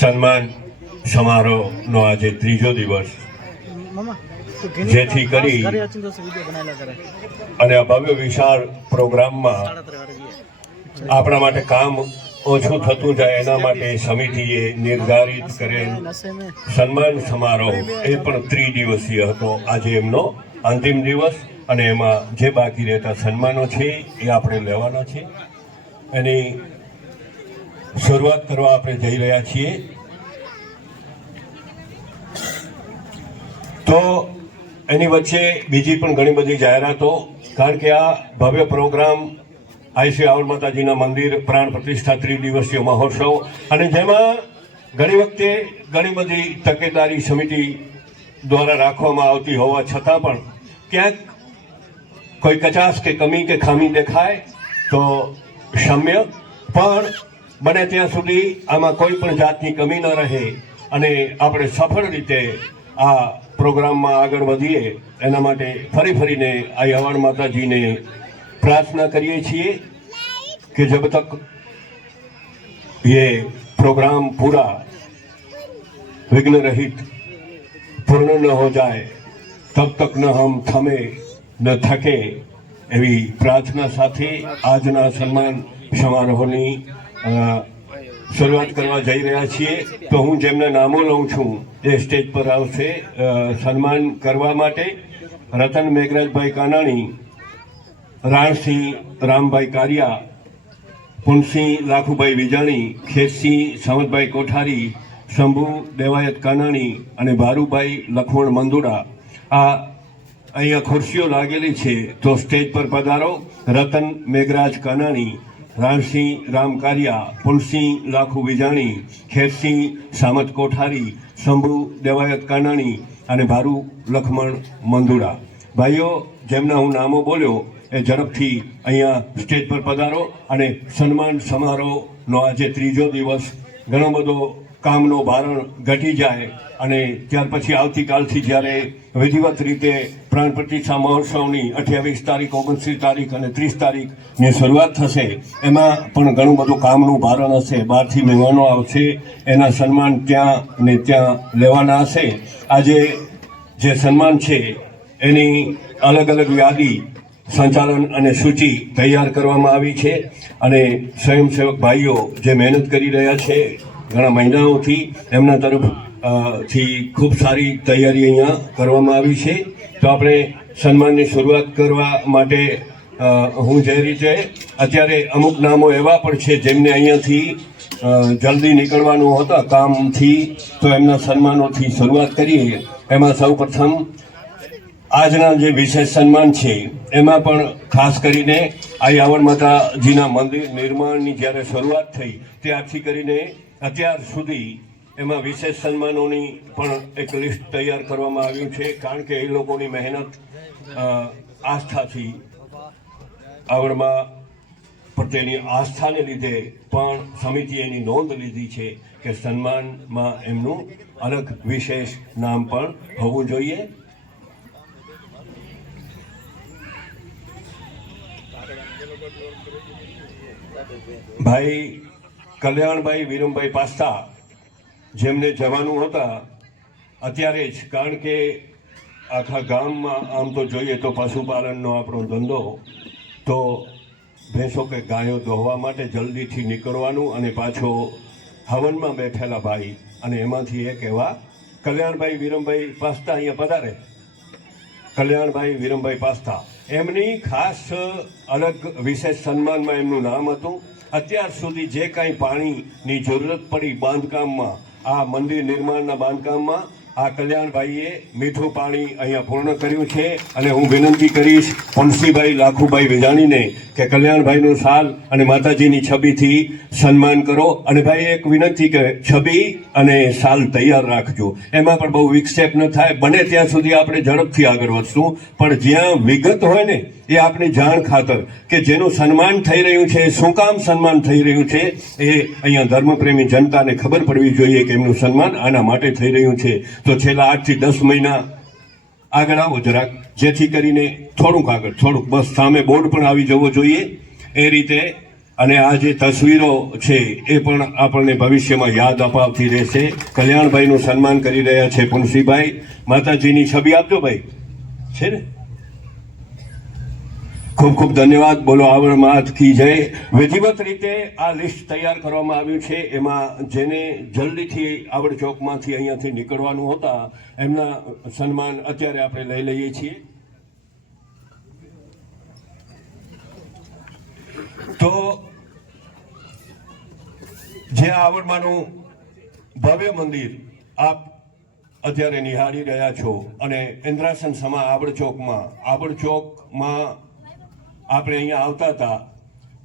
સન્માન સમારોહનો આજે ત્રીજો દિવસ, જેથી કરી અને આ ભવ્ય વિશાળ પ્રોગ્રામમાં આપણા માટે કામ ઓછું થતું જાય એના માટે સમિતિએ નિર્ધારિત કરેલ સન્માન સમારોહ એ પણ ત્રિદિવસીય હતો. આજે એમનો અંતિમ દિવસ અને એમાં જે બાકી રહેતા સન્માનો છે એ આપણે લેવાના છે. એની શરૂઆત કરવા આપણે જઈ રહ્યા છીએ. તો એની વચ્ચે બીજી પણ ઘણી બધી જાહેરાતો, કારણ કે આ ભવ્ય પ્રોગ્રામ આઈ આવડ માતાજીના મંદિર પ્રાણ પ્રતિષ્ઠા ત્રિદિવસીય મહોત્સવ, અને જેમાં ઘણી વખતે ઘણી બધી તકેદારી સમિતિ દ્વારા રાખવામાં આવતી હોવા છતાં પણ ક્યાંક કોઈ કચાશ કે કમી કે ખામી દેખાય તો ક્ષમ્ય, પણ બને ત્યાં સુધી આમાં કોઈ પણ જાતની કમી ન રહે અને આપણે સફળ રીતે આ પ્રોગ્રામમાં આગળ વધીએ એના માટે ફરીને આ આવડ માતાજીને प्रार्थना करिए છીએ कि जब तक ये प्रोग्राम पूरा विघ्न रहित पूर्ण न हो जाए तब तक न हम थमे न थके એવી પ્રાર્થના સાથે આજના સન્માન સમારોહની શરૂઆત કરવા જઈ રહ્યા છીએ. તો હું જેમના નામો લઉં છું એ સ્ટેજ પર આવશે સન્માન કરવા માટે. રતન મેઘરાજભાઈ કાનાણી, રાણસિંહ રામભાઈ કારિયા, પુનસિંહ લાખુભાઈ વિજાણી, ખેતસિંહ સામતભાઈ કોઠારી, શંભુ દેવાયત કાનાણી અને ભારુભાઈ લખમણ મંદુડા. આ અહીંયા ખુરશીઓ લાગેલી છે, તો સ્ટેજ પર પધારો. રતન મેઘરાજ કાનાણી, રાણસિંહ રામ કારિયા, પુનસિંહ લાખુ વિજાણી, ખેતસિંહ સામત કોઠારી, શંભુ દેવાયત કાનાણી અને ભારુ લખમણ મંદુડા. ભાઈઓ જેમના હું નામો બોલ્યો એ ઝડપથી અહીંયા સ્ટેજ પર પધારો અને સન્માન સમારોહનો આજે ત્રીજો દિવસ, ઘણો બધો કામનો ભારણ ઘટી જાય અને ત્યાર પછી આવતીકાલથી જ્યારે વિધિવત રીતે પ્રાણ પ્રતિષ્ઠા મહોત્સવની 28 તારીખ, 29 તારીખ અને 30 તારીખની શરૂઆત થશે, એમાં પણ ઘણું બધું કામનું ભારણ હશે. બહારથી મહેમાનો આવશે, એના સન્માન ત્યાં ને ત્યાં લેવાના હશે. આજે જે સન્માન છે એની અલગ અલગ યાદી, સંચાલન અને સૂચિ તૈયાર કરવામાં આવી છે અને સ્વયંસેવક ભાઈઓ જે મહેનત કરી રહ્યા છે ઘણા મહિનાઓથી, એમના તરફથી ખૂબ સારી તૈયારી અહીંયા કરવામાં આવી છે. તો આપણે સન્માનની શરૂઆત કરવા માટે હું જે રીતે અત્યારે અમુક નામો એવા પણ છે જેમને અહીંયાથી જલ્દી નીકળવાનું હતા કામથી, તો એમના સન્માનોથી શરૂઆત કરીએ. એમાં સૌ પ્રથમ આજના જે વિશેષ સન્માન છે એમાં પણ ખાસ કરીને આ આવડ માતાજીના મંદિર નિર્માણની જ્યારે શરૂઆત થઈ ત્યારથી કરીને અત્યાર સુધી એમાં વિશેષ સન્માનોની પણ એક લિસ્ટ તૈયાર કરવામાં આવ્યું છે. કારણ કે એ લોકોની મહેનત આસ્થાથી, આવડમાં પ્રત્યેની આસ્થાને લીધે પણ સમિતિએ એની નોંધ લીધી છે કે સન્માનમાં એમનું અલગ વિશેષ નામ પણ હોવું જોઈએ. ભાઈ કલ્યાણભાઈ વીરમભાઈ પાસ્તા, જેમને જવાનું હતા અત્યારે જ, કારણ કે આખા ગામમાં આમ તો જોઈએ તો પશુપાલનનો આપણો ધંધો, તો ભેંસો કે ગાયો દોહવા માટે જલ્દીથી નીકળવાનું અને પાછો હવનમાં બેઠેલા ભાઈ, અને એમાંથી એક એવા કલ્યાણભાઈ વીરમભાઈ પાસ્તા અહીંયા પધારે. કલ્યાણભાઈ વીરમભાઈ પાસ્તા, એમની ખાસ અલગ વિશેષ સન્માનમાં એમનું નામ હતું. અત્યાર સુધી જે કાંઈ પાણીની જરૂરત પડી બાંધકામમાં, આ મંદિર નિર્માણના બાંધકામમાં, આ કલ્યાણભાઈએ મીઠું પાણી અહીંયા પૂર્ણ કર્યું છે. અને હું વિનંતી કરીશ પંસીભાઈ લાખુભાઈ વિજાણીને કે કલ્યાણભાઈનું શાલ અને માતાજીની છબીથી સન્માન કરો. અને ભાઈ એક વિનંતી કે છબી અને શાલ તૈયાર રાખજો, એમાં પણ બહુ વિક્ષેપ ન થાય. બને ત્યાં સુધી આપણે ઝડપથી આગળ વધશું, પણ જ્યાં વિગત હોય ને એ આપણી જાણ ખાતર કે જેનું સન્માન થઈ રહ્યું છે, શું કામ સન્માન થઈ રહ્યું છે, એ અહીંયા ધર્મપ્રેમી જનતાને ખબર પડવી જોઈએ કે એમનું સન્માન આના માટે થઈ રહ્યું છે. તો છેલ્લા 8 થી 10 મહિના આગળ આવો જરાક, જેથી કરીને થોડુંક આગળ, થોડુંક બસ સામે બોર્ડ પણ આવી જવો જોઈએ. એ રીતે અને આ જે તસવીરો છે એ પણ આપણને ભવિષ્યમાં યાદ અપાવતી રહેશે. કલ્યાણભાઈનું સન્માન કરી રહ્યા છે પુનસીભાઈ. માતાજીની છબી આપજો ભાઈ, છે ને? ખૂબ ખૂબ ધન્યવાદ. બોલો આવડ માત કી જય. વિધિવત રીતે આ લિસ્ટ તૈયાર કરવામાં આવ્યું છે. એમાં જેને જલ્દીથી આવડ ચોકમાંથી અહીંયાથી નીકળવાનું હતા એમના સન્માન અત્યારે આપણે લઈ લઈએ છીએ. તો જે આવડમાનું ભવ્ય મંદિર આપ અત્યારે નિહાળી રહ્યા છો અને ઇન્દ્રાસન સમા આવડ ચોકમાં આપણે અહીંયા આવતા હતા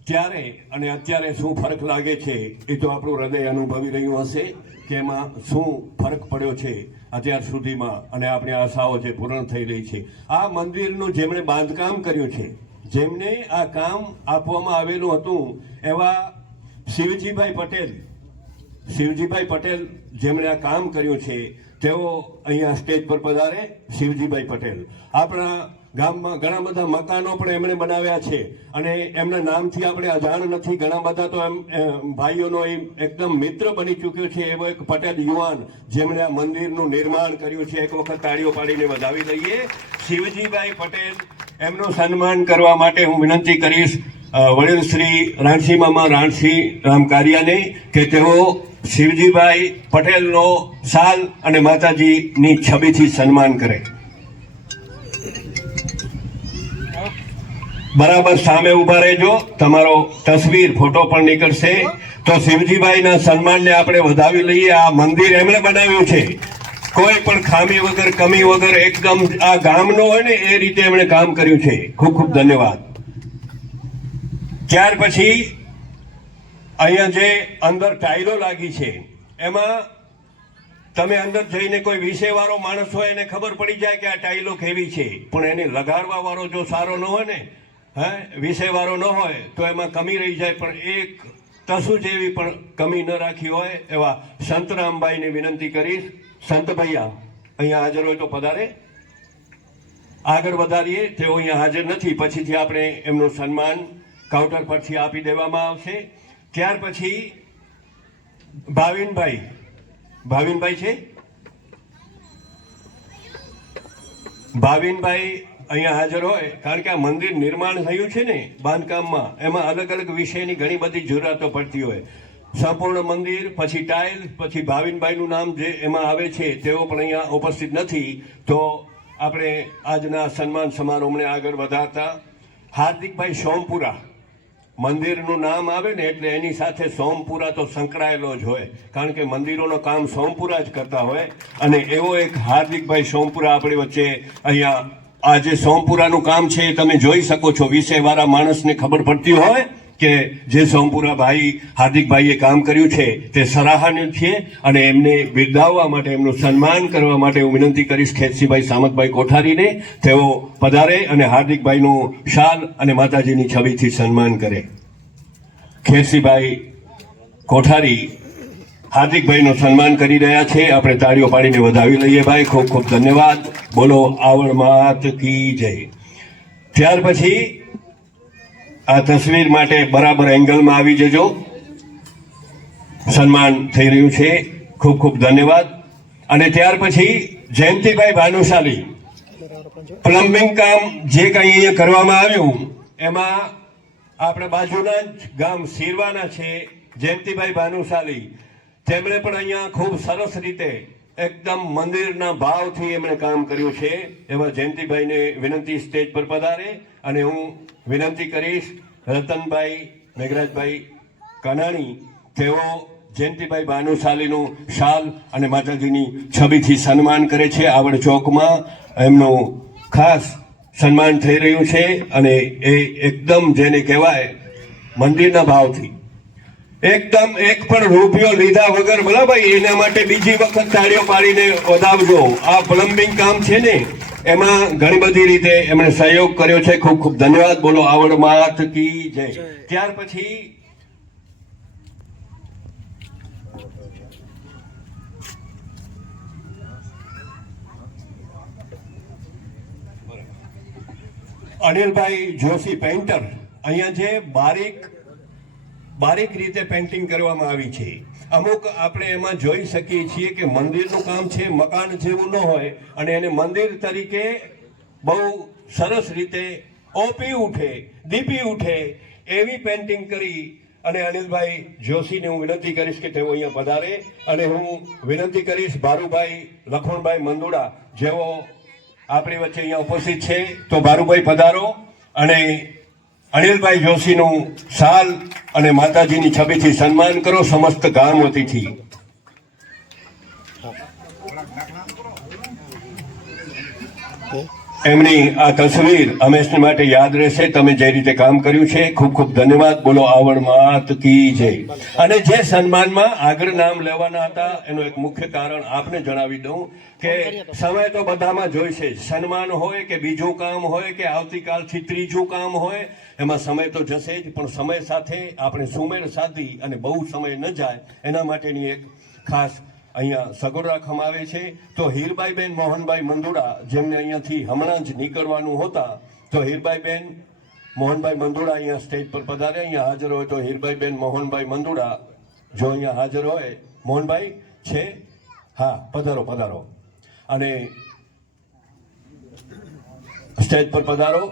ત્યારે અને અત્યારે શું ફરક લાગે છે એ તો આપણું હૃદય અનુભવી રહ્યું હશે કે એમાં શું ફરક પડ્યો છે અત્યાર સુધીમાં અને આપણી આશાઓ જે પૂર્ણ થઈ રહી છે. આ મંદિરનું જેમણે બાંધકામ કર્યું છે, જેમને આ કામ આપવામાં આવેલું હતું એવા શિવજીભાઈ પટેલ જેમણે આ કામ કર્યું છે તેઓ અહીંયા સ્ટેજ પર પધારે. શિવજીભાઈ પટેલ આપણા ગામમાં ઘણા બધા મકાનો પણ એમણે બનાવ્યા છે અને એમના નામથી આપણે અજાણ નથી. ઘણા બધા તો એમ ભાઈઓનો એકદમ મિત્ર બની ચૂક્યો છે એવો એક પટેલ યુવાન જેમણે આ મંદિરનું નિર્માણ કર્યું છે. એક વખત તાળીઓ પાડીને વધાવી લઈએ. શિવજીભાઈ પટેલ, એમનું સન્માન કરવા માટે હું વિનંતી કરીશ વડીલ શ્રી રાણસી મામા રાણસી રામકારિયાને કે તેઓ શિવજીભાઈ પટેલનો શાલ અને માતાજીની છબીથી સન્માન કરે. બરાબર સામે ઉભા રહેજો. તમારો તસવીર ફોટો પણ નીકળશે. તો શિવજીભાઈના સન્માનને આપણે વધાવી લઈએ. આ મંદિર એમણે બનાવ્યું છે, કોઈ પણ ખામી વગર, કમી વગર, એકદમ આ ગામનો હોય ને એ રીતે એમણે કામ કર્યું છે. ખૂબ ખૂબ ધન્યવાદ. ત્યાર પછી અહીંયા જે અંદર ટાઇલો લાગી છે એમાં તમે અંદર જઈને કોઈ વિષયવાળો માણસ હોય એને ખબર પડી જાય કે આ ટાઇલો કેવી છે, પણ એને લગાડવા વાળો જો સારો ન હોય ને, વિષયવાળો ન હોય તો એમાં કમી રહી જાય. પણ એક તસુ જેવી પણ કમી ન રાખી હોય એવા સંતરામભાઈને વિનંતી કરીશ. સંત ભૈયા અહીંયા હાજર હોય તો પધારે. આગળ વધારીએ. તેઓ અહીંયા હાજર નથી, પછીથી આપણે એમનું સન્માન કાઉન્ટર પરથી આપી દેવામાં આવશે. ત્યાર પછી ભાવિનભાઈ છે. ભાવિનભાઈ અહીંયા હાજર હોય, કારણ કે આ મંદિર નિર્માણ થયું છે ને બાંધકામમાં, એમાં અલગ અલગ વિષયની ઘણી બધી જરૂરિયાતો પડતી હોય. સંપૂર્ણ મંદિર, પછી ટાઇલ, પછી ભાવિનભાઈનું નામ જે એમાં આવે છે તેઓ પણ અહીંયા ઉપસ્થિત નથી. તો આપણે આજના સન્માન સમારોહને આગળ વધારતા હાર્દિકભાઈ સોમપુરા. મંદિરનું નામ આવે ને એટલે એની સાથે સોમપુરા તો સંકળાયેલો જ હોય, કારણ કે મંદિરોનું કામ સોમપુરા જ કરતા હોય. અને એવો એક હાર્દિકભાઈ સોમપુરા આપણી વચ્ચે અહીંયા આ જે સોમપુરાનું કામ છે એ તમે જોઈ શકો છો. વિષયવાળા માણસને ખબર પડતી હોય કે જે સોમપુરા ભાઈ હાર્દિકભાઈએ કામ કર્યું છે તે સરાહનીય છે અને એમને બિરદાવવા માટે, એમનું સન્માન કરવા માટે હું વિનંતી કરીશ ખેતસીભાઈ સામતભાઈ કોઠારીને. તેઓ પધારે અને હાર્દિકભાઈનું શાલ અને માતાજીની છબીથી સન્માન કરે. ખેતસીભાઈ કોઠારી હાર્દિકભાઈનું સન્માન કરી રહ્યા છે. આપણે તાળીઓ પાડીને વધાવી લઈએ ભાઈ. ખૂબ ખૂબ ધન્યવાદ. બોલો આવડ માત કી જય. ત્યાર પછી આ તસવીર માટે બરાબર એંગલમાં આવી જજો. સન્માન થઈ રહ્યું છે. ખૂબ ખૂબ ધન્યવાદ. અને ત્યાર પછી જયંતિભાઈ ભાનુશાલી, પ્લમ્બિંગ કામ જે કંઈ અહીંયા કરવામાં આવ્યું એમાં આપણે બાજુના જ ગામ શિરવાના છે જયંતિભાઈ ભાનુશાલી. તેમણે પણ અહીંયા ખૂબ સરસ રીતે એકદમ મંદિરના ભાવથી એમણે કામ કર્યું છે. એવા જયંતિભાઈને વિનંતી સ્ટેજ પર પધારે. અને હું વિનંતી કરીશ રતનભાઈ મેઘરાજભાઈ કાનાણી, તેઓ જયંતિભાઈ ભાનુશાલીનું શાલ અને માતાજીની છબીથી સન્માન કરે છે. આવડ ચોકમાં એમનું ખાસ સન્માન થઈ રહ્યું છે અને એ એકદમ જેને કહેવાય મંદિરના ભાવથી, એકદમ એક પણ રૂપિયો લીધા વગર. બરાબર, એના માટે બીજી વખત તાળીઓ પાડીને વધાવજો. આ પ્લમ્બિંગ કામ છે ને એમાં ઘણી બધી રીતે એમણે સહયોગ કર્યો છે. ખૂબ ખૂબ ધન્યવાદ. બોલો આવડ માત કી જય. ત્યાર પછી અનિલભાઈ જોશી પેઇન્ટર, અહીંયા જે બારીક બારીક રીતે પેઇન્ટિંગ કરવામાં આવી છે. અમુક આપણે એમાં જોઈ શકીએ છીએ કે મંદિરનું કામ છે, મકાન જેવું ન હોય અને એને મંદિર તરીકે બહુ સરસ રીતે ઓપી ઉઠે, દીપી ઉઠે એવી પેઇન્ટિંગ કરી અને અનિલભાઈ જોશીને હું વિનંતી કરીશ કે તેઓ અહીંયા પધારે અને હું વિનંતી કરીશ ભારુભાઈ લખમણભાઈ મંદુડા જેઓ આપણી વચ્ચે અહીંયા ઉપસ્થિત છે, તો ભારુભાઈ પધારો અને અનિલભાઈ જોશીનું શાલ અને માતાજીની છબીથી સન્માન કરો સમસ્ત ગામ વતીથી. એમની આ તસવીર હંમેશા માટે યાદ રહેશે. તમે જે રીતે કામ કર્યું છે ખૂબ ખૂબ ધન્યવાદ. બોલો આવડ માત કી જય. અને જે સન્માનમાં આગળ નામ લેવાના હતા એનું એક મુખ્ય કારણ આપને જણાવી દઉં કે સમય તો બધામાં જોઈશે. સન્માન હોય કે બીજું કામ હોય કે આવતીકાલથી ત્રીજું કામ હોય એમાં સમય તો જશે જ, પણ સમય સાથે આપણે સુમેળ સાધી અને બહુ સમય ન જાય એના માટેની એક ખાસ અહીંયા સગવડ રાખવામાં આવે છે. તો હીરબાઈબેન મોહનભાઈ મંદુડા જેમને અહીંયાથી હમણાં જ નીકળવાનું હતા, તો હીરબાઈબેન મોહનભાઈ મંદુડા અહીંયા સ્ટેજ પર પધારે. અહીંયા હાજર હોય તો હીરબાઈબેન મોહનભાઈ મંદુડા જો અહીંયા હાજર હોય. મોહનભાઈ છે? હા, પધારો પધારો અને સ્ટેજ પર પધારો.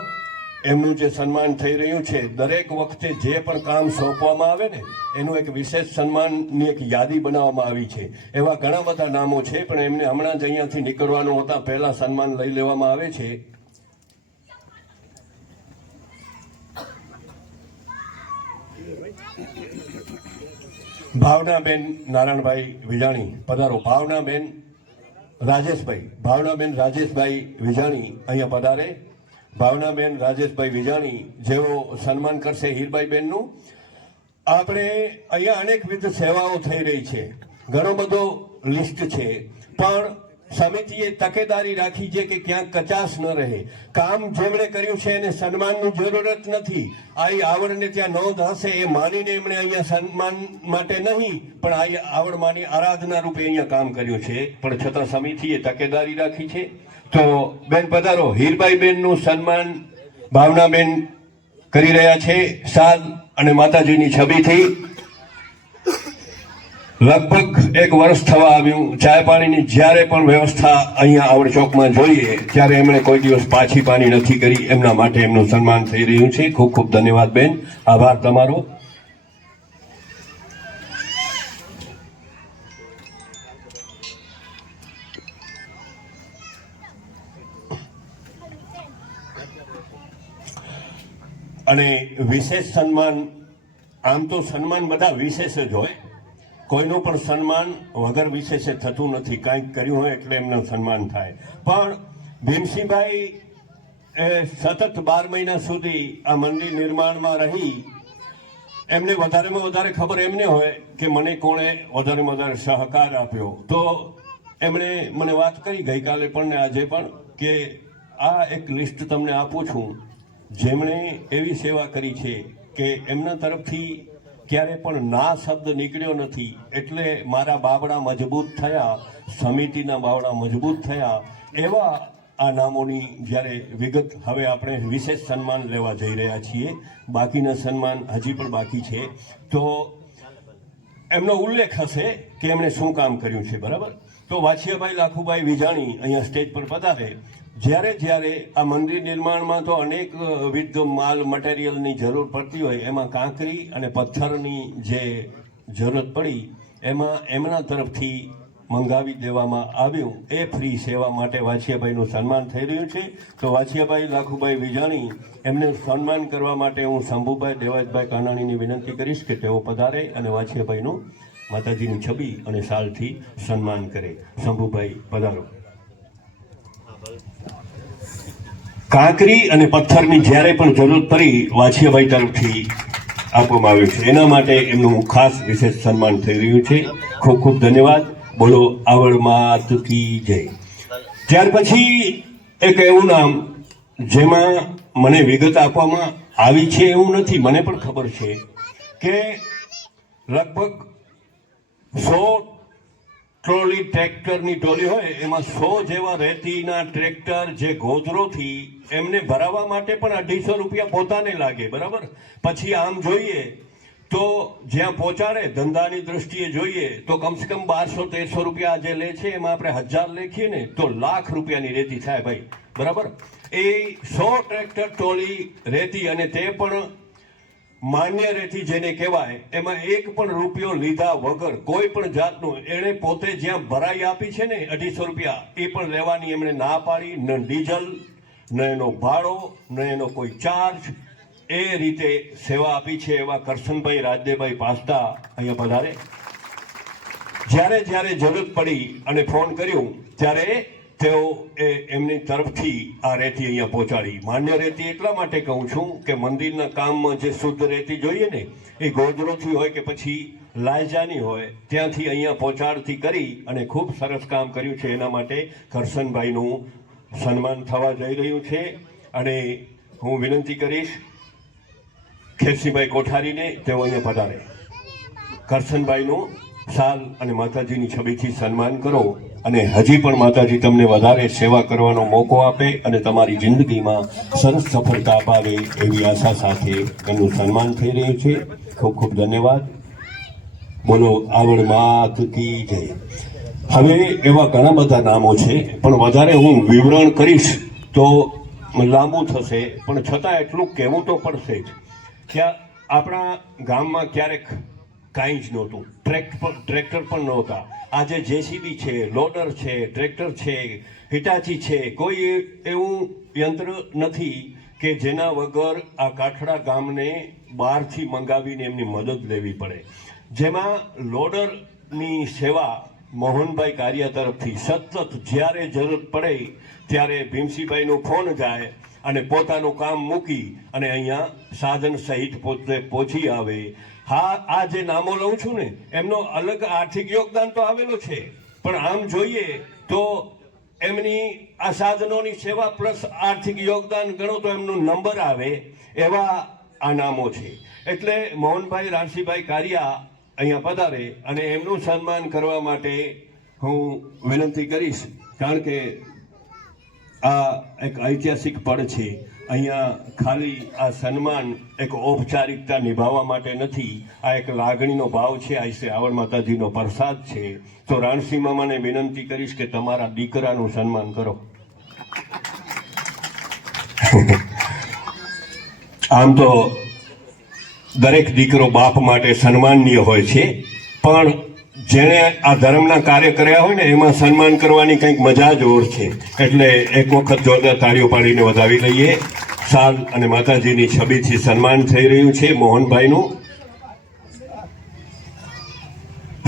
એમનું જે સન્માન થઈ રહ્યું છે, દરેક વખતે જે પણ કામ સોંપવામાં આવે ને એનું એક વિશેષ સન્માનની એક યાદી બનાવવામાં આવી છે. એવા ઘણા બધા નામો છે, પણ એમને હમણાં જ અહીંયાથી નીકળવાનું હતા, પહેલા સન્માન લઈ લેવામાં આવે છે. ભાવનાબેન નારાયણભાઈ વિજાણી પધારો. ભાવનાબેન રાજેશભાઈ વિજાણી અહીંયા પધારે. ભાવનાબેન રાજેશભાઈ વિજાણી જેઓ સન્માન કરશે હીરબાઈબેનનું. આપણે અહીંયા અનેકવિધ સેવાઓ થઈ રહી છે, ઘણો બધો લિસ્ટ છે, પણ સમિતિએ તકેદારી રાખી છે કે ક્યાંક કચાશ ન રહે. કામ જેમણે કર્યું છે એને સન્માનની જરૂરત નથી. આ આવડને ત્યાં નોંધ હશે એ માનીને એમણે અહીંયા સન્માન માટે નહીં, પણ આ આવડમાંની આરાધના રૂપે અહીંયા કામ કર્યું છે, પણ છતાં સમિતિએ તકેદારી રાખી છે. તો બેન પધારો. હીરબાઈબેનનું સન્માન ભાવનાબેન કરી રહ્યા છે શાલ અને માતાજીની છબીથી. લગભગ 1 વર્ષ થવા આવ્યું. ચાય પાણીની જ્યારે પણ વ્યવસ્થા અહીંયા આવડ ચોકમાં જોઈએ ત્યારે એમણે કોઈ દિવસ પાછી પાણી નથી કરી. એમના માટે એમનું સન્માન થઈ રહ્યું છે. ખૂબ ખૂબ ધન્યવાદ બેન, આભાર તમારો. અને વિશેષ સન્માન, આમ તો સન્માન બધા વિશેષ જ હોય, કોઈનું પણ સન્માન વગર વિશેષે થતું નથી. કાંઈક કર્યું હોય એટલે એમનું સન્માન થાય. પણ ભીમસિંહભાઈ સતત 12 મહિના સુધી આ મંદિર નિર્માણમાં રહી. એમને વધારેમાં વધારે ખબર એમને હોય કે મને કોણે વધારેમાં વધારે સહકાર આપ્યો. તો એમણે મને વાત કરી ગઈકાલે પણ ને આજે પણ કે આ એક લિસ્ટ તમને આપું છું જેમણે એવી સેવા કરી છે કે એમના તરફથી ક્યારે પણ ના શબ્દ નીકળ્યો નથી. એટલે મારા બાવડા મજબૂત થયા, સમિતિના બાવડા મજબૂત થયા. એવા આ નામોની જ્યારે વિગત હવે આપણે વિશેષ સન્માન લેવા જઈ રહ્યા છીએ. બાકીના સન્માન હજી પણ બાકી છે. તો એમનો ઉલ્લેખ હશે કે એમણે શું કામ કર્યું છે. બરાબર. તો વાછિયાભાઈ લાખુભાઈ વિજાણી અહીંયા સ્ટેજ પર પધારે. જ્યારે આ મંદિર નિર્માણમાં તો અનેકવિધ માલ મટીરિયલની જરૂર પડતી હોય, એમાં કાંકરી અને પથ્થરની જે જરૂરત પડી એમાં એમના તરફથી મંગાવી દેવામાં આવ્યું. એ ફ્રી સેવા માટે વાછિયાભાઈનું સન્માન થઈ રહ્યું છે. તો વાછિયાભાઈ લાખુભાઈ વિજાણી એમને સન્માન કરવા માટે હું શંભુભાઈ દેવાજભાઈ કાનાણીની વિનંતી કરીશ કે તેઓ પધારે અને વાછિયાભાઈનું માતાજીની છબી અને શાલથી સન્માન કરે. શંભુભાઈ પધારો. કાંકરી અને પથ્થરની જ્યારે પણ જરૂર પડી વાછિયાભાઈ તરફથી આપવામાં આવ્યું છે. એના માટે એમનું ખાસ વિશેષ સન્માન થઈ રહ્યું છે. ખૂબ ખૂબ ધન્યવાદ. બોલો આવડ માત કી જય. ત્યાર પછી એક એવું નામ જેમાં મને વિગત આપવામાં આવી છે એવું નથી, મને પણ ખબર છે કે લગભગ 100 ટ્રોલી ટ્રેક્ટરની ટોલી હોય એમાં 100 જેવા રેતીના ટ્રેક્ટર જે ગોધરોથી એમને ભરાવવા માટે પણ 250 રૂપિયા પોતાને લાગે. બરાબર. પછી આમ જોઈએ તો જ્યાં પહોંચાડે ધંધાની દ્રષ્ટિએ જોઈએ તો કમસે કમ 1200-1300 રૂપિયા જે લે છે એમાં આપણે 1000 લેખીએ ને તો લાખ રૂપિયાની રેતી થાય ભાઈ, બરાબર. એ 100 ટ્રેક્ટર ટોલી રેતી, અને તે પણ માન્ય રેતી જેને કહેવાય, એમાં એક પણ રૂપિયો લીધા વગર કોઈ પણ જાતનું એણે પોતે જ્યાં ભરાઈ આપી છે ને 250 રૂપિયા, એ પણ લેવાની એમણે ના પાડી. ન ડીઝલ, ન એનો ભાડો, ન એનો કોઈ ચાર્જ, એ રીતે સેવા આપી છે એવા કરશનભાઈ રાજદેભાઈ પાસદા અહીંયા પધારે. જ્યારે જ્યારે જરૂરત પડી અને ફોન કર્યું ત્યારે તેઓ એમની તરફથી આ રેતી અહીંયા પહોંચાડી. માન્ય રેતી એટલા માટે કહું છું કે મંદિરના કામમાં જે શુદ્ધ રેતી જોઈએ ને એ ગોધરોથી હોય કે પછી લાયજાની હોય, ત્યાંથી અહીંયા પહોંચાડથી કરી અને ખૂબ સરસ કામ કર્યું છે. એના માટે કરશનભાઈનું સન્માન થવા જઈ રહ્યું છે. અને હું વિનંતી કરીશ ખેરસીભાઈ કોઠારીને તેઓ અહીંયા પધારે. કરશનભાઈનું સાલ અને માતાજીની છબીથી સન્માન કરો, અને હજી પણ માતાજી તમને વધારે સેવા કરવાનો મોકો આપે અને તમારી જિંદગીમાં સરસ સફળતા અપાવે એવી આશા સાથે એમનું સન્માન થઈ રહ્યું છે. ખૂબ ખૂબ ધન્યવાદ. બોલો આવડ માત કી જય. હવે એવા ઘણા બધા નામો છે, પણ વધારે હું વિવરણ કરીશ તો લાંબુ થશે, પણ છતાં એટલું કહેવું તો પડશે જ. ત્યાં આપણા ગામમાં ક્યારેક કાંઈ જ નહોતું, ટ્રેક્ટર પણ નહોતા. આજે જેસીબી છે, લોડર છે, ટ્રેક્ટર છે, હિટાચી છે, કોઈ એવું યંત્ર નથી કે જેના વગર આ કાઠડા ગામને બહારથી મંગાવીને એમની મદદ લેવી પડે. જેમાં લોડરની સેવા મોહનભાઈ કારિયા તરફથી સતત જ્યારે જરૂર પડે ત્યારે ભીમસિંહભાઈનો ફોન જાય અને પોતાનું કામ મૂકી અને અહીંયા સાધન સહિત પોતે પહોંચી આવે. હા, આ જે નામો લઉં છું ને એમનો અલગ આર્થિક યોગદાન તો આવેલો છે, પણ આમ જોઈએ તો એમની આ સાધનોની સેવા પ્લસ આર્થિક યોગદાન ગણો તો એમનો નંબર આવે એવા આ નામો છે. એટલે મોહનભાઈ રાણસીભાઈ કારિયા અહીંયા પધારે અને એમનું સન્માન કરવા માટે હું વિનંતી કરીશ, કારણ કે આ એક ઐતિહાસિક પળ છે. અહીંયા ખાલી આ સન્માન એક ઔપચારિકતા નિભાવવા માટે નથી, આ એક લાગણીનો ભાવ છે. આ છે આવડ માતાજીનો પ્રસાદ છે. તો રાણસિંહ મામાને વિનંતી કરીશ કે તમારા દીકરાનું સન્માન કરો. આમ તો દરેક દીકરો બાપ માટે સન્માનનીય હોય છે, પણ જેણે આ ધર્મના કાર્ય કર્યા હોય ને એમાં સન્માન કરવાની કંઈક મજા જ ઓર છે. એટલે એક વખત જોરદાર તાળીઓ પાડીને વધાવી લઈએ. સાલ અને માતાજીની છબીથી સન્માન થઈ રહ્યું છે. મોહનભાઈનું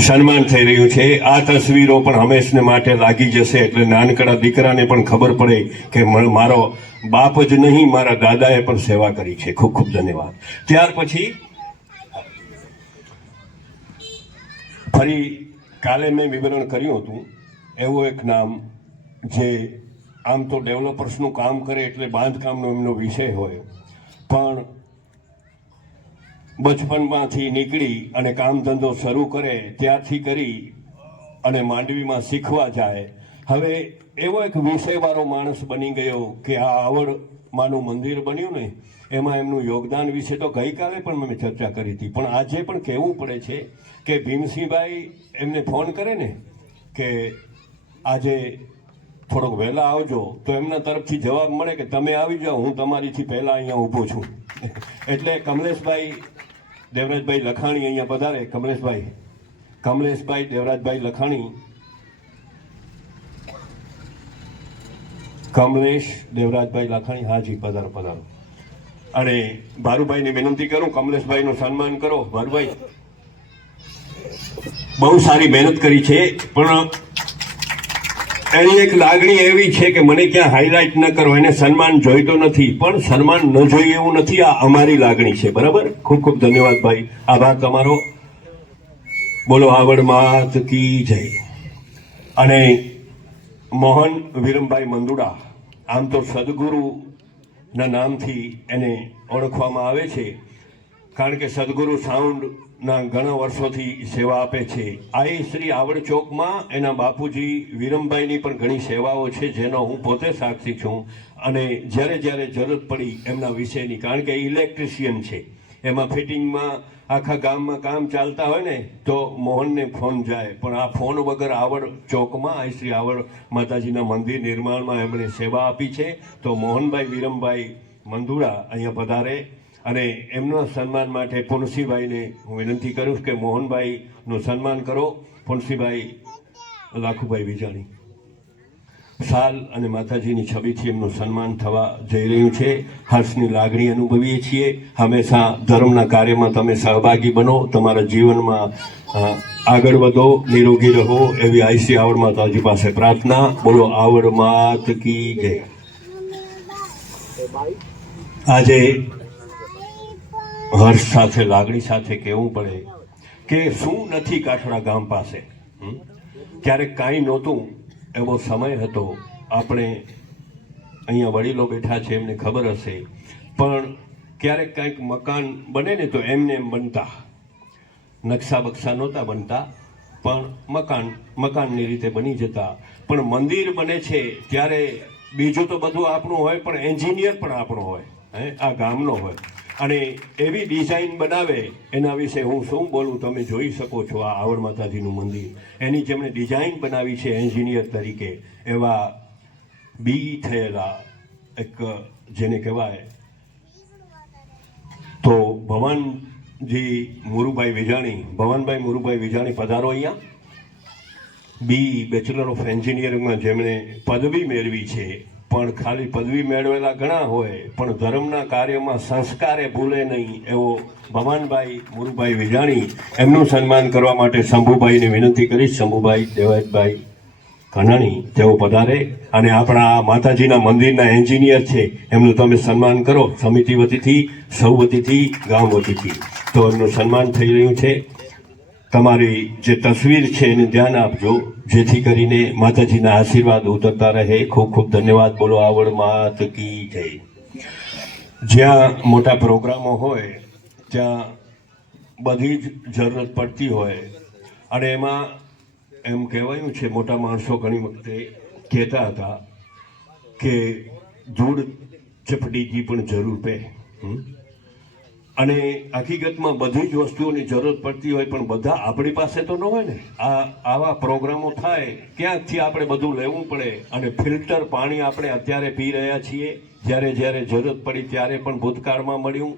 સન્માન થઈ રહ્યું છે. આ તસવીરો પણ હંમેશને માટે લાગી જશે, એટલે નાનકડા દીકરાને પણ ખબર પડે કે મારો બાપ જ નહીં, મારા દાદાએ પણ સેવા કરી છે. ખૂબ ખૂબ ધન્યવાદ. ત્યાર પછી ફરી કાલે મેં વિવરણ કર્યું હતું એવું એક નામ જે આમ તો ડેવલપર્સનું કામ કરે એટલે બાંધકામનો એમનો વિષય હોય, પણ બચપનમાંથી નીકળી અને કામ ધંધો શરૂ કરે ત્યારથી કરી અને માંડવીમાં શીખવા જાય. હવે એવો એક વિષયવાળો માણસ બની ગયો કે આ આવડ માનું મંદિર બન્યું ને એમાં એમનું યોગદાન વિશે તો ગઈકાલે પણ મેં ચર્ચા કરી હતી, પણ આજે પણ કહેવું પડે છે કે ભીમસિંહભાઈ એમને ફોન કરે ને કે આજે થોડોક વહેલા આવજો, તો એમના તરફથી જવાબ મળે કે તમે આવી જાઓ, હું તમારીથી પહેલાં અહીંયા ઊભો છું. એટલે કમલેશભાઈ દેવરાજભાઈ લખાણી અહીંયા પધારે. કમલેશભાઈ દેવરાજભાઈ લખાણી, કમલેશ દેવરાજભાઈ લખાણી, હાજી પધારો પધારો. અને ભારુભાઈને વિનંતી કરું કમલેશભાઈનું સન્માન કરો. ભારુભાઈ બહુ સારી મહેનત કરી છે, પણ એની એક લાગણી એવી છે કે મને ક્યાં હાઇલાઇટ ન કરો, એને સન્માન જોઈતો નથી, પણ સન્માન ન જોઈએ એવું નથી, આ અમારી લાગણી છે. બરાબર. ખૂબ ખૂબ ધન્યવાદ ભાઈ, આભાર તમારો. બોલો આવડ માત કી જય. અને મોહન વિરમભાઈ મંદુડા, આમ તો સદગુરુના નામથી એને ઓળખવામાં આવે છે, કારણ કે સદગુરુ સાઉન્ડના ઘણા વર્ષોથી સેવા આપે છે. આ શ્રી આવડ ચોકમાં એના બાપુજી વિરમભાઈની પણ ઘણી સેવાઓ છે, જેનો હું પોતે સાક્ષી છું. અને જ્યારે જ્યારે જરૂરત પડી એમના વિશેની, કારણ કે ઇલેક્ટ્રિશિયન છે, એમાં ફિટિંગમાં આખા ગામમાં કામ ચાલતા હોય ને તો મોહનને ફોન જાય, પણ આ ફોન વગર આવડ ચોકમાં શ્રી આવડ માતાજીના મંદિર નિર્માણમાં એમણે સેવા આપી છે. તો મોહનભાઈ વિરમભાઈ મંદુડા અહીંયા પધારે અને એમના સન્માન માટે પુનસીભાઈને હું વિનંતી કરું કે મોહનભાઈનું સન્માન કરો. પુનસીભાઈ લાખુભાઈ વિજાણી સાલ અને માતાજીની છબીથી એમનું સન્માન થવા જઈ રહ્યું છે. હર્ષની લાગણી અનુભવીએ છીએ. હંમેશા ધર્મના કાર્યમાં તમે સહભાગી બનો, તમારા જીવનમાં આગળ વધો, નિરોગી રહો એવી આઈસી આવડ માતાજી પાસે પ્રાર્થના. બોલો આવડ માત કી જય. આજે હર્ષ સાથે લાગણી સાથે કહેવું પડે કે શું નથી કાઠડા ગામ પાસે. ક્યારેક કાંઈ નહોતું એવો સમય હતો. આપણે અહીંયા વડીલો બેઠા છે એમને ખબર હશે, પણ ક્યારેક કાંઈક મકાન બને ને તો એમને એમ બનતા, નકશા બક્સા નહોતા બનતા, પણ મકાનની રીતે બની જતા. પણ મંદિર બને છે ત્યારે બીજું તો બધું આપણું હોય, પણ એન્જિનિયર પણ આપણો હોય, આ ગામનો હોય. અને એવી ડિઝાઇન બનાવે, એના વિશે હું શું બોલું, તમે જોઈ શકો છો. આ આવડ માતાજીનું મંદિર એની જેમણે ડિઝાઇન બનાવી છે એન્જિનિયર તરીકે, એવા બી થયેલા એક જેને કહેવાય તો ભવાનજી મુરુભાઈ વિજાણી પધારો અહીંયા. બી બેચલર ઓફ એન્જિનિયરિંગમાં જેમણે પદવી મેળવી છે, પણ ખાલી પદવી મેળવેલા ઘણા હોય, પણ ધર્મના કાર્યમાં સંસ્કારે ભૂલે નહીં એવો ભવાનભાઈ મુરુભાઈ વિજાણી, એમનું સન્માન કરવા માટે શંભુભાઈને વિનંતી કરીશ. શંભુભાઈ દેવાયતભાઈ કાનાણી તેઓ પધારે અને આપણા માતાજીના મંદિરના એન્જિનિયર છે, એમનું તમે સન્માન કરો. સમિતિ વતીથી, સૌ વતીથી, ગામ વતીથી તો એમનું સન્માન થઈ રહ્યું છે. તમારી જે તસવીર છે એને ધ્યાન આપજો, જેથી કરીને માતાજીના આશીર્વાદ ઉતરતા રહે. ખૂબ ખૂબ ધન્યવાદ. બોલો આવડ માત કી જય. જ્યાં મોટા પ્રોગ્રામો હોય ત્યાં બધી જ જરૂરત પડતી હોય, અને એમાં એમ કહેવાયું છે, મોટા માણસો ઘણી વખતે કહેતા હતા કે ધૂળ ચપટીથી પણ જરૂર પે. અને હકીકતમાં બધી જ વસ્તુઓની જરૂરત પડતી હોય, પણ બધા આપણી પાસે તો ન હોય ને. આવા પ્રોગ્રામો થાય ક્યાંકથી આપણે બધું લેવું પડે, અને ફિલ્ટર પાણી આપણે અત્યારે પી રહ્યા છીએ. જ્યારે જરૂરત પડી ત્યારે પણ ભૂતકાળમાં મળ્યું.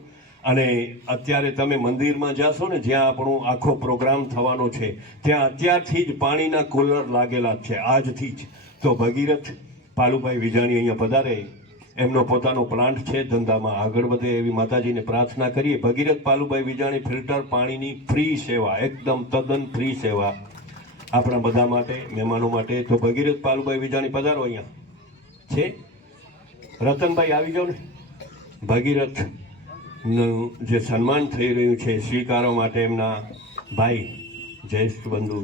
અને અત્યારે તમે મંદિરમાં જાશો ને, જ્યાં આપણો આખો પ્રોગ્રામ થવાનો છે, ત્યાં અત્યારથી જ પાણીના કુલર લાગેલા છે, આજથી જ. તો ભગીરથ પાલુભાઈ વિજાણી અહીંયા પધારે. એમનો પોતાનો પ્લાન્ટ છે, ધંધામાં આગળ વધે એવી માતાજીને પ્રાર્થના કરીએ. ભગીરથ પાલુભાઈ વિજાણી ફિલ્ટર પાણીની ફ્રી સેવા, એકદમ તદ્દન ફ્રી સેવા આપણા બધા માટે, મહેમાનો માટે. તો ભગીરથ પાલુભાઈ વિજાણી પધારો અહીંયા છે. રતનભાઈ આવી જાઓ ને. ભગીરથનું જે સન્માન થઈ રહ્યું છે સ્વીકારવા માટે એમના ભાઈ જ્યેષ્ઠ બંધુ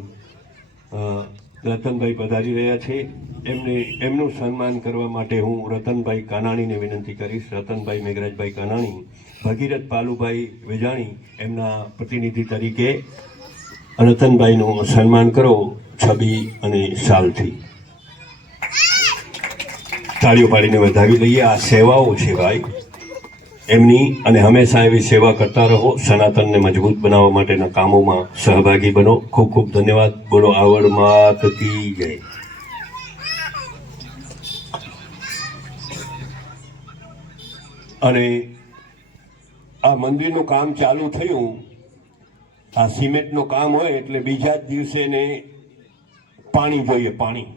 રતનભાઈ પધારી રહ્યા છે. એમનું સન્માન કરવા માટે હું રતનભાઈ કાનાણીને વિનંતી કરીશ. રતનભાઈ મેઘરાજભાઈ કાનાણી, ભગીરથ પાલુભાઈ વિજાણી એમના પ્રતિનિધિ તરીકે રતનભાઈનું સન્માન કરો છબી અને શાલથી. તાળીઓ પાડીને વધાવી લઈએ. આ સેવાઓ છે ભાઈ એમની, અને હંમેશા એવી સેવા કરતા રહો. સનાતનને મજબૂત બનાવવા માટેના કામોમાં સહભાગી બનો. ખૂબ ખૂબ ધન્યવાદ. બોલો આવડ માત કી જય. અને આ મંદિરનું કામ ચાલુ થયું, આ સિમેન્ટનું કામ હોય એટલે બીજા જ દિવસે ને પાણી જોઈએ, પાણી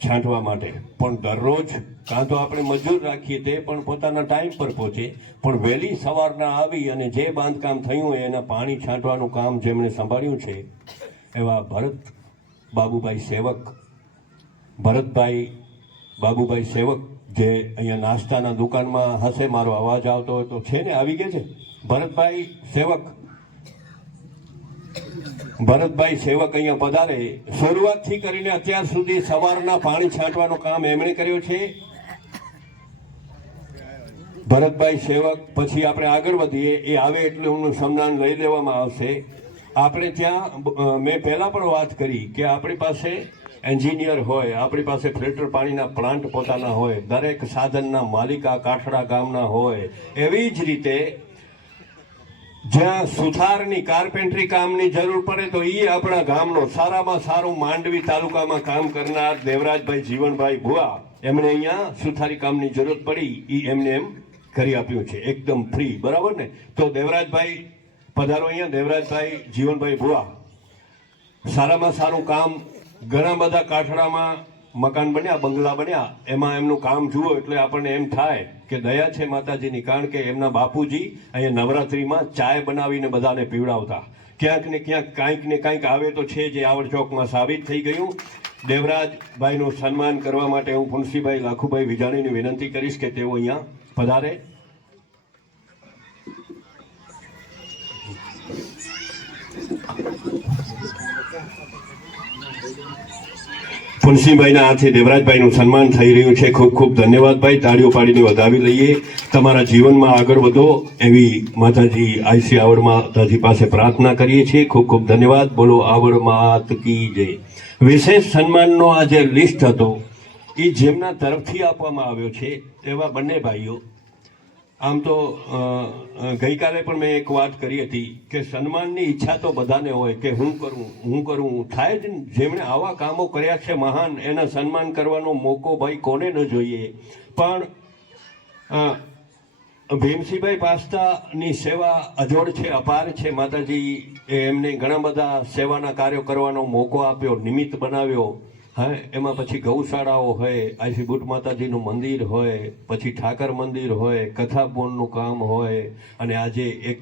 છાંટવા માટે. પણ દરરોજ કાં તો આપણે મજૂર રાખીએ, તે પણ પોતાના ટાઈમ પર પહોંચે, પણ વહેલી સવારના આવી અને જે બાંધકામ થયું હોય એના પાણી છાંટવાનું કામ જેમણે સંભાળ્યું છે એવા ભરતભાઈ બાબુભાઈ સેવક, જે અહીંયા નાસ્તાના દુકાનમાં હશે, મારો અવાજ આવતો હોય તો છે ને, આવી ગયા છે. ભરતભાઈ સેવક અહીંયા પધારે. શરૂઆતથી કરીને અત્યાર સુધી સવારના પાણી છાંટવાનું કામ એમણે કર્યું છે. ભરતભાઈ સેવક પછી આપણે આગળ વધીએ, એ આવે એટલે હું સન્માન લઈ લેવામાં આવશે. આપણે ત્યાં મેં પહેલાં પણ વાત કરી કે આપણી પાસે એન્જિનિયર હોય, આપણી પાસે ફિલ્ટર પાણીના પ્લાન્ટ પોતાના હોય, દરેક સાધનના માલિક આ કાઠડા ગામના હોય. એવી જ રીતે જ્યાં સુથારની કાર્પેન્ટ્રી કામની જરૂર પડે તો એ આપણા ગામનો સારામાં સારું માંડવી તાલુકામાં કામ કરનાર દેવરાજભાઈ જીવણભાઈ ભુવા, એમણે અહીંયા સુથારી કામની જરૂર પડી, એ એમને એમ કરી આપ્યું છે એકદમ ફ્રી, બરાબર ને? તો દેવરાજભાઈ પધારો અહીંયા. દેવરાજભાઈ જીવણભાઈ ભુવા, સારામાં સારું કામ, ઘણા બધા કાઠડામાં મકાન બન્યા, બંગલા બન્યા, એમાં એમનું કામ જુઓ એટલે આપણને એમ થાય કે દયા છે માતાજીની. કારણ કે એમના બાપુજી અહીંયા નવરાત્રિમાં ચાય બનાવીને બધાને પીવડાવતા. ક્યાંક ને ક્યાંક કાંઈક ને કાંઈક આવે તો છે, જે આવડ ચોકમાં સાબિત થઈ ગયું. દેવરાજભાઈનું સન્માન કરવા માટે હું પુનસીભાઈ લાખુભાઈ વિજાણીની વિનંતી કરીશ કે તેઓ અહીંયા પધારે. પુનસીભાઈના હાથે દેવરાજભાઈનું સન્માન થઈ રહ્યું છે. ખૂબ ખૂબ ધન્યવાદ ભાઈ. તાળીઓ પાડીને વધાવી લઈએ. તમારા જીવનમાં આગળ વધો એવી માતાજી આઈસી આવડ માતાજી પાસે પ્રાર્થના કરીએ છીએ. ખૂબ ખૂબ ધન્યવાદ. બોલો આવડ માત કી જય. વિશેષ સન્માનનો આ જે લિસ્ટ હતો એ જેમના તરફથી આપવામાં આવ્યો છે એવા બંને ભાઈઓ. આમ તો ગઈકાલે પણ મેં એક વાત કરી હતી કે સન્માનની ઈચ્છા તો બધાને હોય કે હું કરું થાય જ. જેમણે આવા કામો કર્યા છે મહાન, એના સન્માન કરવાનો મોકો ભાઈ કોને ન જોઈએ. પણ ભીમસિંહભાઈ પાસ્તાની સેવા અજોડ છે, અપાર છે. માતાજી એમને ઘણા બધા સેવાના કાર્યો કરવાનો મોકો આપ્યો, નિમિત્ત બનાવ્યો. હા, એમાં પછી ગૌશાળાઓ હોય, આઈસી બુટ માતાજીનું મંદિર હોય, પછી ઠાકર મંદિર હોય, કથાપોનનું કામ હોય, અને આજે એક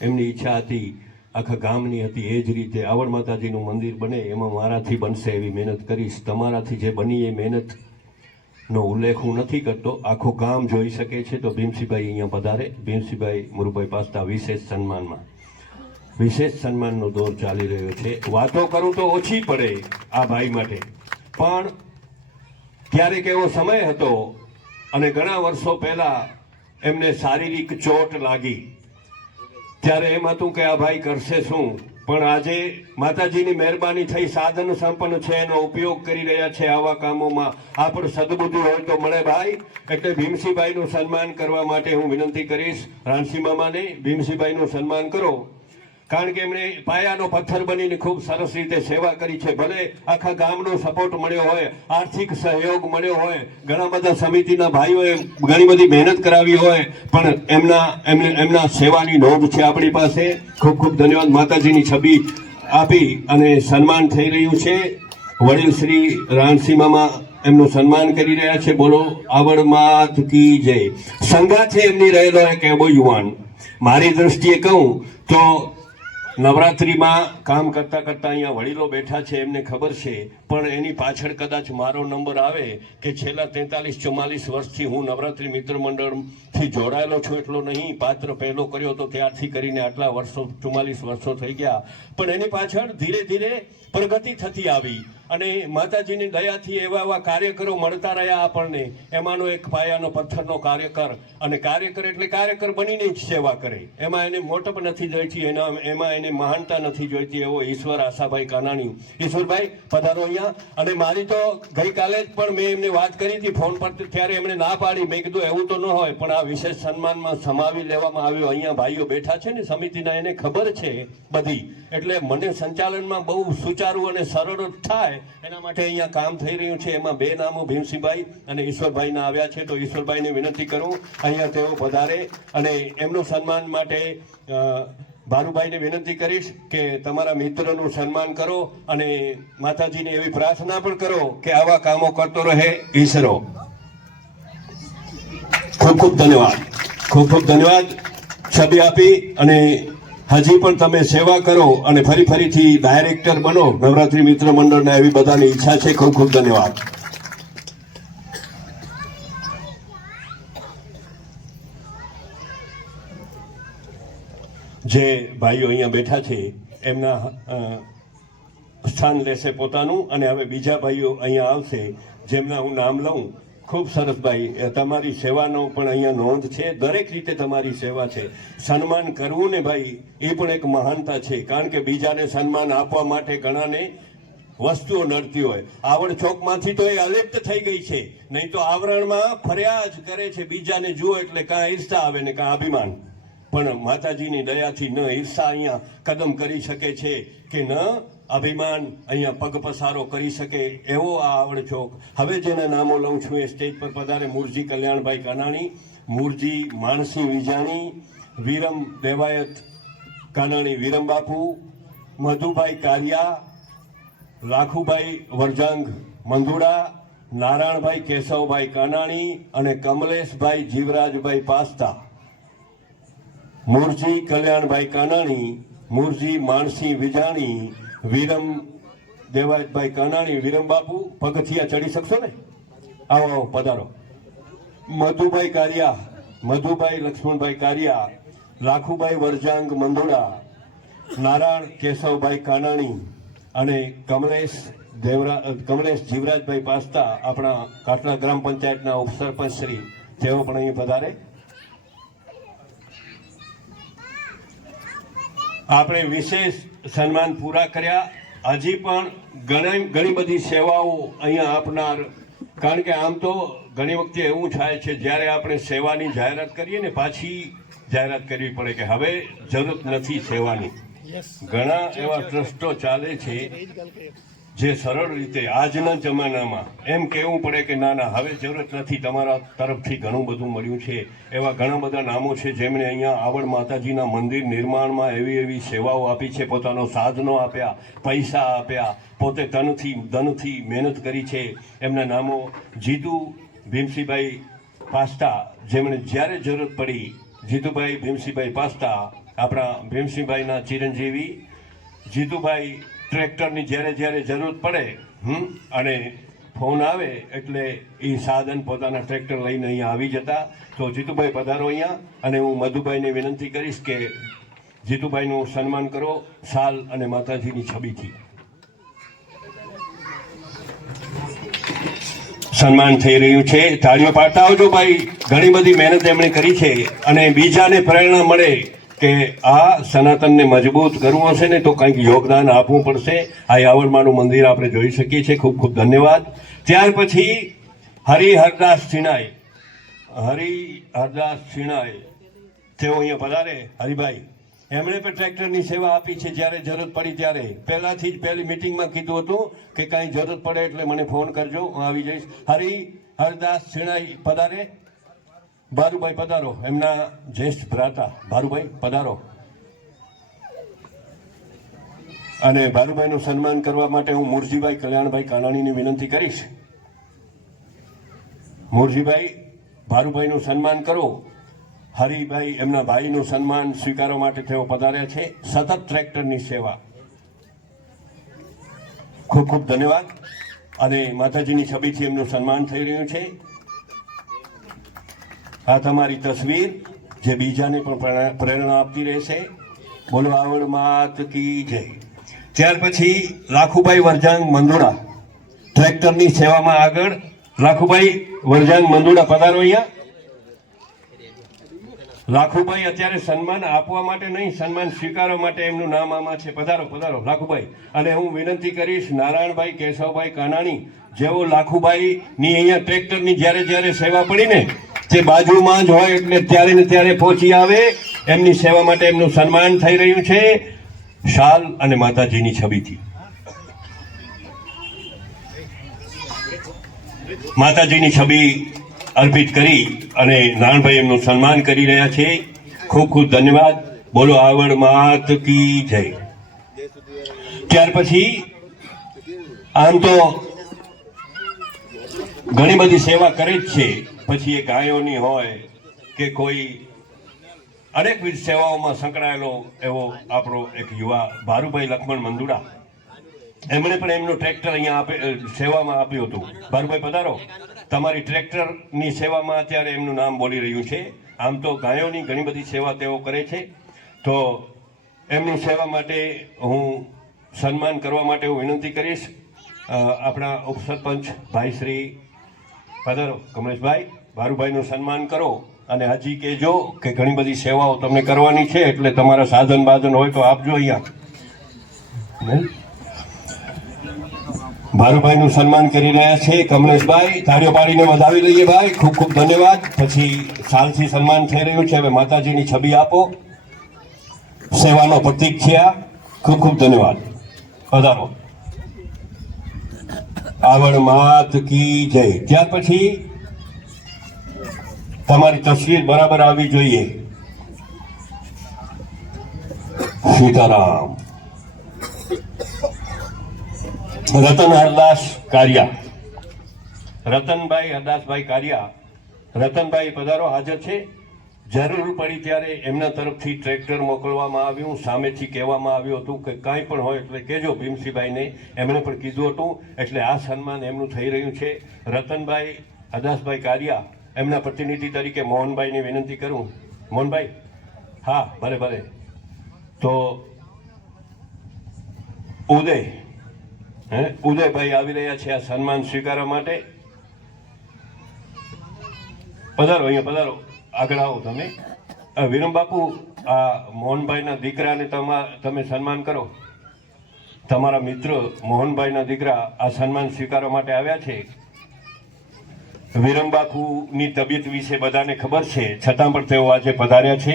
એમની ઈચ્છા હતી, આખા ગામની હતી, એ જ રીતે આવડ માતાજીનું મંદિર બને. એમાં મારાથી બનશે એવી મહેનત કરીશ. તમારાથી જે બની એ મહેનતનો ઉલ્લેખ હું નથી કરતો, આખું ગામ જોઈ શકે છે. તો ભીમસિંહભાઈ અહીંયા પધારે. ભીમસિંહભાઈ મુરુભાઈ પાસ્તા વિશેષ સન્માનમાં, વિશેષ સન્માનનો દોર ચાલી રહ્યો છે. વાતો કરું તો ઓછી પડે આ ભાઈ માટે, પણ ક્યારેક એવો સમય હતો અને ઘણા વર્ષો પહેલા એમને શારીરિક ચોટ લાગી, ત્યારે એમ હતું કે આ ભાઈ કરશે શું. પણ આજે માતાજીની મહેરબાની થઈ, સાધન સંપન્ન છે, એનો ઉપયોગ કરી રહ્યા છે આવા કામોમાં. આ પણ સદબુદ્ધિ હોય તો મળે ભાઈ. એટલે ભીમસિંહભાઈનું સન્માન કરવા માટે હું વિનંતી કરીશ રાણસી મામાને. ભીમસિંહભાઈનું સન્માન કરો, કારણ કે એમણે પાયાનો પથ્થર બનીને ખૂબ સરસ રીતે સેવા કરી છે. ભલે આખા ગામનો સપોર્ટ મળ્યો હોય, આર્થિક સહયોગ મળ્યો હોય, ઘણા બધા સમિતિના ભાઈઓએ ઘણી બધી મહેનત કરાવી હોય, પણ એમના સેવાની નોંધ છે આપણી પાસે. ખૂબ ખૂબ ધન્યવાદ. માતાજીની છબી આપી અને સન્માન થઈ રહ્યું છે. વડીલ શ્રી રાણસી મામા એમનું સન્માન કરી રહ્યા છે. બોલો આવડ માત કી જય. સંગાથે એમની રહેલો એક એવો યુવાન, મારી દ્રષ્ટિએ કહું તો નવરાત્રિમાં કામ કરતા કરતા અહીંયા વડીલો બેઠા છે, એમને ખબર છે. પણ એની પાછળ કદાચ મારો નંબર આવે કે છેલ્લા 43-44 વર્ષથી હું નવરાત્રિ મિત્ર મંડળથી જોડાયેલો છું. એટલો નહીં, પાત્ર પહેલો કર્યો તો ત્યારથી કરીને આટલા વર્ષો 44 વર્ષો થઈ ગયા. પણ એની પાછળ ધીરે ધીરે પ્રગતિ થતી આવી અને માતાજીની દયાથી એવા કાર્યકરો મળતા રહ્યા આપણને. એમાંનો એક પાયાનો પથ્થરનો કાર્યકર, અને કાર્યકર એટલે કાર્યકર બનીને જ સેવા કરે. એમાં એને મોટપ નથી જોઈતી, એમાં એને મહાનતા નથી જોઈતી. એવો ઈશ્વર આશાભાઈ કાનાણી. ઈશ્વરભાઈ પધારો અહીંયા. અને મારી તો ગઈકાલે જ પણ મેં એમને વાત કરી હતી ફોન પર, ત્યારે એમણે ના પાડી. મેં કીધું એવું તો ન હોય, પણ આ વિશેષ સન્માનમાં સમાવી લેવામાં આવ્યો. અહીંયા ભાઈઓ બેઠા છે ને સમિતિના, એને ખબર છે બધી, એટલે મને સંચાલનમાં બહુ સુચારું અને સરળ થાય એના માટે અહીંયા કામ થઈ રહ્યું છે. એમાં બે નામો ભીમસિંહભાઈ અને ઈશ્વરભાઈના આવ્યા છે. તો ઈશ્વરભાઈને વિનંતી કરું અહીંયા તેઓ પધારે અને એમનું સન્માન માટે ભારુભાઈને વિનંતી કરીશ કે તમારા મિત્રનું સન્માન કરો અને માતાજીને એવી પ્રાર્થના પણ કરો કે આવા કામો કરતો રહે ઈશ્વરો. ખૂબ ખૂબ ધન્યવાદ. ખૂબ ખૂબ ધન્યવાદ. છબી આપી અને હજી પણ તમે સેવા કરો અને ફરીથી ડાયરેક્ટર બનો નવરાત્રિ મિત્ર મંડળના, એવી બધાની ઈચ્છા છે. ખૂબ ખૂબ ધન્યવાદ. જે ભાઈઓ અહીંયા બેઠા છે એમના સ્થાન લેશે પોતાનું, અને હવે બીજા ભાઈઓ અહીંયા આવશે જેમના હું નામ લઉં. ખૂબ સરસ ભાઈ, તમારી સેવાનો પણ અહીંયા નોંધ છે. દરેક રીતે તમારી સેવા છે. સન્માન કરવું ને ભાઈ, એ પણ એક મહાનતા છે. કારણ કે બીજાને સન્માન આપવા માટે ઘણાને વસ્તુઓ નડતી હોય. આવડ ચોકમાંથી તો એ અલિપ્ત થઈ ગઈ છે, નહીં તો આવરણમાં ફરિયાદ કરે છે. બીજાને જુઓ એટલે કાં ઈર્ષા આવે ને કાં અભિમાન. પણ માતાજીની દયાથી ન ઈર્ષા અહીંયા કદમ કરી શકે છે કે ન અભિમાન અહીંયા પગ પસારો કરી શકે એવો આ આવડછોક. હવે જેના નામો લઉં છું એ સ્ટેજ પર પધારે મૂળજી કલ્યાણભાઈ કાનાણી, મૂળજી માણસી વિજાણી, વિરમ દેવાયત કાનાણી વિરમ બાપુ, મધુભાઈ કારિયા, લાખુભાઈ વરજાંગ મંધુડા, નારાયણભાઈ કેશવભાઈ કાનાણી અને કમલેશભાઈ જીવરાજભાઈ પાસ્તા. મૂળજી કલ્યાણભાઈ કાનાણી, મૂળજી માણસી વિજાણી, વિરમ દેવાયતભાઈ કાનાણી વિરમ બાપુ. પગથિયા ચડી શકશો ને? આવો આવો પધારો. મધુભાઈ કારિયા, મધુભાઈ લક્ષ્મણભાઈ કારિયા, લાખુભાઈ વરજાંગ મંધુડા, નારાયણ કેશવભાઈ કાનાણી અને કમલેશ જીવરાજભાઈ પાસ્તા, આપણા કાટલા ગ્રામ પંચાયતના ઉપસરપંચ શ્રી, તેઓ પણ અહીં પધારે. આપણે વિશેષ સન્માન પૂરા કર્યા. હજી પણ ઘણી બધી સેવાઓ અહીંયા આપનાર, કારણ કે આમ તો ઘણી વખતે એવું થાય છે જ્યારે આપણે સેવાની જાહેરાત કરીએ ને પાછી જાહેરાત કરવી પડે કે હવે જરૂર નથી સેવાની. ઘણા એવા ટ્રસ્ટો ચાલે છે જે સરળ રીતે આજના જમાનામાં એમ કહેવું પડે કે ના ના હવે જરૂરત નથી, તમારા તરફથી ઘણું બધું મળ્યું છે. એવા ઘણા બધા નામો છે જેમણે અહીંયા આવડ માતાજીના મંદિર નિર્માણમાં એવી સેવાઓ આપી છે, પોતાનો સાધનો આપ્યા, પૈસા આપ્યા, પોતે ધનથી મહેનત કરી છે. એમના નામો જીતુ ભીમસિંહભાઈ પાસ્તા, જેમણે જ્યારે જરૂરત પડી, જીતુભાઈ ભીમસિંહભાઈ પાસ્તા, આપણા ભીમસિંહભાઈના ચિરંજીવી જીતુભાઈ, ટ્રેક્ટરની જ્યારે જરૂર પડે અને ફોન આવે એટલે એ સાધન પોતાના ટ્રેક્ટર લઈને અહીંયા આવી જતા. તો જીતુભાઈ પધારો અહીંયા. અને હું મધુભાઈને વિનંતી કરીશ કે જીતુભાઈનું સન્માન કરો શાલ અને માતાજીની છબીથી. સન્માન થઈ રહ્યું છે, તાળીઓ પાડતા આવજો ભાઈ. ઘણી બધી મહેનત એમણે કરી છે અને બીજાને પ્રેરણા મળે કે આ સનાતનને મજબૂત કરવું હશે ને તો કંઈક યોગદાન આપવું પડશે. આ આવડમાનું મંદિર આપણે જોઈ શકીએ છીએ. ખૂબ ખૂબ ધન્યવાદ. ત્યાર પછી હરિહરદાસ સિણાઈ, તેઓ અહીંયા પધારે. હરિભાઈ, એમણે પણ ટ્રેક્ટરની સેવા આપી છે જ્યારે જરૂરત પડી ત્યારે. પહેલાથી જ પહેલી મિટિંગમાં કીધું હતું કે કાંઈ જરૂરત પડે એટલે મને ફોન કરજો, હું આવી જઈશ. હરિહરદાસ સિણાઈ પધારે. ભારુભાઈ પધારો, એમના જ્યેષ્ઠ ભ્રાતા ભારુભાઈ પધારો. અને ભારુભાઈનું સન્માન કરવા માટે હું મૂળજીભાઈ કલ્યાણભાઈ કાનાણીની વિનંતી કરીશ. મૂળજીભાઈ, ભારુભાઈનું સન્માન કરો. હરિભાઈ, એમના ભાઈનું સન્માન સ્વીકારવા માટે તેઓ પધાર્યા છે. સતત ટ્રેક્ટરની સેવા. ખૂબ ખૂબ ધન્યવાદ. અને માતાજીની છબીથી એમનું સન્માન થઈ રહ્યું છે. આ તમારી તસવીર જે બીજાને પણ પ્રેરણા આપતી રહેશે. બોલો આવડ માત કી જય. ત્યાર પછી લાખુભાઈ વરજાંગ મંદુડા, ટ્રેક્ટરની સેવામાં આગળ. લાખુભાઈ વરજાંગ મંદુડા પધારો અહીંયા. લાખુભાઈ અત્યારે સન્માન આપવા માટે નહીં, સન્માન સ્વીકારવા માટે એમનું નામ આમાં છે. પધારો પધારો લાખુભાઈ. અને હું વિનંતી કરીશ નારાયણભાઈ કેશવભાઈ કાનાણી, જેઓ લાખુભાઈની અહીંયા ટ્રેક્ટરની જ્યારે સેવા પડી ને તે બાજુમાં જ હોય એટલે ત્યારે ને ત્યારે પહોંચી આવે. એમની સેવા માટે એમનું સન્માન થઈ રહ્યું છે શાલ અને માતાજીની છબીથી. માતાજીની છબી અર્પિત કરી અને નારાયણભાઈ એમનું સન્માન કરી રહ્યા છે. ખૂબ ખૂબ ધન્યવાદ. બોલો આવડ માત કી જય. ત્યાર પછી આમ તો ઘણી બધી સેવા કરે જ છે, પછી એ ગાયોની હોય કે કોઈ અનેકવિધ સેવાઓમાં સંકળાયેલો એવો આપણો એક યુવા ભારુભાઈ લક્ષ્મણ મંદુડા, એમણે પણ એમનું ટ્રેક્ટર અહીંયા સેવામાં આપ્યું હતું. ભારુભાઈ પધારો. તમારી ટ્રેક્ટરની સેવામાં અત્યારે એમનું નામ બોલી રહ્યું છે. આમ તો ગાયોની ઘણી બધી સેવા તેઓ કરે છે, તો એમની સેવા માટે હું સન્માન કરવા માટે હું વિનંતી કરીશ આપણા ઉપસરપંચ ભાઈ શ્રી પધારો. કમલેશભાઈ, ભારુભાઈનું સન્માન કરો અને હજી કહેજો કે ઘણી બધી સેવાઓ તમને કરવાની છે, એટલે તમારા સાધન બાધન હોય તો આપજો અહીંયા. ભારુભાઈનું સન્માન કરી રહ્યા છે કમલેશભાઈ, તાળીઓ પાડીને વધાવી લઈએ ભાઈ, ખૂબ ખૂબ ધન્યવાદ. પછી શાલથી સન્માન થઈ રહ્યું છે. હવે માતાજીની છબી આપો, સેવાનો પ્રતીક છે આ. ખૂબ ખૂબ ધન્યવાદ. પધારો. આવડ માત કી જય. ત્યાર પછી તમારી તસવીર બરાબર આવવી જોઈએ. સીતારામ. રતન હરદાસ કારિયા, રતનભાઈ હરદાસભાઈ કારિયા. રતનભાઈ પધારો, હાજર છે. જરૂર પડી ત્યારે એમના તરફથી ટ્રેક્ટર મોકલવામાં આવ્યું. સામેથી કહેવામાં આવ્યું હતું કે કાંઈ પણ હોય એટલે કહેજો ભીમસિંહભાઈને, એમણે પણ કીધું હતું. એટલે આ સન્માન એમનું થઈ રહ્યું છે. રતનભાઈ હરદાસભાઈ કારિયા, એમના પ્રતિનિધિ તરીકે મોહનભાઈને વિનંતી કરું. મોહનભાઈ, હા ભલે ભલે. તો ઉદયભાઈ આવી રહ્યા છે આ સન્માન સ્વીકારવા માટે. પધારો, અહીંયા પધારો, આગળ આવો તમે. વિરમ બાપુ, આ મોહનભાઈના દીકરાને તમે સન્માન કરો. તમારા મિત્ર મોહનભાઈના દીકરા આ સન્માન સ્વીકારવા માટે આવ્યા છે. વિરમ બાપુની તબિયત વિશે બધાને ખબર છે, છતાં પણ તેઓ આજે પધાર્યા છે.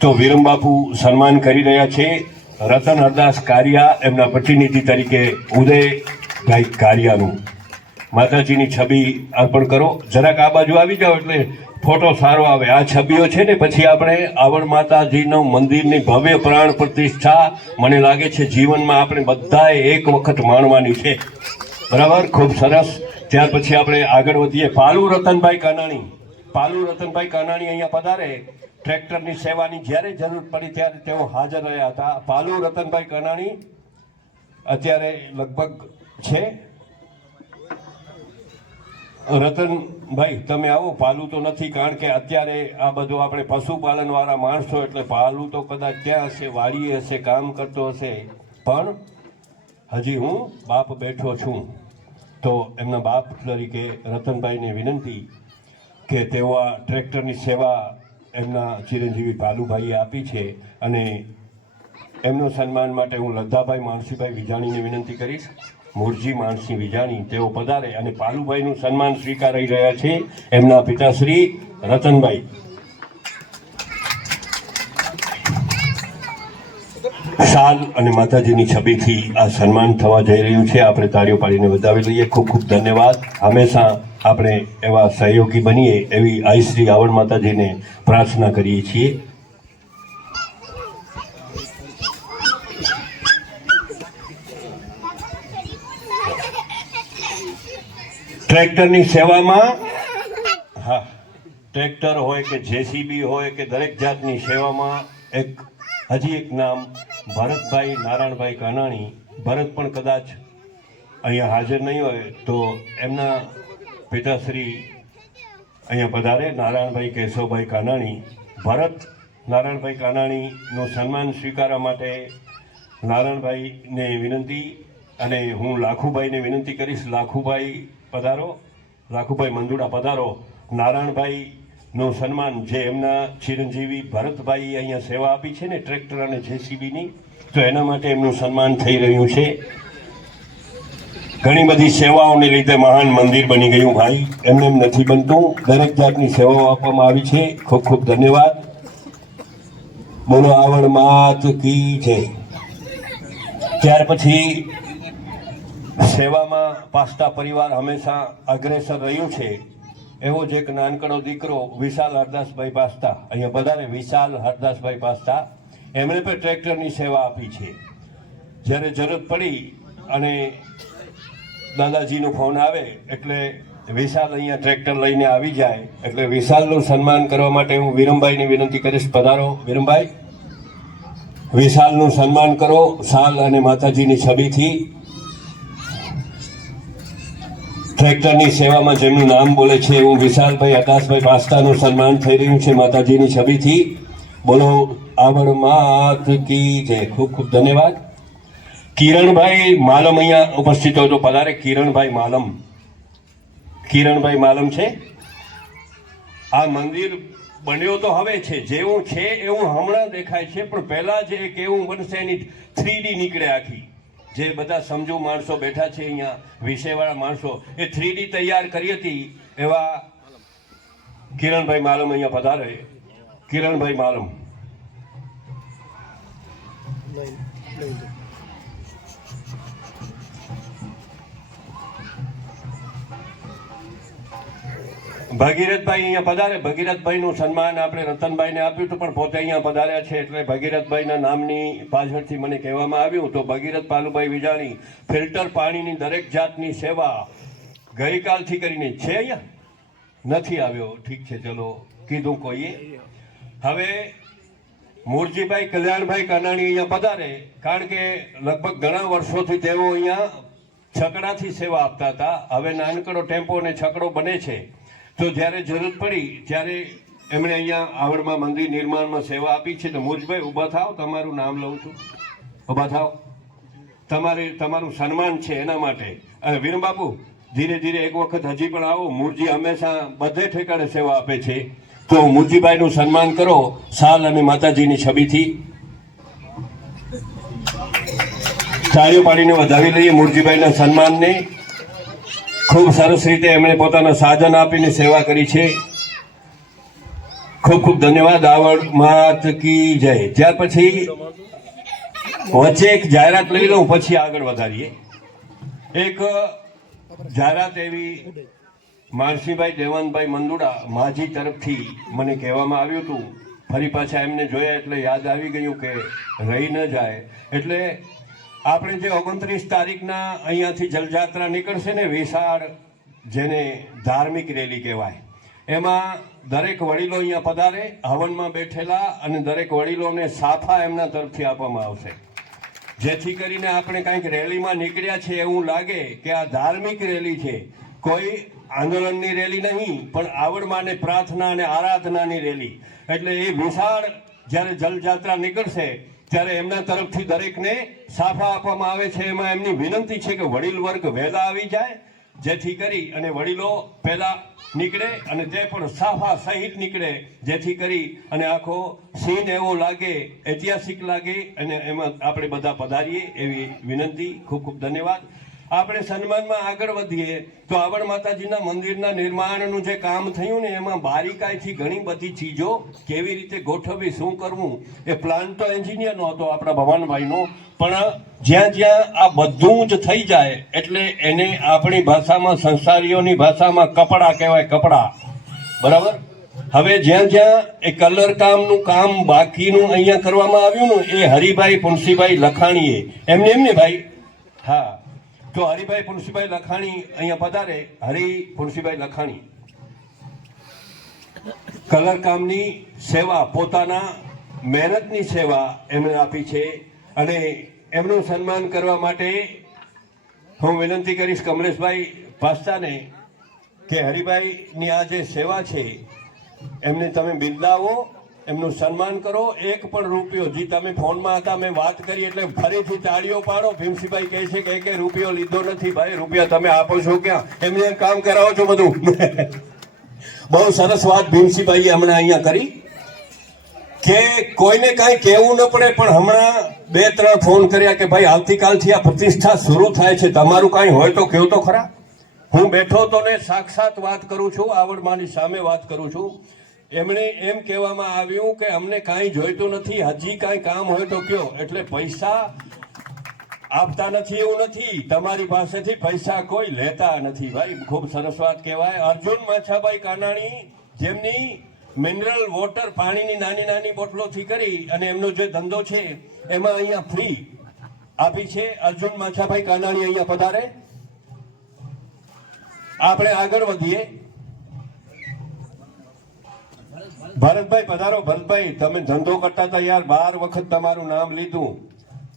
તો વિરમ બાપુ સન્માન કરી રહ્યા છે. રતન હરદાસ કારિયા, એમના પ્રતિનિધિ તરીકે ઉદયભાઈ કારિયાનું. માતાજીની છબી અર્પણ કરો. જરાક આ બાજુ આવી જાઓ એટલે ફોટો સારો આવે. આ છબીઓ છે ને પછી આપણે આવડ માતાજીનું મંદિરની ભવ્ય પ્રાણ પ્રતિષ્ઠા મને લાગે છે જીવનમાં આપણે બધાએ એક વખત માણવાની છે. બરાબર, ખૂબ સરસ. ત્યાર પછી આપણે આગળ વધીએ. પાલુ રતનભાઈ કાનાણી. પાલુ રતનભાઈ કાનાણી અહીંયા પધારે. ટ્રેક્ટરની સેવાની જ્યારે જરૂર પડી ત્યારે તેઓ હાજર રહ્યા હતા. પાલુ રતનભાઈ કાનાણી અત્યારે લગભગ છે. રતનભાઈ તમે આવો. પાલુ તો નથી, કારણ કે અત્યારે આ બધું આપણે પશુપાલન વાળા માણસો એટલે પાલુ તો કદાચ ક્યાં હશે, વાડીએ હશે, કામ કરતો હશે. પણ હજી હું બાપ બેઠો છું. તો એમના બાપ તરીકે રતનભાઈને વિનંતી કે તેઓ આ ટ્રેક્ટરની સેવા એમના ચિરંજીવી પાલુભાઈએ આપી છે અને એમનું સન્માન માટે હું લદ્દાભાઈ માનસીભાઈ વિજાણીને વિનંતી કરીશ. મૂળજી માનસી વિજાણી તેઓ પધારે અને પાલુભાઈનું સન્માન સ્વીકારી રહ્યા છે એમના પિતાશ્રી રતનભાઈ. શાલ અને માતાજીની છબીથી આ સન્માન થવા જઈ રહ્યું છે. આપણે તાળીઓ પાડીને વધાવી લઈએ. ખૂબ ખૂબ ધન્યવાદ. હંમેશા આપણે એવા સહયોગી બનીએ એવી આઈ શ્રી આવડ માતાજીને પ્રાર્થના કરીએ છીએ. ટ્રેક્ટરની સેવામાં, હા, ટ્રેક્ટર હોય કે જેસીબી હોય કે દરેક જાતની સેવામાં હજી એક નામ ભરતભાઈ નારાયણભાઈ કાનાણી. ભરત પણ કદાચ અહીંયા હાજર નહીં હોય તો એમના પિતાશ્રી અહીંયા પધારે. નારાયણભાઈ કેશવભાઈ કાનાણી. ભરત નારાયણભાઈ કાનાણીનું સન્માન સ્વીકારવા માટે નારાયણભાઈને વિનંતી અને હું લાખુભાઈને વિનંતી કરીશ. લાખુભાઈ પધારો. લાખુભાઈ મંદુડા પધારો. નારાયણભાઈનું સન્માન જે એમના ચિરંજીવી ભરતભાઈ અહીંયા સેવા આપી છે ને ટ્રેક્ટર અને જેસીબીની, તો એના માટે એમનું સન્માન થઈ રહ્યું છે. ઘણી બધી સેવાઓને લીધે મહાન મંદિર બની ગયું ભાઈ, એમને એમ નથી બનતું. દરેક જાતની સેવાઓ આપવામાં આવી છે. ખૂબ ખૂબ ધન્યવાદ. બોલો આવડ માત કી જય. ત્યાર પછી સેવામાં પાસ્તા પરિવાર હંમેશા અગ્રેસર રહ્યું છે. એવો જ એક નાનકડો દીકરો વિશાલ હરદાસભાઈ પાસ્તા અહીંયા બધાને. વિશાલ હરદાસભાઈ પાસ્તા એમણે પણ ટ્રેક્ટરની સેવા આપી છે. જ્યારે જરૂરત પડી અને દાદાજીનો ફોન આવે એટલે વિશાલ અહીંયા ટ્રેક્ટર લઈને આવી જાય. એટલે વિશાલનું સન્માન કરવા માટે હું વિરમભાઈને વિનંતી કરીશ. પધારો વિરમભાઈ. વિશાલનું સન્માન કરો શાલ અને માતાજીની છબીથી. ટ્રેક્ટરની સેવામાં જેમનું નામ બોલે છે એવું વિશાલભાઈ આકાશભાઈ પાસ્તાનું સન્માન થઈ રહ્યું છે માતાજીની છબીથી. બોલો આવડ માત કી જય. ખૂબ ખૂબ ધન્યવાદ. કિરણભાઈ માલમ અહીંયા ઉપસ્થિત હોય તો પધારે. કિરણભાઈ માલમ. કિરણભાઈ માલમ છે. આ મંદિર બન્યો તો હવે છે, જેવું છે એવું હમણાં દેખાય છે, પણ પહેલા જે એક એવું બનશે એની 3D નીકળે આખી. જે બધા સમજુ માણસો બેઠા છે અહીંયા, વિષયવાળા માણસો, એ 3D તૈયાર કરી હતી એવા કિરણભાઈ માલમ અહીંયા પધારે. કિરણભાઈ માલમ. ભગીરથભાઈ અહીંયા પધારે. ભગીરથભાઈનું સન્માન આપણે રતનભાઈને આપ્યું હતું, પણ પોતે અહીંયા પધાર્યા છે એટલે ભગીરથભાઈના નામની પાછળથી મને કહેવામાં આવ્યું. તો ભગીરથ પાલુભાઈ વિજાણી ફિલ્ટર પાણીની દરેક જાતની સેવા ગઈકાલથી કરીને છે. અહીંયા નથી આવ્યો, ઠીક છે, ચલો કીધું કોઈએ. હવે મૂળજીભાઈ કલ્યાણભાઈ કાનાણી અહીંયા પધારે, કારણ કે લગભગ ઘણા વર્ષોથી તેઓ અહીંયા છકડાથી સેવા આપતા હતા. હવે નાનકડો ટેમ્પો અને છકડો બને છે, તો જ્યારે જરૂર પડી ત્યારે એમણે અહીંયા આવડમાં મંદિર નિર્માણમાં સેવા આપી છે. તો મૂળજીભાઈ ઊભા થાવ, તમારું નામ લઉં છું, ઊભા થાવ, તમારું સન્માન છે એના માટે. અને વીરબાપુ ધીરે ધીરે એક વખત હજી પણ આવો. મૂળજી હંમેશા બધે ઠેકાણે સેવા આપે છે, તો મૂળજીભાઈનું સન્માન કરો સાલ અને માતાજીની છબીથી. તાળીઓ પાડીને વધાવી લઈએ મૂળજીભાઈના સન્માનને. ખૂબ સરસ રીતે એમણે પોતાના સાધન આપીને સેવા કરી છે. ખૂબ ખૂબ ધન્યવાદ. આવડ માત કી જય. ત્યાર પછી વચ્ચે એક જાહેરાત લઈ લઉં, પછી આગળ વધારીએ. એક જાહેરાત એવી માનસીભાઈ દેવાનભાઈ મંદુડા માજી તરફથી મને કહેવામાં આવ્યું હતું. ફરી પાછા એમને જોયા એટલે યાદ આવી ગયું કે રહી ન જાય. એટલે આપણે જે 29 તારીખના અહીંયાથી જલયાત્રા નીકળશે ને, વિશાળ, જેને ધાર્મિક રેલી કહેવાય, એમાં દરેક વડીલો અહીંયા પધારે હવનમાં બેઠેલા, અને દરેક વડીલોને સાફા એમના તરફથી આપવામાં આવશે, જેથી કરીને આપણે કંઈક રેલીમાં નીકળ્યા છે એવું લાગે કે આ ધાર્મિક રેલી છે, કોઈ આંદોલનની રેલી નહીં, પણ આવડમાં પ્રાર્થના અને આરાધનાની રેલી. એટલે એ વિશાળ જ્યારે જલયાત્રા નીકળશે ત્યારે એમના તરફથી દરેકને સાફા આપવામાં આવે છે. એમાં એમની વિનંતી છે કે વડીલ વર્ગ વહેલા આવી જાય, જેથી કરી અને વડીલો પહેલા નીકળે અને તે પણ સાફા સહિત નીકળે, જેથી કરી અને આખો સીન એવો લાગે, ઐતિહાસિક લાગે, અને એમાં આપણે બધા પધારીએ એવી વિનંતી. ખૂબ ખૂબ ધન્યવાદ. આપણે સન્માનમાં આગળ વધીએ તો આવડ માતાજીના મંદિરના નિર્માણનું જે કામ થયું ને, એમાં બારીકાઈથી ઘણી બધી ચીજો કેવી રીતે ગોઠવવી, શું કરવું, એ પ્લાન તો એન્જિનિયરનો હતો, આપણા ભવાનભાઈનો, પણ જ્યાં જ્યાં આ બધું જ થઈ જાય એટલે એને આપણી ભાષામાં, સંસારીઓની ભાષામાં કપડા કહેવાય, કપડા. બરાબર. હવે જ્યાં જ્યાં એ કલર કામનું કામ બાકીનું અહીંયા કરવામાં આવ્યું ને, એ હરિભાઈ પુનસીભાઈ લખાણીએ એમને ભાઈ, હા, તો હરિભાઈ પુનસીભાઈ લખાણી અહીંયા પધારે. હરિ પુનસીભાઈ લખાણી કલર કામની સેવા, પોતાના મહેનતની સેવા એમણે આપી છે, અને એમનું સન્માન કરવા માટે હું વિનંતી કરીશ કમલેશભાઈ પાસ્તાને કે હરિભાઈની આ જે સેવા છે એમને તમે બિરદાવો, એમનું સન્માન કરો. એક પણ રૂપિયો, જે તમે ફોનમાં હતા મેં વાત કરી એટલે ફરીથી તાળીઓ પાડો. ભીમસીભાઈ કહે છે કે એક રૂપિયો લીધો નથી. ભાઈ રૂપિયા તમે આપો છો ક્યાં? એમને એમ કામ કરાવો છો બધું. બહુ સરસ વાત ભીમસીભાઈએ હમણાં અહીંયા કરી કે કોઈને કાંઈ કહેવું ન પડે, પણ હમણાં 2-3 ફોન કર્યા કે ભાઈ આવતીકાલથી આ પ્રતિષ્ઠા શરૂ થાય છે, તમારું કાંઈ હોય તો કહો તો ખરા. હું બેઠો તો ને સાક્ષાત વાત કરું છું, આવડમાની સામે વાત કરું છું. એમણે એમ કહેવામાં આવ્યું કે અમને કાંઈ જોઈતું નથી, હજી કાંઈ કામ હોય તો કયો. એટલે પૈસા આપતા નથી એવું નથી, તમારી પાસેથી પૈસા કોઈ લેતા નથી. ભાઈ ખૂબ સરસ વાત કહેવાય. અર્જુન માછાભાઈ કાનાણી, જેમની મિનરલ વોટર, પાણીની નાની નાની બોટલોથી કરી અને એમનો જે ધંધો છે એમાં અહીંયા ફ્રી આપી છે. અર્જુન માછાભાઈ કાનાણી અહીંયા પધારે. આપણે આગળ વધીએ. ભરતભાઈ પધારો. ભરતભાઈ, તમે ધંધો કરતા હતા યાર, 12 વખત તમારું નામ લીધું.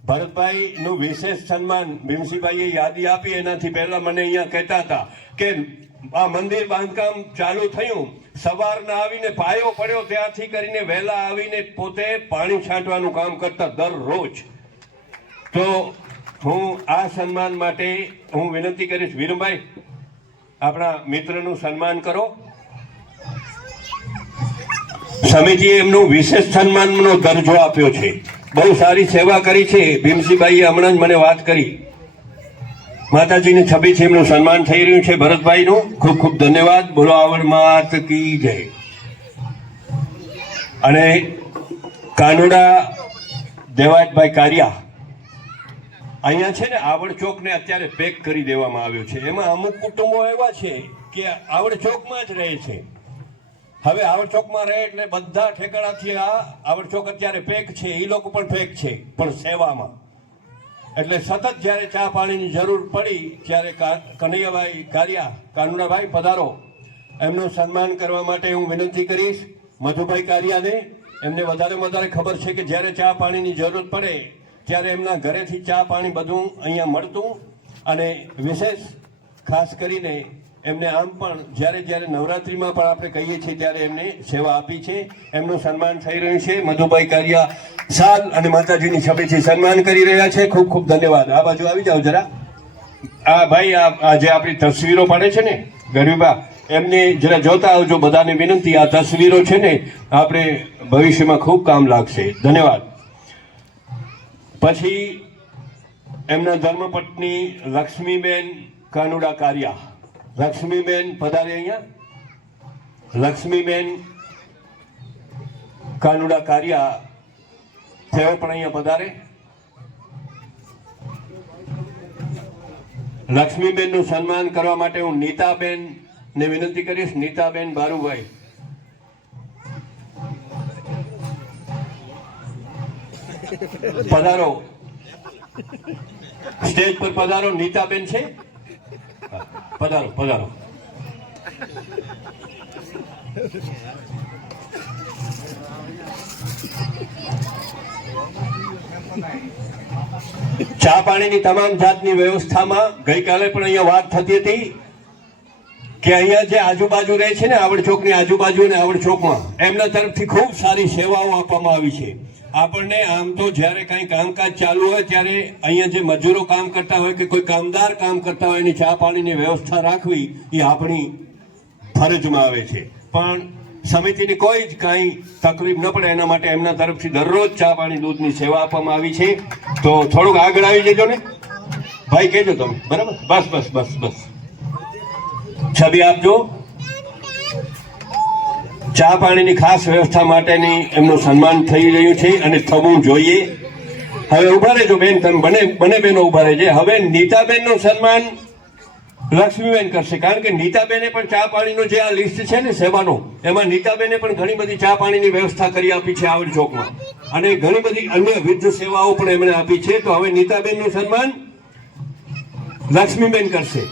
ભરતભાઈ નું વિશેષ સન્માન ભીમસીભાઈએ યાદી આપી. એનાથી પહેલા મને અહીંયા કહેતા હતા કે આ મંદિર બાંધકામ ચાલુ થયું, સવારના આવીને પાયો પડ્યો ત્યાંથી કરીને વહેલા આવીને પોતે પાણી છાંટવાનું કામ કરતા દરરોજ. તો હું આ સન્માન માટે હું વિનંતી કરીશ, વીરભાઈ આપણા મિત્રનું સન્માન કરો. સમિતિએ એમનું વિશેષ સન્માનનો દરજ્જો આપ્યો છે. બહુ સારી સેવા કરી છે. ભીમસિંહભાઈએ હમણાં જ મને વાત કરી. માતાજીની છબીથી એમનું સન્માન થઈ રહ્યું છે. ભરતભાઈનું ખૂબ ખૂબ ધન્યવાદ. બોલો આવડ માત કી જય. અને કાનુડા દેવાયતભાઈ કારિયા અહીંયા છે ને આવડ ચોકને અત્યારે પેક કરી દેવામાં આવ્યો છે. એમાં અમુક કુટુંબો એવા છે કે આવડ ચોકમાં જ રહે છે. હવે આવડ ચોકમાં રહે એટલે બધા ઠેકાણાથી આ આવડ ચોક અત્યારે પેક છે. એ લોકો પણ પેક છે, પણ સેવામાં. એટલે સતત જ્યારે ચા પાણીની જરૂર પડી ત્યારે કનૈયાભાઈ કારિયા, કાનુડાભાઈ પધારો. એમનું સન્માન કરવા માટે હું વિનંતી કરીશ મધુભાઈ કારિયાને. એમને વધારે ખબર છે કે જ્યારે ચા પાણીની જરૂર પડે ત્યારે એમના ઘરેથી ચા પાણી બધું અહીંયા મળતું. અને વિશેષ ખાસ કરીને એમને આમ પણ જ્યારે નવરાત્રિમાં પણ આપણે કહીએ છીએ ત્યારે એમને સેવા આપી છે. એમનું સન્માન થઈ રહ્યું છે. મધુભાઈ કારિયા સાલ અને માતાજીની છબીથી સન્માન કરી રહ્યા છે. ખૂબ ખૂબ ધન્યવાદ. આ બાજુ આવી જાઓ જરા. આ ભાઈ આ જે આપણી તસવીરો પાડે છે ને ગરીબા, એમને જરા જોતા આવજો. બધાને વિનંતી, આ તસવીરો છે ને આપણે ભવિષ્યમાં ખૂબ કામ લાગશે. ધન્યવાદ. પછી એમના ધર્મપત્ની લક્ષ્મીબેન કાનુડા કારિયા. લક્ષ્મીબેન પધારે અહીંયા. લક્ષ્મીબેન કાનુડા કારિયા તેઓ પણ અહીંયા પધારે. લક્ષ્મીબેનનું સન્માન કરવા માટે હું નીતાબેન ને વિનંતી કરીશ. નીતાબેન બારુભાઈ. પધારો, સ્ટેજ પર પધારો. નીતાબેન છે, પધારો પધારો. ચા પાણીની તમામ જાતની વ્યવસ્થામાં ગઈકાલે પણ અહીંયા વાત થતી હતી કે અહીંયા જે આજુબાજુ રહે છે ને આવડ ચોકની આજુબાજુ અને આવડ ચોકમાં એમના તરફથી ખૂબ સારી સેવાઓ આપવામાં આવી છે. આપણને આમ તો જ્યારે કંઈ કામકાજ ચાલુ હોય ત્યારે અહીંયા જે મજૂરો કામ કરતા હોય કે કોઈ કામદાર કામ કરતા હોય એની ચા પાણીની વ્યવસ્થા રાખવી એ આપણી ફરજમાં આવે છે. પણ સમિતિની કોઈ જ કાંઈ તકલીફ ન પડે એના માટે એમના તરફથી દરરોજ ચા પાણી દૂધની સેવા આપવામાં આવી છે. તો થોડુંક આગળ આવી જજો ને ભાઈ, કહેજો તમે. બરાબર, બસ બસ બસ બસ. છબી આપજો. ચા પાણીની ખાસ વ્યવસ્થા માટેની એમનું સન્માન થઈ રહ્યું છે અને થવું જોઈએ. હવે ઉભા રહેજો બેન, તમે બંને બહેનો ઉભા રહેજે. હવે નીતાબેનનું સન્માન લક્ષ્મીબેન કરશે, કારણ કે નીતાબેને પણ ચા પાણીનું જે આ લિસ્ટ છે ને સેવાનું, એમાં નીતાબેને પણ ઘણી બધી ચા પાણીની વ્યવસ્થા કરી આપી છે આવડ ચોકમાં. અને ઘણી બધી અન્ય વિવિધ સેવાઓ પણ એમણે આપી છે. તો હવે નીતાબેનનું સન્માન લક્ષ્મીબેન કરશે,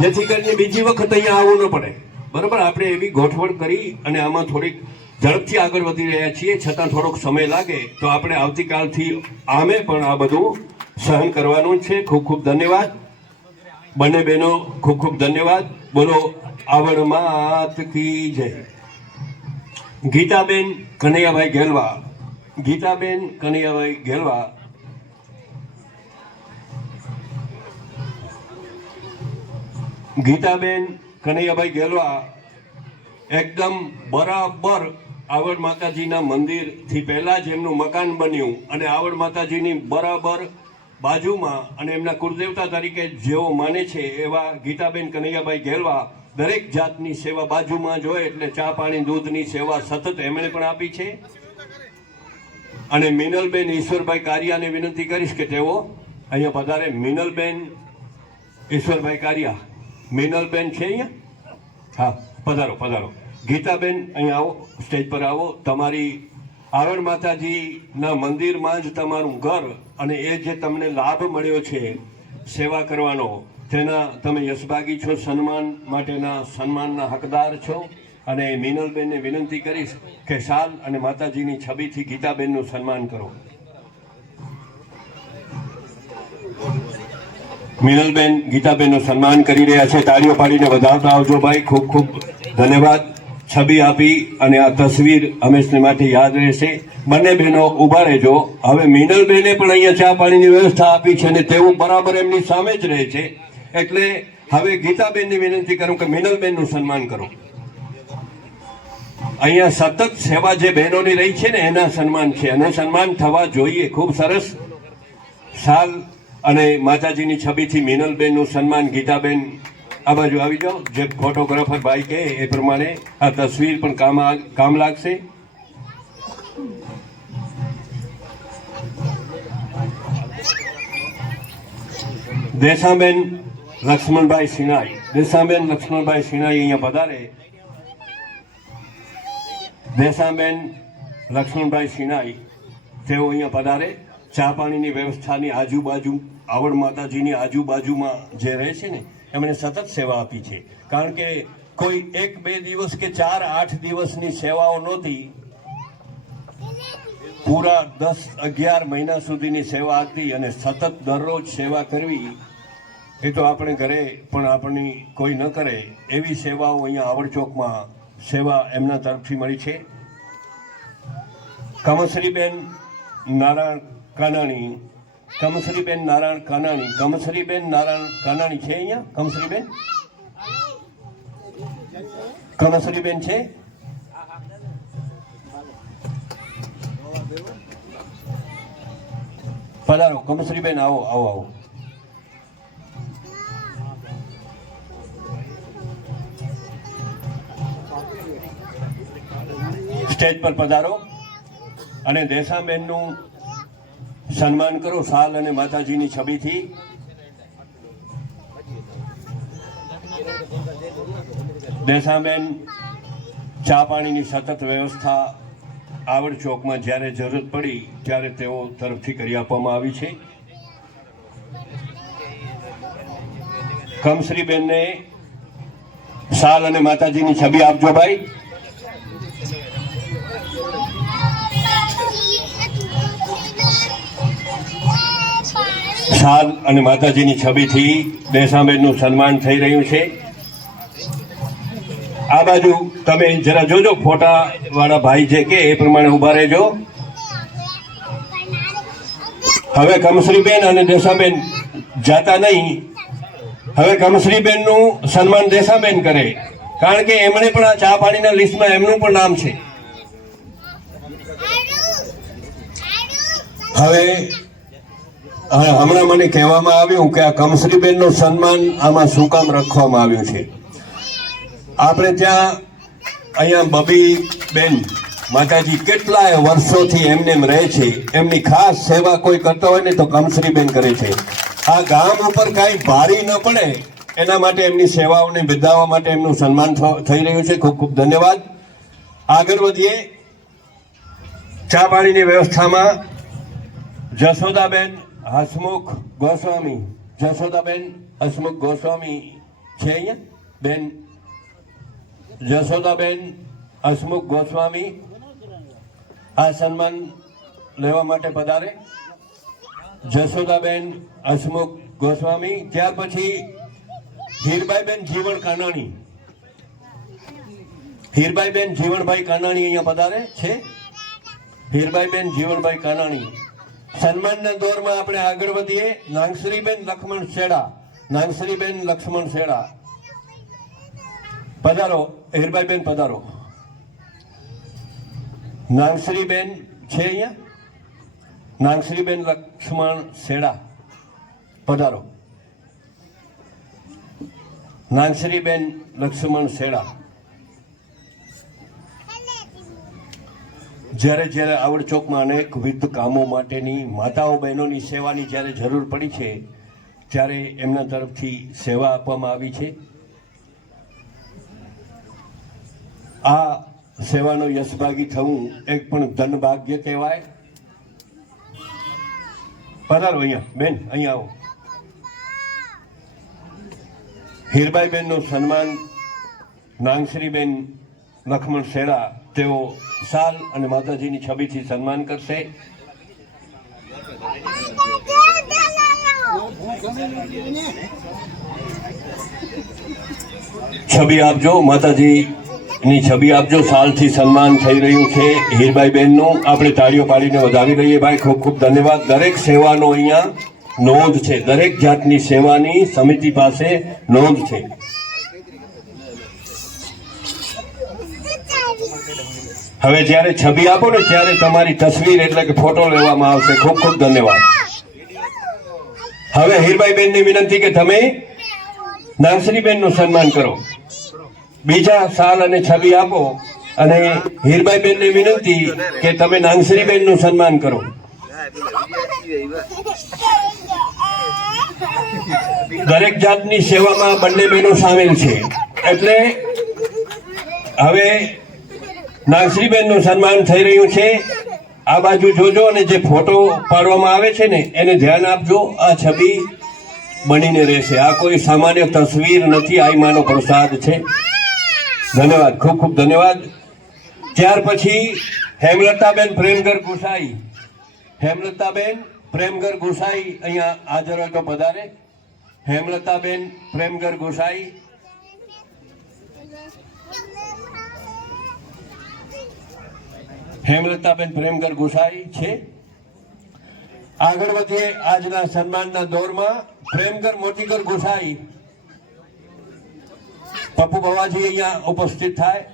જેથી કરીને બીજી વખત અહીંયા આવવું ન પડે. બરાબર, આપણે એવી ગોઠવણ કરી અને આમાં થોડીક ઝડપથી આગળ વધી રહ્યા છીએ. છતાં થોડોક સમય લાગે તો આપણે આવતીકાલથી આમે પણ આ બધું સહન કરવાનું છે. ખૂબ ખૂબ ધન્યવાદ બંને બહેનો, ખૂબ ખૂબ ધન્યવાદ. બોલો આવડ માત કી જય. ગીતાબેન કનૈયાભાઈ ગેલવા. ગીતાબેન કનૈયાભાઈ ગેલવા. ગીતાબેન કનૈયાભાઈ ગેલવા એકદમ બરાબર આવડ માતાજીના મંદિરથી પહેલા જ એમનું મકાન બન્યું અને આવડ માતાજીની બરાબર બાજુમાં અને એમના કુળદેવતા તરીકે જેઓ માને છે એવા ગીતાબેન કનૈયાભાઈ ગેલવા દરેક જાતની સેવા બાજુમાં જોઈએ એટલે ચા પાણી દૂધની સેવા સતત એમણે પણ આપી છે. અને મિનલબેન ઈશ્વરભાઈ કારિયાને વિનંતી કરીશ કે તેઓ અહીંયા પધારે. મિનલબેન ઈશ્વરભાઈ કારિયા. મિનલબેન છે અહીંયા? હા, પધારો પધારો. ગીતાબેન અહીંયા આવો, સ્ટેજ પર આવો. તમારી આવડ માતાજીના મંદિરમાં જ તમારું ઘર અને એ જે તમને લાભ મળ્યો છે સેવા કરવાનો, તેના તમે યશભાગી છો. સન્માન માટેના સન્માનના હકદાર છો. અને મિનલબેનને વિનંતી કરીશ કે શાલ અને માતાજીની છબીથી ગીતાબેનનું સન્માન કરો. મિનલબેન ગીતાબેનનું સન્માન કરી રહ્યા છે. તાળીઓ પાડીને વધારતા આવજો ભાઈ. ખૂબ ખૂબ ધન્યવાદ. છબી આપી અને આ તસવીર હંમેશને માટે યાદ રહેશે. બંને બહેનો ઊભા રહેજો. હવે મિનલબેને પણ અહીંયા ચા પાણીની વ્યવસ્થા આપી છે અને તેવું બરાબર એમની સામે જ રહે છે. એટલે હવે ગીતાબેનની વિનંતી કરું કે મિનલબેનનું સન્માન કરો. અહીંયા સતત સેવા જે બહેનોની રહી છે ને એના સન્માન છે, એનું સન્માન થવા જોઈએ. ખૂબ સરસ. સાલ અને માતાજીની છબીથી મિનલબેનનું સન્માન. ગીતાબેન આ બાજુ આવી જાઓ. જે ફોટોગ્રાફર ભાઈ કહે એ પ્રમાણે આ તસવીર પણ કામ લાગશે. દેસાબેન લક્ષ્મણભાઈ સિનાઈ. દેસાબેન લક્ષ્મણભાઈ સિનાઈ અહીંયા પધારે. દેસાબેન લક્ષ્મણભાઈ સિનાઈ તેઓ અહીંયા પધારે. ચા પાણીની વ્યવસ્થાની આજુબાજુ આવડ માતાજીની આજુબાજુમાં જે રહે છે ને એમણે સતત સેવા આપી છે. કારણ કે કોઈ 1-2 દિવસ કે 4-8 દિવસની સેવાઓ નહોતી, પૂરા 10-11 મહિના સુધીની સેવા હતી. અને સતત દરરોજ સેવા કરવી એ તો આપણે ઘરે પણ આપણી કોઈ ન કરે એવી સેવાઓ અહીંયા આવડ ચોકમાં સેવા એમના તરફથી મળી છે. કમશ્રીબેન નારાયણ કાનાણી. કમશ્રીબેન નારાયણ કાનાણી. કમશ્રીબેન નારાયણ કાનાણી છે અહીંયા? કમશ્રીબેન કમશ્રીબેન છે? પધારો કમશ્રીબેન, આવો આવો આવો. સ્ટેજ પર પધારો અને દેસાબેનનું સન્માન કરો સાલ અને માતાજીની છબીથી. દેસાબેન ચા પાણીની સતત વ્યવસ્થા આવડ ચોકમાં જ્યારે જરૂરત પડી ત્યારે તેઓ તરફથી કરી આપવામાં આવી છે. કમશ્રીબેનને સાલ અને માતાજીની છબી આપજો ભાઈ. સાલ અને માતાજીની છબીથી દેસાબેનનું સન્માન થઈ રહ્યું છે. આ બાજુ તમે જરા જોજો, ફોટા વાળા ભાઈ જે કે એ પ્રમાણે ઉભા રહેજો. હવે કમશ્રીબેન અને દેસાબેન જાતા નહીં. હવે કમશ્રીબેનનું સન્માન દેસાબેન કરે, કારણ કે એમણે પણ આ ચા પાણીના લિસ્ટમાં એમનું પણ નામ છે. હવે હમણાં મને કહેવામાં આવ્યું કે આ કમશ્રીબેનનું સન્માન આમાં શું કામ રાખવામાં આવ્યું છે. આપણે ત્યાં અહીંયા બબી બેન માતાજી કેટલાય વર્ષોથી એમને રહે છે. એમની ખાસ સેવા કોઈ કરતા હોય ને તો કમશ્રીબેન કરે છે. આ ગામ ઉપર કાંઈ ભારી ન પડે એના માટે એમની સેવાઓને બિરદાવવા માટે એમનું સન્માન થઈ રહ્યું છે. ખૂબ ખૂબ ધન્યવાદ. આગળ વધીએ. ચા પાણીની વ્યવસ્થામાં જશોદાબેન હસમુખ ગોસ્વામી. જશોદાબેન હસમુખ ગોસ્વામી છે અહીંયા બેન? જશોદાબેન હસમુખ ગોસ્વામી આ સન્માન લેવા માટે પધારે. જશોદાબેન હસમુખ ગોસ્વામી. ત્યાર પછી હીરબાઈબેન જીવણ કાનાણી. હીરબાઈબેન જીવણભાઈ કાનાણી અહીંયા પધારે છે. હીરબાઈબેન જીવણભાઈ કાનાણી. સન્માનના દોરમાં આપણે આગળ વધીએ. નાંગશ્રીબેન લક્ષ્મણ શેડા. નાંગશ્રીબેન લક્ષ્મણ શેડા પધારો. હીરબાઈબેન પધારો. નાંગશ્રીબેન છે અહીંયા? નાંગશ્રીબેન લક્ષ્મણ શેડા પધારો. નાંગશ્રીબેન લક્ષ્મણ શેડા. જ્યારે જ્યારે આવડ ચોકમાં અનેકવિધ કામો માટેની માતાઓ બહેનોની સેવાની જ્યારે જરૂર પડી છે ત્યારે એમના તરફથી સેવા આપવામાં આવી છે. આ સેવાનો યશભાગી થવું એક પણ ધનભાગ્ય કહેવાય. પધારો અહીંયા બેન, અહીંયા આવો. હીરબાઈબેનનું સન્માન નાંગશ્રીબેન લક્ષ્મણ શેડા તેઓ સાલ અને માતાજીની છબીથી સન્માન કરશે. છબી આપજો, માતાજીની છબી આપજો. સાલથી સન્માન થઈ રહ્યું છે હીરબાઈબેનનું. આપણે તાળીઓ પાડીને વધાવી લઈએ ભાઈ. ખૂબ ખૂબ ધન્યવાદ. દરેક સેવાનો અહીંયા નોંધ છે. દરેક જાતની સેવાની સમિતિ પાસે નોંધ છે. હવે જ્યારે છબી આપો ને ત્યારે તમારી તસવીર એટલે કે ફોટો લેવામાં આવશે. ખૂબ ખૂબ ધન્યવાદ. હવે હીરબાઈબેનની વિનંતી કે તમે નાગશ્રીબેનનું સન્માન કરો. બીજા શાલ અને છબી આપો અને હીરબાઈબેનની વિનંતી કે તમે નાગશ્રીબેનનું સન્માન કરો. દરેક જાતની સેવામાં બંને બહેનો સામેલ છે એટલે હવે નાગશ્રીબેનનું સન્માન થઈ રહ્યું છે. આ બાજુ જોજો અને જે ફોટો પાડવામાં આવે છે ને એને ધ્યાન આપજો. આ છબી બનીને રહેશે. આ કોઈ સામાન્ય તસવીર નથી, આ માનો પ્રસાદ છે. ધન્યવાદ, ખૂબ ખૂબ ધન્યવાદ. ત્યાર પછી હેમલતાબેન પ્રેમગર ગુસાઈ. હેમલતાબેન પ્રેમગર ગુસાઈ અહીંયા હાજર હોય તો પધારે. હેમલતાબેન પ્રેમગર ગુસાઈ. હેમલતાબેન પ્રેમગર ગુસાઈ છે. આગળ વધીએ આજના સન્માનના દોરમાં. પ્રેમગર મોતીગર ગુસાઈ. પપ્પુ બવાજી અહીંયા ઉપસ્થિત થાય.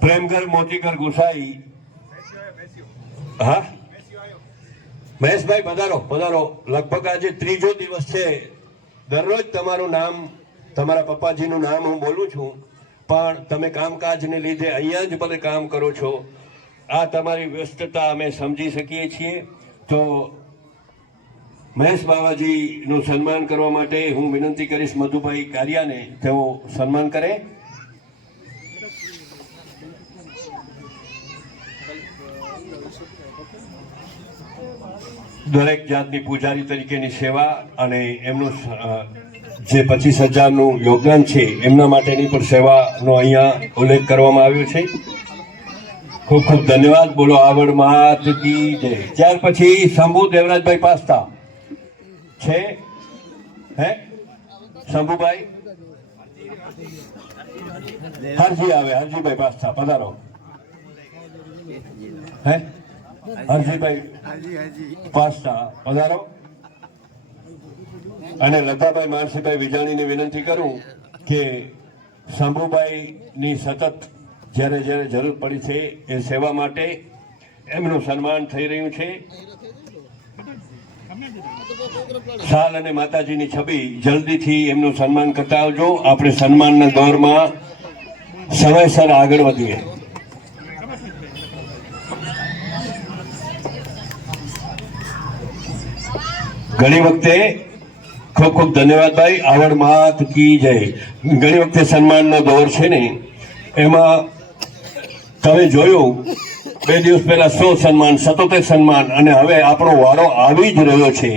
પ્રેમગર મોતીગર ગુસાઈ. હા મહેશભાઈ પધારો પધારો. લગભગ આજે ત્રીજો દિવસ છે. દરરોજ તમારું નામ, તમારા પપ્પાજીનું નામ હું બોલું છું, પણ તમે કામકાજને લીધે અહીંયા જ ભલે કામ કરો છો. આ તમારી વ્યસ્તતા અમે સમજી શકીએ છીએ. તો મહેશ બાવાજીનું સન્માન કરવા માટે હું વિનંતી કરીશ મધુભાઈ કારિયાને તેઓ સન્માન કરે. દરેક જાતની પૂજારી તરીકેની સેવા અને એમનું જે 25,000નું યોગદાન છે એમના માટેની પણ સેવાનો અહીંયા ઉલ્લેખ કરવામાં આવ્યો છે. ખૂબ ખૂબ ધન્યવાદ. બોલો આવડ માત કી જય. ત્યાર પછી શંભુ દેવરાજભાઈ પાસ્તા છે. હે શંભુભાઈ હરજી આવે. હરજીભાઈ પાસ્તા પધારો. હે હરજીભાઈ પાસ્તા પધારો. અને લતાભાઈ માનસીભાઈ વિજાણીને વિનંતી કરું કે શંભુભાઈની સતત જ્યારે જ્યારે જરૂર પડી છે એ સેવા માટે એમનું સન્માન થઈ રહ્યું છે. શાલ અને માતાજીની છબી જલ્દીથી એમનું સન્માન કરતા આવજો. આપણે સન્માનના દોરમાં સમયસર આગળ વધીએ. ઘણી વખતે ખૂબ ખૂબ ધન્યવાદ ભાઈ. આવડ માત કી જય. ઘણી વખતે સન્માનનો દોર છે ને એમાં તમે જોયું 2 દિવસ પહેલા 100 સન્માન, 77 સન્માન અને હવે આપણો વારો આવી જ રહ્યો છે.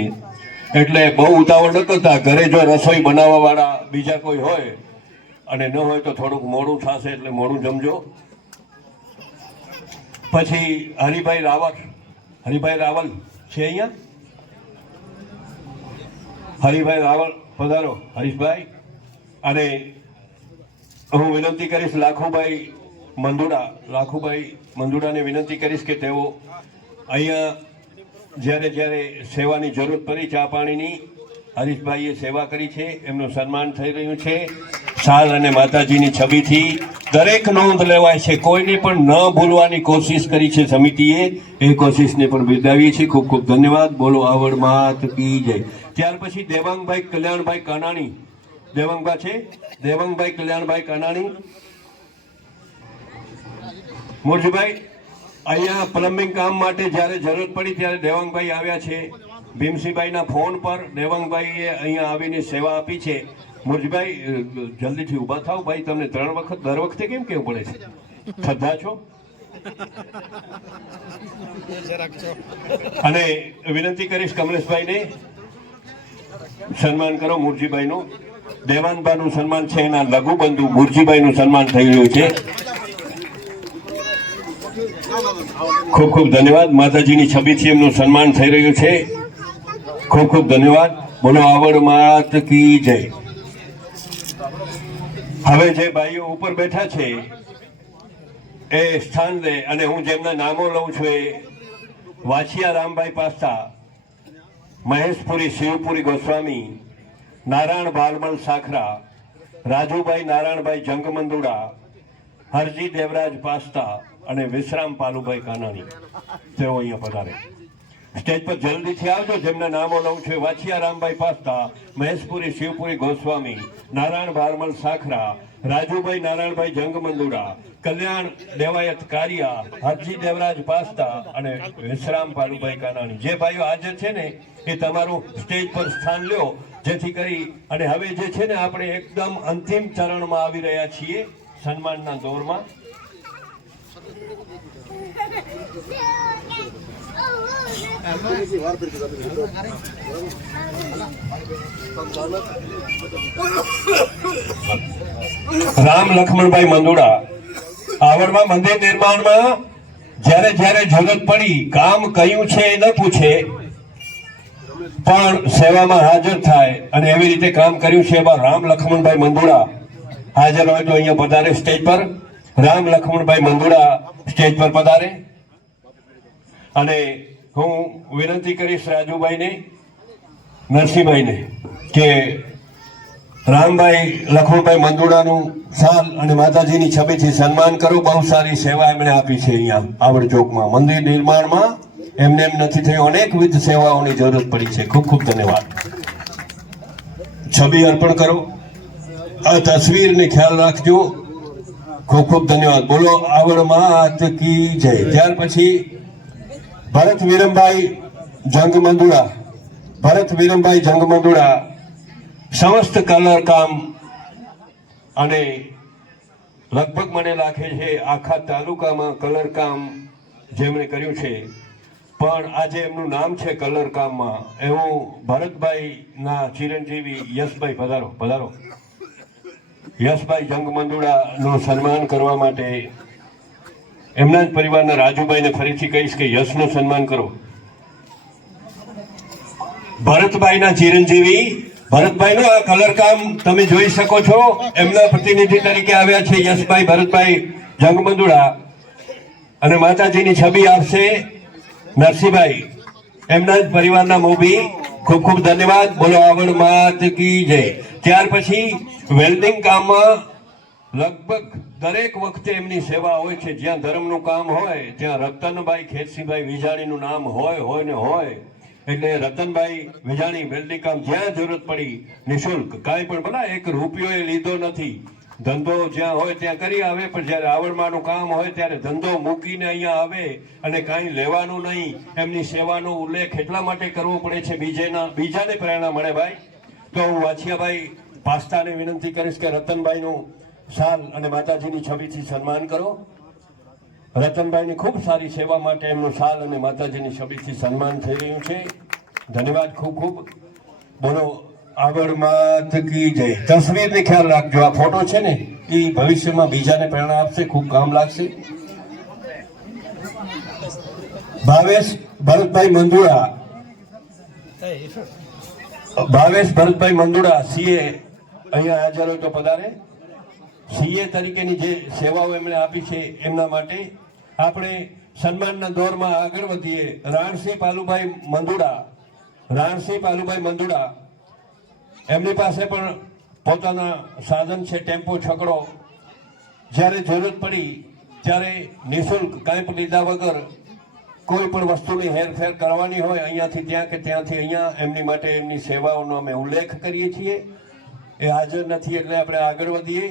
એટલે બહુ ઉતાવળ ન કરતા. ઘરે જો રસોઈ બનાવવા વાળા બીજા કોઈ હોય અને ન હોય તો થોડુંક મોડું થશે એટલે મોડું જમજો. પછી હરિભાઈ રાવલ. હરિભાઈ રાવલ છે અહીંયા. હરિભાઈ રાવલ પધારો. હરીશભાઈ. અને હું વિનંતી કરીશ લાખુભાઈ મંદુડા. લાખુભાઈ મંદુડાને વિનંતી કરીશ કે તેઓ અહીંયા જ્યારે જ્યારે સેવાની જરૂર પડી ચા પાણીની હરીશભાઈએ સેવા કરી છે એમનું સન્માન થઈ રહ્યું છે. શાલ અને માતાજીની છબીથી દરેક નોંધ લેવાય છે. કોઈને પણ ન ભૂલવાની કોશિશ કરી છે સમિતિએ. એ કોશિશને પણ બિરદાવીએ છીએ. ખૂબ ખૂબ ધન્યવાદ. બોલો આવડ માત કી જય. ત્યાર પછી દેવાંગભાઈ કલ્યાણભાઈ કાનાણી. દેવાંગભાઈ છે. દેવાંગભાઈ કલ્યાણભાઈ કાનાણી. મોરજીભાઈ અહીંયા પ્લમ્બિંગ કામ માટે જ્યારે જરૂર પડી ત્યારે દેવાંગભાઈ આવ્યા છે. ભીમસિંહભાઈના ફોન પર દેવાંગભાઈએ અહીંયા આવીને સેવા આપી છે. મોરજીભાઈ જલ્દીથી ઊભા થાવ ભાઈ. તમને 3 વખત દર વખતે કેમ કેવું પડે છે? થધા છો? અને વિનંતી કરીશ કમલેશભાઈને સન્માન કરો મુરજીભાઈનું. દેવાનભાઈનું સન્માન છે એના લઘુબંધુ મુરજીભાઈનું સન્માન થઈ રહ્યું છે. ખૂબ ખૂબ ધન્યવાદ. માતાજીની છબીથી એમનું સન્માન થઈ રહ્યું છે. ખૂબ ખૂબ ધન્યવાદ. બોલો આવડ માત કી જય. હવે જે ભાઈઓ ઉપર બેઠા છે એ સ્થાન લે અને હું જેમના નામો લઉં છું એ વાછિયા રામભાઈ પાસ્તા, મહેશપુરી શિવપુરી ગોસ્વામી, નારાયણ બાલમલ સાખરા, રાજુભાઈ નારાયણભાઈ જંગમંદુડા, હરજી દેવરાજ પાસ્તા અને વિશ્રામ પાલુભાઈ કાનાણી તેઓ અહીંયા પધારે. સ્ટેજ પર જલ્દીથી આવજો. જેમના નામો લઉં છું વાછિયા રામભાઈ પાસ્તા, મહેશપુરી શિવપુરી ગોસ્વામી, નારાયણ બારમલ સાખરા, રાજુભાઈ નારાયણભાઈ જંગમંદુડા, કલ્યાણ દેવાયત કારિયા, હરજી દેવરાજ પાસ્તા અને વિશ્રામ પાલુભાઈ કાનાણી. જે ભાઈઓ હાજર છે ને એ તમારું સ્ટેજ પર સ્થાન લ્યો, જેથી કરી અને હવે જે છે ને આપણે એકદમ અંતિમ ચરણમાં આવી રહ્યા છીએ સન્માનના દોરમાં. રામ લક્ષ્મણભાઈ મંદુડા, આવડમાં મંદિર નિર્માણમાં જ્યારે જ્યારે જરૂરત પડી કામ કયું છે એ ન પૂછે પણ સેવામાં હાજર થાય અને એવી રીતે કામ કર્યું છે એવા રામ લક્ષ્મણભાઈ મંદુડા હાજર હોય તો અહીંયા પધારે સ્ટેજ પર. રામ લક્ષ્મણભાઈ મંદુડા સ્ટેજ પર પધારે. અને હું વિનંતી કરીશ રાજુભાઈને, નરસિંહભાઈને કે રામભાઈ લક્ષ્મણભાઈ મંદુડાનું સાલ અને માતાજીની છબીથી સન્માન કરો. બહુ સારી સેવા એમણે આપી છે અહીંયા આવડ ચોકમાં. મંદિર નિર્માણમાં એમને એમ નથી થયું, અનેકવિધ સેવાઓની જરૂરત પડી છે. ખૂબ ખૂબ ધન્યવાદ. છબી અર્પણ કરો. આ તસવીરને ખ્યાલ રાખજો. ખૂબ ખૂબ ધન્યવાદ. બોલો આવડ માત કી જય. ત્યાર પછી ભરત વિરમભાઈ જંગમંદુડા, ભરત વિરમભાઈ જંગમંદુડા સમસ્ત કલર કામ અને લગભગ મને લાગે છે આખા તાલુકામાં કલર કામ જેમણે કર્યું છે, પણ આજે એમનું નામ છે કલર કામમાં એવું ભરતભાઈના ચિરંજીવી યશભાઈ પધારો પધારો. યશભાઈ જંગમંદુડાનું સન્માન કરવા માટે એમના જ પરિવારના રાજુભાઈને ફરીથી કહીશ કે યશનું સન્માન કરો. ભરતભાઈના ચિરંજીવી ભરતભાઈનું આ કલર કામ તમે જોઈ શકો છો. એમના પ્રતિનિધિ તરીકે આવ્યા છે યશભાઈ ભરતભાઈ જંગમંદુડા અને માતાજીની છબી આપશે નરસિંહભાઈ, એમના જ પરિવારના મોભી. ખૂબ ખૂબ ધન્યવાદ. બોલો આવડ માત કી જય. ત્યાર પછી વેલ્ડિંગ કામમાં લગભગ દરેક વખતે એમની સેવા હોય છે. જ્યાં ધર્મનું કામ હોય ત્યાં રતનભાઈ ખેતસિંહભાઈ વિજાણીનું નામ હોય ને હોય. એટલે રતનભાઈ વિજાણી વેલ્ડિંગ કામ જ્યાં જરૂરત પડી નિઃશુલ્ક કાંઈ પણ ભલા એક રૂપિયો એ લીધો નથી. ધંધો જ્યાં હોય ત્યાં કરી આવે, પણ જ્યારે આવડમાંનું કામ હોય ત્યારે ધંધો મૂકીને અહીંયા આવે અને કાંઈ લેવાનું નહીં. એમની સેવાનો ઉલ્લેખ એટલા માટે કરવો પડે છે બીજાને પ્રેરણા મળે ભાઈ. તો હું વાછિયાભાઈ પાસ્તાને વિનંતી કરીશ કે રતનભાઈનું સાલ અને માતાજીની છબીથી સન્માન કરો. રતનભાઈની ખૂબ સારી સેવા માટે એમનું સાલ અને માતાજીની છબીથી સન્માન થઈ રહ્યું છે. ધન્યવાદ ખૂબ ખૂબ. બોલો આગળ માત કી જય. તસવીરને ખ્યાલ રાખજો. આ ફોટો છે ને એ ભવિષ્યમાં બીજાને પ્રેરણા આપશે, ખૂબ કામ લાગશે. ભાવેશ ભરતભાઈ મંદુડા, ભાવેશ ભરતભાઈ મંદુડા સીએ અહીંયા હાજર હોય તો પધારે. સીએ તરીકેની જે સેવાઓ એમણે આપી છે એમના માટે આપણે સન્માનના દોરમાં આગળ વધીએ. રાણસિંહ પાલુભાઈ મંદુડા, રાણસિંહ પાલુભાઈ મંદુડા એમની પાસે પણ પોતાના સાધન છે ટેમ્પો છકડો. જ્યારે જરૂરત પડી ત્યારે નિઃશુલ્ક કાંઈ પણ લીધા વગર કોઈ પણ વસ્તુની હેરફેર કરવાની હોય અહીંયાથી ત્યાં કે ત્યાંથી અહીંયા, એમની માટે એમની સેવાઓનો અમે ઉલ્લેખ કરીએ છીએ. એ હાજર નથી એટલે આપણે આગળ વધીએ.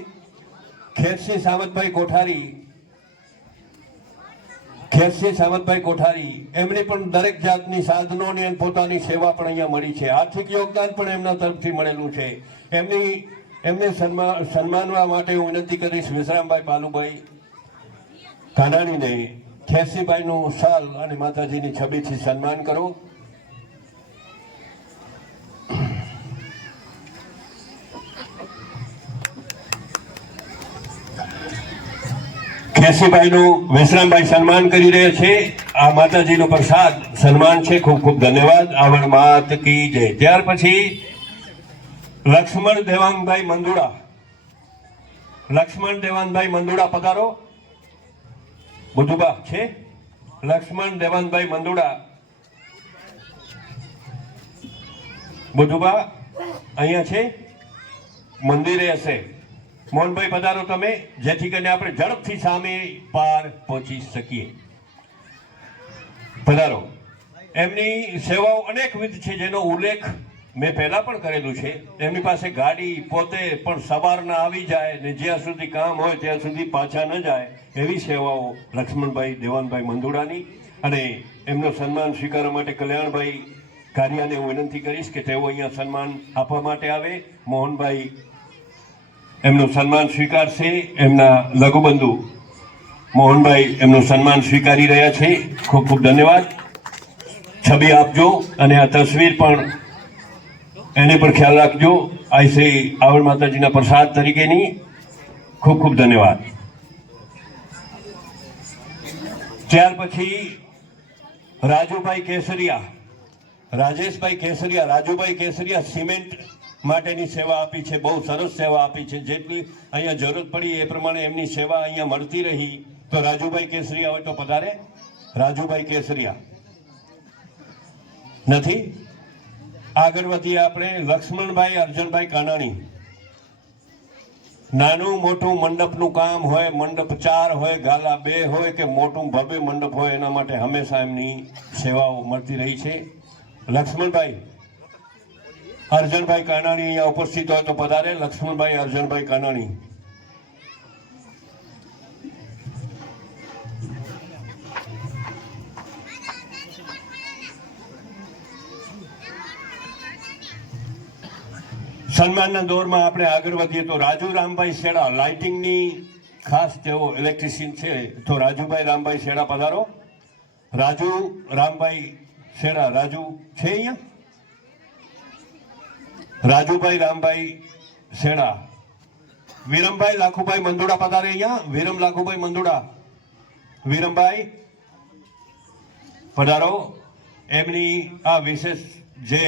ખેરસિંહ સાવતભાઈ કોઠારી, ખેરસિંહ સાવતભાઈ કોઠારી એમની પણ દરેક જાતની સાધનોની અને પોતાની સેવા પણ અહીંયા મળી છે. આર્થિક યોગદાન પણ એમના તરફથી મળેલું છે. એમને સન્માનવા માટે હું વિનંતી કરીશ વિશ્રામભાઈ પાલુભાઈ કાનાણીને ખેરસિંહભાઈનું સાલ અને માતાજીની છબીથી સન્માન કરો. ખેસીભાઈનું વિશ્રામભાઈ સન્માન કરી રહ્યા છે. આ માતાજીનો પ્રસાદ સન્માન છે. ખૂબ ખૂબ ધન્યવાદ. આવડ માત કી જય. ત્યાર પછી લક્ષ્મણ દેવાંગભાઈ મંદુડા. લક્ષ્મણ દેવાનભાઈ મંદુડા પધારો. બુધુબા છે? લક્ષ્મણ દેવાનભાઈ મંદુડા. બુધુબા અહીંયા છે? મંદિરે હશે. મોહનભાઈ પધારો તમે, જેથી કરીને આપણે ઝડપથી સામે પાર પહોંચી શકીએ. પધારો. એમની સેવાઓ અનેકવિધ છે, જેનો ઉલ્લેખ મેં પહેલા પણ કરેલું છે. એમની પાસે ગાડી પોતે પણ સવારના આવી જાય ને જ્યાં સુધી કામ હોય ત્યાં સુધી પાછા ન જાય એવી સેવાઓ લક્ષ્મણભાઈ દેવાનભાઈ મંદુડાની. અને એમનો સન્માન સ્વીકારવા માટે કલ્યાણભાઈ કારિયાને હું વિનંતી કરીશ કે તેઓ અહીંયા સન્માન આપવા માટે આવે. મોહનભાઈ એમનું સન્માન સ્વીકારશે. એમના લઘુબંધુ મોહનભાઈ એમનું સન્માન સ્વીકારી રહ્યા છે. ખૂબ ખૂબ ધન્યવાદ. છબી આપજો અને આ તસવીર પણ એને પણ ખ્યાલ રાખજો. આ શ્રી આવડ માતાજીના પ્રસાદ તરીકેની. ખૂબ ખૂબ ધન્યવાદ. ત્યાર પછી રાજુભાઈ કેસરિયા. રાજેશભાઈ કેસરિયા. રાજુભાઈ કેસરિયા સિમેન્ટ માટેની સેવા આપી છે. બહુ સરસ સેવા આપી છે. જેટલી અહીંયા જરૂરત પડી એ પ્રમાણે એમની સેવા અહીંયા મળતી રહી. તો રાજુભાઈ કેસરિયા હોય તો પધારે. રાજુભાઈ કેસરિયા નથી. આગળ વધીએ આપણે. લક્ષ્મણભાઈ અર્જનભાઈ કાનાણી. નાનું મોટું મંડપનું કામ હોય, મંડપ 4 હોય, ગાલા 2 હોય કે મોટું ભવ્ય મંડપ હોય, એના માટે હંમેશા એમની સેવાઓ મળતી રહી છે. લક્ષ્મણભાઈ અર્જનભાઈ કાનાણી અહીંયા ઉપસ્થિત હોય તો પધારે. લક્ષ્મણભાઈ અર્જનભાઈ કાનાણી. સન્માનના દોરમાં આપણે આગળ વધીએ તો રાજુ રામભાઈ શેડા. લાઇટિંગની ખાસ તેઓ ઇલેક્ટ્રિશિયન છે. તો રાજુભાઈ રામભાઈ શેડા પધારો. રાજુ રામભાઈ શેડા. રાજુ છે અહીંયા? રાજુભાઈ રામભાઈ શેડા. વિરમભાઈ લાખુભાઈ મંદુડા પધારે અહીંયા. વિરમ લાખુભાઈ મંદુડા. વિરમભાઈ પધારો. એમની આ વિશેષ જે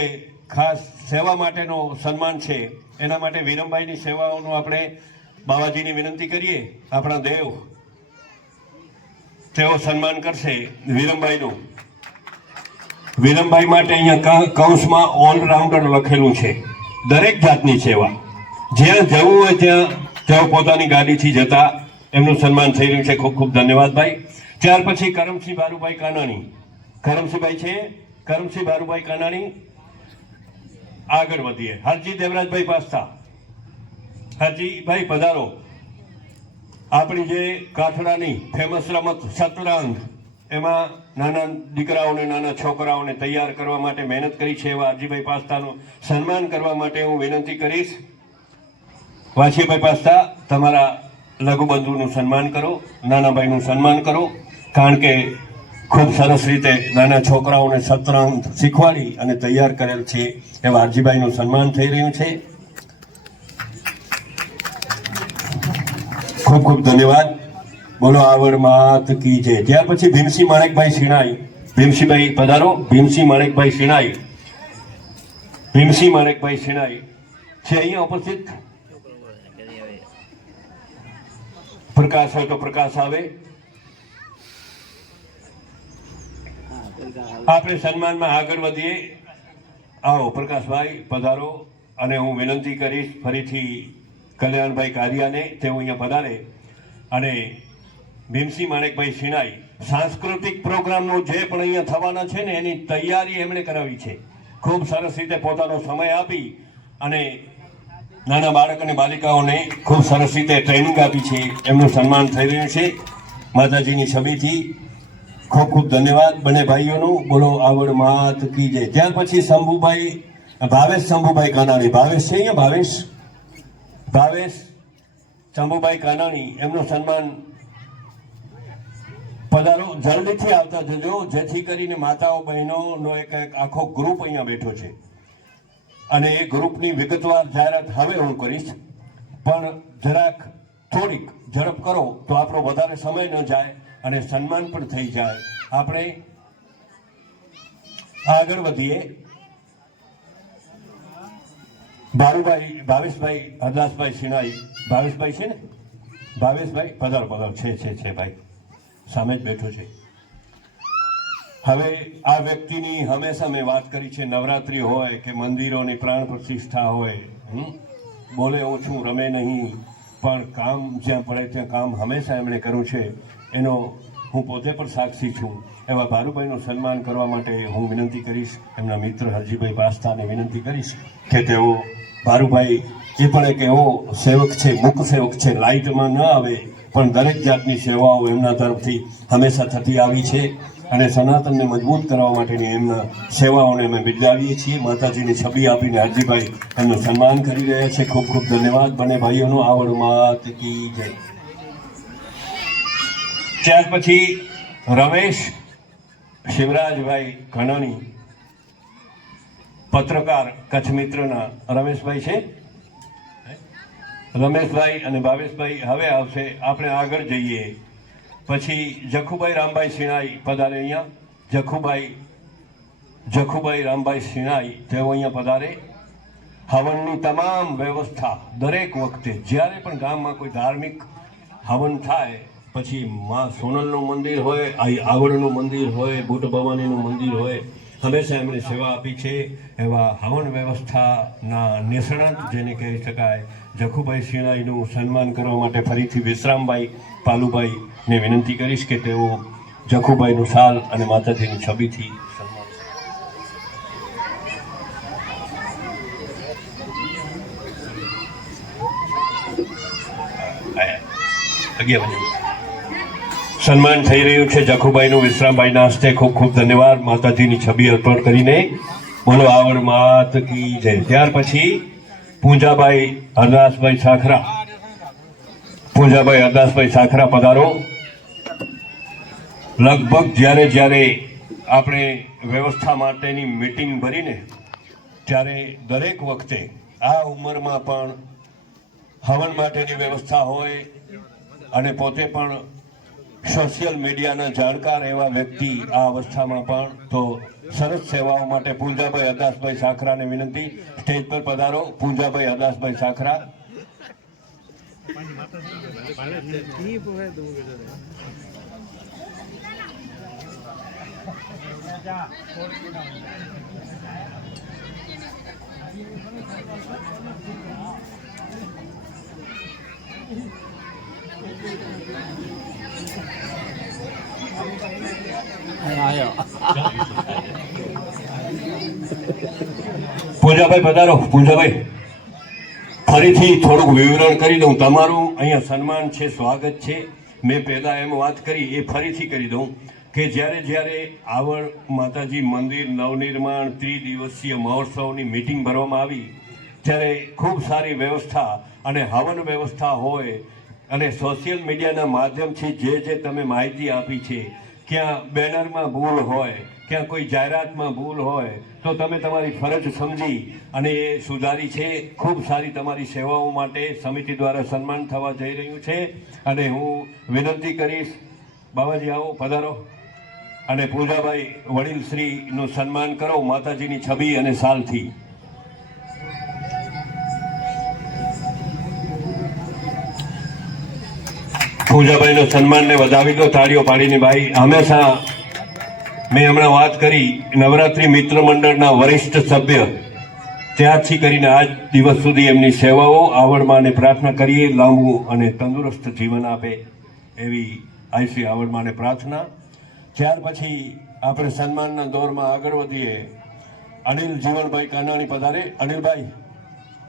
ખાસ સેવા માટેનો સન્માન છે એના માટે વિરમભાઈની સેવાઓનું આપણે બાવાજીની વિનંતી કરીએ. આપણા દેવ તેઓ સન્માન કરશે વિરમભાઈનું. વિરમભાઈ માટે અહીંયા કૌંસમાં ઓલરાઉન્ડર લખેલું છે. દરેક જાતની સેવા, જ્યાં જવું હોય ત્યાં તેઓ પોતાની ગાડીથી જતા એમનું સન્માન થઈ રહ્યું છે. ખૂબ ખૂબ ધન્યવાદ ભાઈ. ત્યાર પછી કરમસિંહ બારુભાઈ કાનાણી. કરમસિંહભાઈ છે? કરમસિંહ બારુભાઈ કાનાણી. આગળ વધીએ. હરજી દેવરાજભાઈ પાસ્તા. હરજીભાઈ પધારો. આપણી જે કાઠડાની ફેમસ રમત શતરંજ, એમાં નાના દીકરાઓને નાના છોકરાઓને તૈયાર કરવા માટે મહેનત કરી છે એવા હરજીભાઈ પાસ્તાનું સન્માન કરવા માટે હું વિનંતી કરીશ. વાસીભાઈ પાસ્તા, તમારા લઘુબંધુનું સન્માન કરો, નાના ભાઈનું સન્માન કરો. કારણ કે ખૂબ સરસ રીતે નાના છોકરાઓને શતરંજ શીખવાડી અને તૈયાર કરેલ છે એવા હરજીભાઈનું સન્માન થઈ રહ્યું છે. ખૂબ ખૂબ ધન્યવાદ. બોલો આવડ માત કી જય. ત્યાર પછી ભીમસિંહ માણેકભાઈ શિણાઈ. ભીમસિંહભાઈ પધારો. ભીમસિંહ માણેકભાઈ શિણાઈ. ભીમસિંહ માણેકભાઈ શિણાઈ છે અહીંયા ઉપસ્થિત? પ્રકાશ હોય તો પ્રકાશ આવે. આપણે સન્માનમાં આગળ વધીએ. આવો પ્રકાશભાઈ પધારો. અને હું વિનંતી કરીશ ફરીથી કલ્યાણભાઈ કારિયાને તેઓ અહીંયા પધારે. અને ભીમસિંહ માણેકભાઈ શિણાઈ સાંસ્કૃતિક પ્રોગ્રામનો જે પણ અહીંયા થવાના છે ને એની તૈયારી એમણે કરાવી છે. ખૂબ સરસ રીતે પોતાનો સમય આપી અને નાના બાળક અને બાલિકાઓને ખૂબ સરસ રીતે ટ્રેનિંગ આપી છે. એમનું સન્માન થઈ રહ્યું છે માતાજીની છબીથી. ખૂબ ખૂબ ધન્યવાદ બંને ભાઈઓનું. બોલો આવડ માત કી જય. ત્યાર પછી શંભુભાઈ ભાવેશ શંભુભાઈ કાનાણી. ભાવેશ છે અહીંયા? ભાવેશ ભાવેશ શંભુભાઈ કાનાણી. એમનું સન્માન પધારો. જલ્દીથી આવતા જજો, જેથી કરીને માતાઓ બહેનોનો એક આખો ગ્રુપ અહીંયા બેઠો છે અને એ ગ્રુપની વિગતવાર જાહેરાત હવે હું કરીશ. પણ જરાક થોડીક ઝડપ કરો તો આપણો વધારે સમય ન જાય અને સન્માન પણ થઈ જાય. આપણે આગળ વધીએ. ભાવેશભાઈ હરદાસભાઈ સિનાઈ, ભાવેશભાઈ છે ને, ભાવેશભાઈ પધારો પધારો. છે ભાઈ, સામે જ બેઠો છે. હવે આ વ્યક્તિની હંમેશા મેં વાત કરી છે, નવરાત્રિ હોય કે મંદિરોની પ્રાણ પ્રતિષ્ઠા હોય, બોલે ઓછું રમે નહીં, પણ કામ જ્યાં પડે ત્યાં કામ હંમેશા એમણે કર્યું છે. એનો હું પોતે પણ સાક્ષી છું. એવા ભારુભાઈનું સન્માન કરવા માટે હું વિનંતી કરીશ, એમના મિત્ર હરજીભાઈ પાસ્તાને વિનંતી કરીશ કે તેઓ, ભારુભાઈ એ પણ એક એવો સેવક છે, મુક સેવક છે, લાઇટમાં ન આવે પણ દરેક જાતની સેવાઓ એમના તરફથી હંમેશા થતી આવી છે અને સનાતનને મજબૂત કરવા માટેની એમના સેવાઓને અમે બિરદાવીએ છીએ. માતાજીની છબી આપીને હરજીભાઈ એમનું સન્માન કરી રહ્યા છે. ખૂબ ખૂબ ધન્યવાદ બંને ભાઈઓનો. આવડ માત કી જય. ત્યાર પછી રમેશ શિવરાજભાઈ કનાણી, પત્રકાર, કચ્છ મિત્રના રમેશભાઈ છે, રમેશભાઈ અને ભાવેશભાઈ હવે આવશે. આપણે આગળ જઈએ. પછી જખુભાઈ રામભાઈ સિનાઈ પધારે અહીંયા. જખુભાઈ રામભાઈ સિનાઈ તેઓ અહીંયા પધારે. હવનની તમામ વ્યવસ્થા દરેક વખતે જ્યારે પણ ગામમાં કોઈ ધાર્મિક હવન થાય, પછી માં સોનલનું મંદિર હોય, આવડનું મંદિર હોય, બુટ ભવાનીનું મંદિર હોય, હંમેશા એમણે સેવા આપી છે. એવા હવન વ્યવસ્થાના નિષ્ણાત જેને કહી શકાય જખુભાઈ સિનાઈનું સન્માન કરવા માટે ફરીથી વિશ્રામભાઈ પાલુભાઈને વિનંતી કરીશ કે તેઓ જખુભાઈનું શાલ અને માતાજીની છબીથી સન્માન થઈ રહ્યું છે. જખુભાઈનું વિશ્રામભાઈના હસ્તે ખૂબ ખૂબ ધન્યવાદ. માતાજીની છબી અર્પણ કરીને બોલો આવડ માત કી જય. ત્યાર પછી પૂંજાભાઈ હરદાસભાઈ સાખરા પધારો. લગભગ જ્યારે આપણે વ્યવસ્થા માટેની મીટિંગ ભરીને ત્યારે દરેક વખતે આ ઉંમરમાં પણ હવન માટેની વ્યવસ્થા હોય અને પોતે પણ સોશિયલ મીડિયાના જાણકાર એવા વ્યક્તિ આ અવસ્થામાં પણ તો સરસ સેવાઓ માટે પૂંજાભાઈ હરદાસભાઈ સાખરાને વિનંતી, સ્ટેજ પર પધારો. પૂંજાભાઈ હરદાસભાઈ સાખરા. પૂંજાભાઈ પધારો. પૂંજાભાઈ ફરીથી થોડુંક વિવરણ કરી દઉં. તમારું અહીંયા સન્માન છે, સ્વાગત છે. મેં પહેલાં એમ વાત કરી એ ફરીથી કરી દઉં કે જ્યારે આવડ માતાજી મંદિર નવનિર્માણ ત્રિદિવસીય મહોત્સવની મિટિંગ ભરવામાં આવી ત્યારે ખૂબ સારી વ્યવસ્થા અને હવન વ્યવસ્થા હોય અને સોશિયલ મીડિયાના માધ્યમથી જે તમે માહિતી આપી છે, ક્યાં બેનરમાં ભૂલ હોય, ક્યાં કોઈ જાહેરાતમાં ભૂલ હોય તો તમે તમારી ફરજ સમજી અને એ સુધારી છે. ખૂબ સારી તમારી સેવાઓ માટે સમિતિ દ્વારા સન્માન થવા જઈ રહ્યું છે અને હું વિનંતી કરીશ, બાબાજી આવો પધારો અને પૂજાભાઈ વડીલશ્રીનું સન્માન કરો માતાજીની છબી અને શાલથી. પૂજાભાઈનો સન્માનને વધાવી દો તાળીઓ પાડીને. ભાઈ હંમેશા મેં હમણાં વાત કરી, નવરાત્રિ મિત્ર મંડળના વરિષ્ઠ સભ્ય ત્યારથી કરીને આજ દિવસ સુધી એમની સેવાઓ આવડમાં પ્રાર્થના કરીએ લાંબુ અને તંદુરસ્ત જીવન આપે એવી આઈસી આવડમાં પ્રાર્થના. ત્યાર પછી આપણે સન્માનના દોરમાં આગળ વધીએ. અનિલ જીવનભાઈ કાનાણી પધારે. અનિલભાઈ,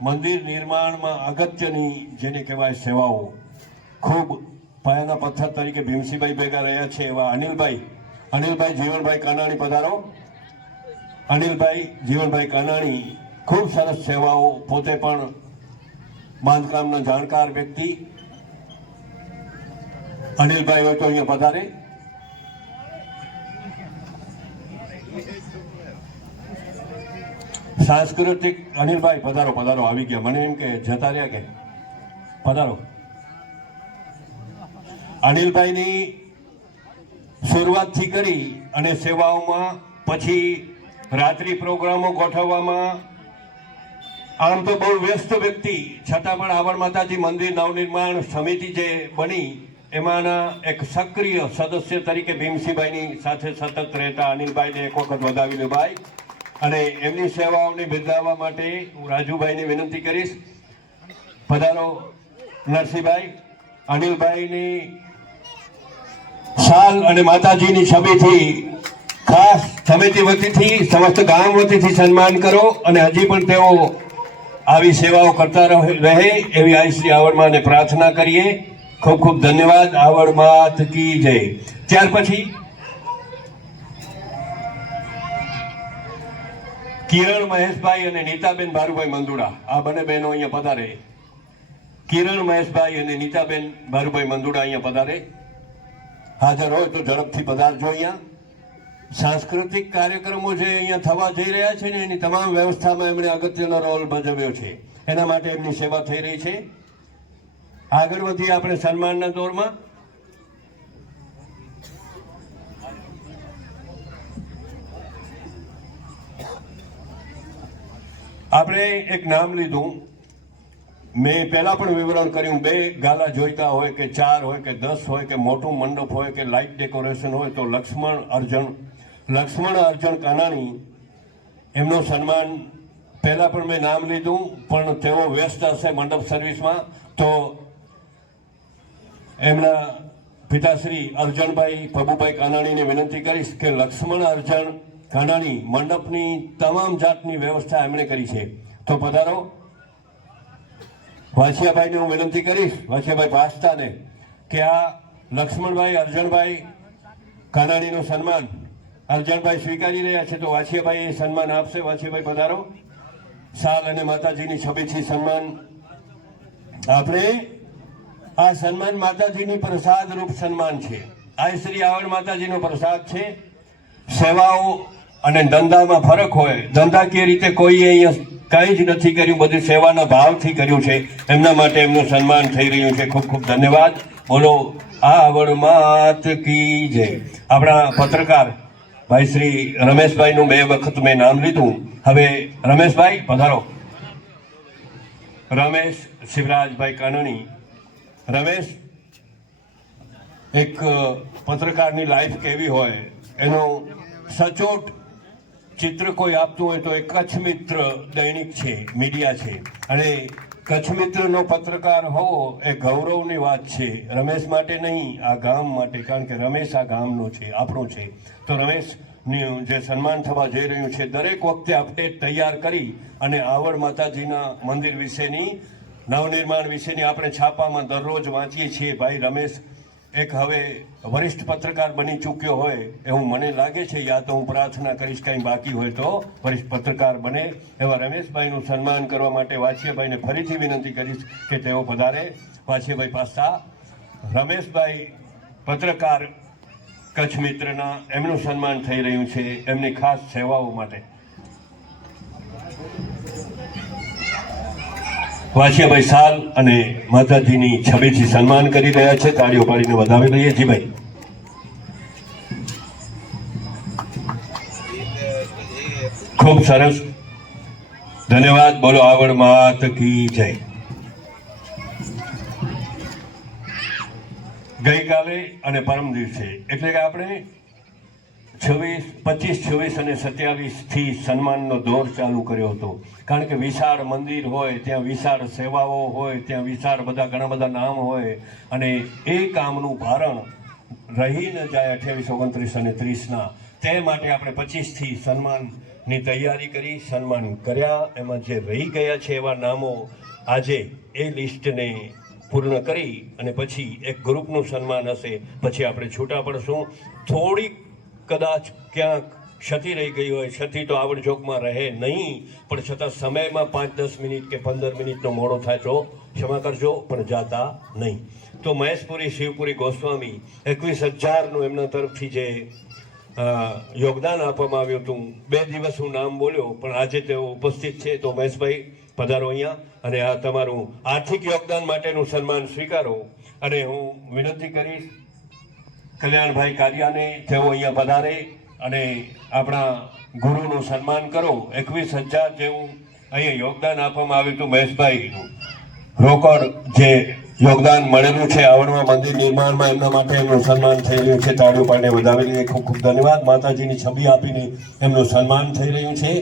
મંદિર નિર્માણમાં અગત્યની જેને કહેવાય સેવાઓ ખૂબ પાયાના પથ્થર તરીકે ભીમસિંહભાઈ ભેગા રહ્યા છે એવા અનિલભાઈ જીવનભાઈ કાનાણી પધારો. અનિલભાઈ જીવનભાઈ કાનાણી ખૂબ સરસ સેવાઓ, પોતે પણ બાંધકામના જાણકાર વ્યક્તિ. અનિલભાઈ હોય તો અહીંયા પધારે. સાંસ્કૃતિક અનિલભાઈ પધારો આવી ગયા. મને એમ કે જતા રહ્યા કે પધારો. અનિલભાઈની શરૂઆતથી કરી અને સેવાઓમાં પછી રાત્રિ પ્રોગ્રામો ગોઠવવામાં, આમ તો બહુ વ્યસ્ત વ્યક્તિ છતાં પણ આવડ માતાજી મંદિર નવનિર્માણ સમિતિ જે બની એમાંના એક સક્રિય સદસ્ય તરીકે ભીમસિંહભાઈની સાથે સતત રહેતા અનિલભાઈને એક વખત વધાવી લો ભાઈ. અને એમની સેવાઓને બિરદાવવા માટે હું રાજુભાઈને વિનંતી કરીશ. પધારો નરસિંહભાઈ. અનિલભાઈની શાલ અને માતાજીની છબીથી ખાસ સમિતિ વતીથી સમસ્ત ગામ વતીથી સન્માન કરો અને હજી પણ તેઓ આવી સેવાઓ કરતા રહે એવી આઈશ્રી આવડમાને પ્રાર્થના કરીએ. ખૂબ ખૂબ ધન્યવાદ. આવડ માત કી જય. ત્યાર પછી કિરણ મહેશભાઈ અને નીતાબેન ભારુભાઈ મંદુડા, આ બંને બહેનો અહીંયા પધારે. કિરણ મહેશભાઈ અને નીતાબેન ભારુભાઈ મંદુડા અહીંયા પધારે. હાજર હોય તો ઝડપથી પધારજો. અહીંયા સાંસ્કૃતિક કાર્યક્રમો જે અહીંયા થવા જઈ રહ્યા છે ને એની તમામ વ્યવસ્થામાં એમણે અગત્યનો રોલ ભજવ્યો છે. એના માટે એમની સેવા થઈ રહી છે. આગળ વધીએ આપણે સન્માનના દોરમાં. આપણે એક નામ લીધું. મેં પહેલા પણ વિવરણ કર્યું. 2 ગાલા જોઈતા હોય કે 4 હોય કે 10 હોય કે મોટું મંડપ હોય કે લાઇટ ડેકોરેશન હોય તો લક્ષ્મણ અર્જણ કાનાણી એમનું સન્માન પહેલા પણ મેં નામ લીધું, પણ તેઓ વ્યસ્ત હશે મંડપ સર્વિસમાં, તો એમના પિતાશ્રી અર્જણભાઈ પબુભાઈ કાનાણીને વિનંતી કરીશ કે લક્ષ્મણ અર્જણ કાનાણી મંડપની તમામ જાતની વ્યવસ્થા એમણે કરી છે. તો પધારો. વાછિયાભાઈને હું વિનંતી કરીશ, વાછિયાભાઈ ભાસ્તાને, કે આ લક્ષ્મણભાઈ અર્જણભાઈ કાનાણીનું સન્માન અર્જણભાઈ સ્વીકારી રહ્યા છે તો વાછિયાભાઈ સન્માન આપશે. વાછિયાભાઈ પધારો. શાલ અને માતાજીની છબીથી સન્માન. આપણે આ સન્માન માતાજીની પ્રસાદ રૂપ સન્માન છે. આ શ્રી આવડ માતાજીનો પ્રસાદ છે. સેવાઓ અને ધંધામાં ફરક હોય. ધંધાકીય રીતે કોઈએ અહીંયા કંઈ જ નથી કર્યું, બધું સેવાના ભાવથી કર્યું છે. એમના માટે એમનું સન્માન થઈ રહ્યું છે. ખૂબ ખૂબ ધન્યવાદ. બોલો આવડ માત કી જય. આપણા પત્રકાર ભાઈ શ્રી રમેશભાઈનું 2 વખત મેં નામ લીધું. હવે રમેશભાઈ પધારો. રમેશ શિવરાજભાઈ કાનાણી. રમેશ, એક પત્રકારની લાઈફ કેવી હોય એનો સચોટ ચિત્ર કોઈ આપતું હોય તો એ કચ્છ મિત્ર દૈનિક છે, મીડિયા છે. અને કચ્છ મિત્રનો પત્રકાર હોવો એ ગૌરવની વાત છે. રમેશ માટે નહીં, આ ગામ માટે, કારણ કે રમેશ આ ગામનો છે, આપણો છે. તો રમેશનું જે સન્માન થવા જઈ રહ્યું છે, દરેક વખતે અપડેટ તૈયાર કરી અને આવડ માતાજીના મંદિર વિશેની, નવનિર્માણ વિશેની આપણે છાપામાં દરરોજ વાંચીએ છીએ. ભાઈ રમેશ એક હવે વરિષ્ઠ પત્રકાર બની ચૂક્યો હોય એવું મને લાગે છે. યા તો હું પ્રાર્થના કરીશ કંઈ બાકી હોય તો વરિષ્ઠ પત્રકાર બને. એવા રમેશભાઈનું સન્માન કરવા માટે વાછિયાભાઈને ફરીથી વિનંતી કરીશ કે તેઓ પધારે. વાછિયાભાઈ પાસા. રમેશભાઈ પત્રકાર કચ્છ મિત્રના, એમનું સન્માન થઈ રહ્યું છે એમની ખાસ સેવાઓ માટે. વાછિયાભાઈ શાલ અને માતાજીની છબીથી સન્માન કરી રહ્યા છે. તાળીઓ પાડીને વધાવી લઈએ. જી ભાઈ. ખૂબ સરસ. ધન્યવાદ. બોલો આવડ માત કી જય. ગઈકાલે અને પરમ દિવસે એટલે કે આપણે 25, 26 અને 27થી સન્માનનો દોર ચાલુ કર્યો હતો. કારણ કે વિશાળ મંદિર હોય, ત્યાં વિશાળ સેવાઓ હોય, ત્યાં વિશાળ ઘણા બધા નામ હોય અને એ કામનું ભારણ રહી ન જાય 28, 29 અને 30ના. તે માટે આપણે 25થી સન્માનની તૈયારી કરી, સન્માન કર્યા. એમાં જે રહી ગયા છે એવા નામો આજે એ લિસ્ટને પૂર્ણ કરી અને પછી એક ગ્રુપનું સન્માન હશે. પછી આપણે છૂટા પડશું. થોડીક કદાચ ક્યાંક ક્ષતિ રહી ગઈ હોય, ક્ષતિ તો આવડ જોકમાં રહે નહીં, પણ છતાં સમયમાં 5-10 મિનિટ કે 15 મિનિટનો મોડો થાય તો ક્ષમા કરજો, પણ જાતા નહીં. તો મહેશપુરી શિવપુરી ગોસ્વામી 21,000નું એમના તરફથી જે યોગદાન આપવામાં આવ્યું હતું. 2 દિવસ હું નામ બોલ્યો, પણ આજે તેઓ ઉપસ્થિત છે. તો મહેશભાઈ પધારો અહીંયા અને આ તમારું આર્થિક યોગદાન માટેનું સન્માન સ્વીકારો. અને હું વિનંતી કરીશ કલ્યાણભાઈ કારિયાને તેઓ અહીંયા પધારે અને આપણા ગુરુનું સન્માન કરો. 21,000 જેવું અહીંયા યોગદાન આપવામાં આવ્યું હતું મહેશભાઈનું રોકડ જે યોગદાન મળેલું છે આવડમાં મંદિર નિર્માણમાં, એમના માટે એમનું સન્માન થઈ રહ્યું છે. તાળીઓ પાડીને વધાવેલી ખૂબ ખૂબ ધન્યવાદ. માતાજીની છબી આપીને એમનું સન્માન થઈ રહ્યું છે.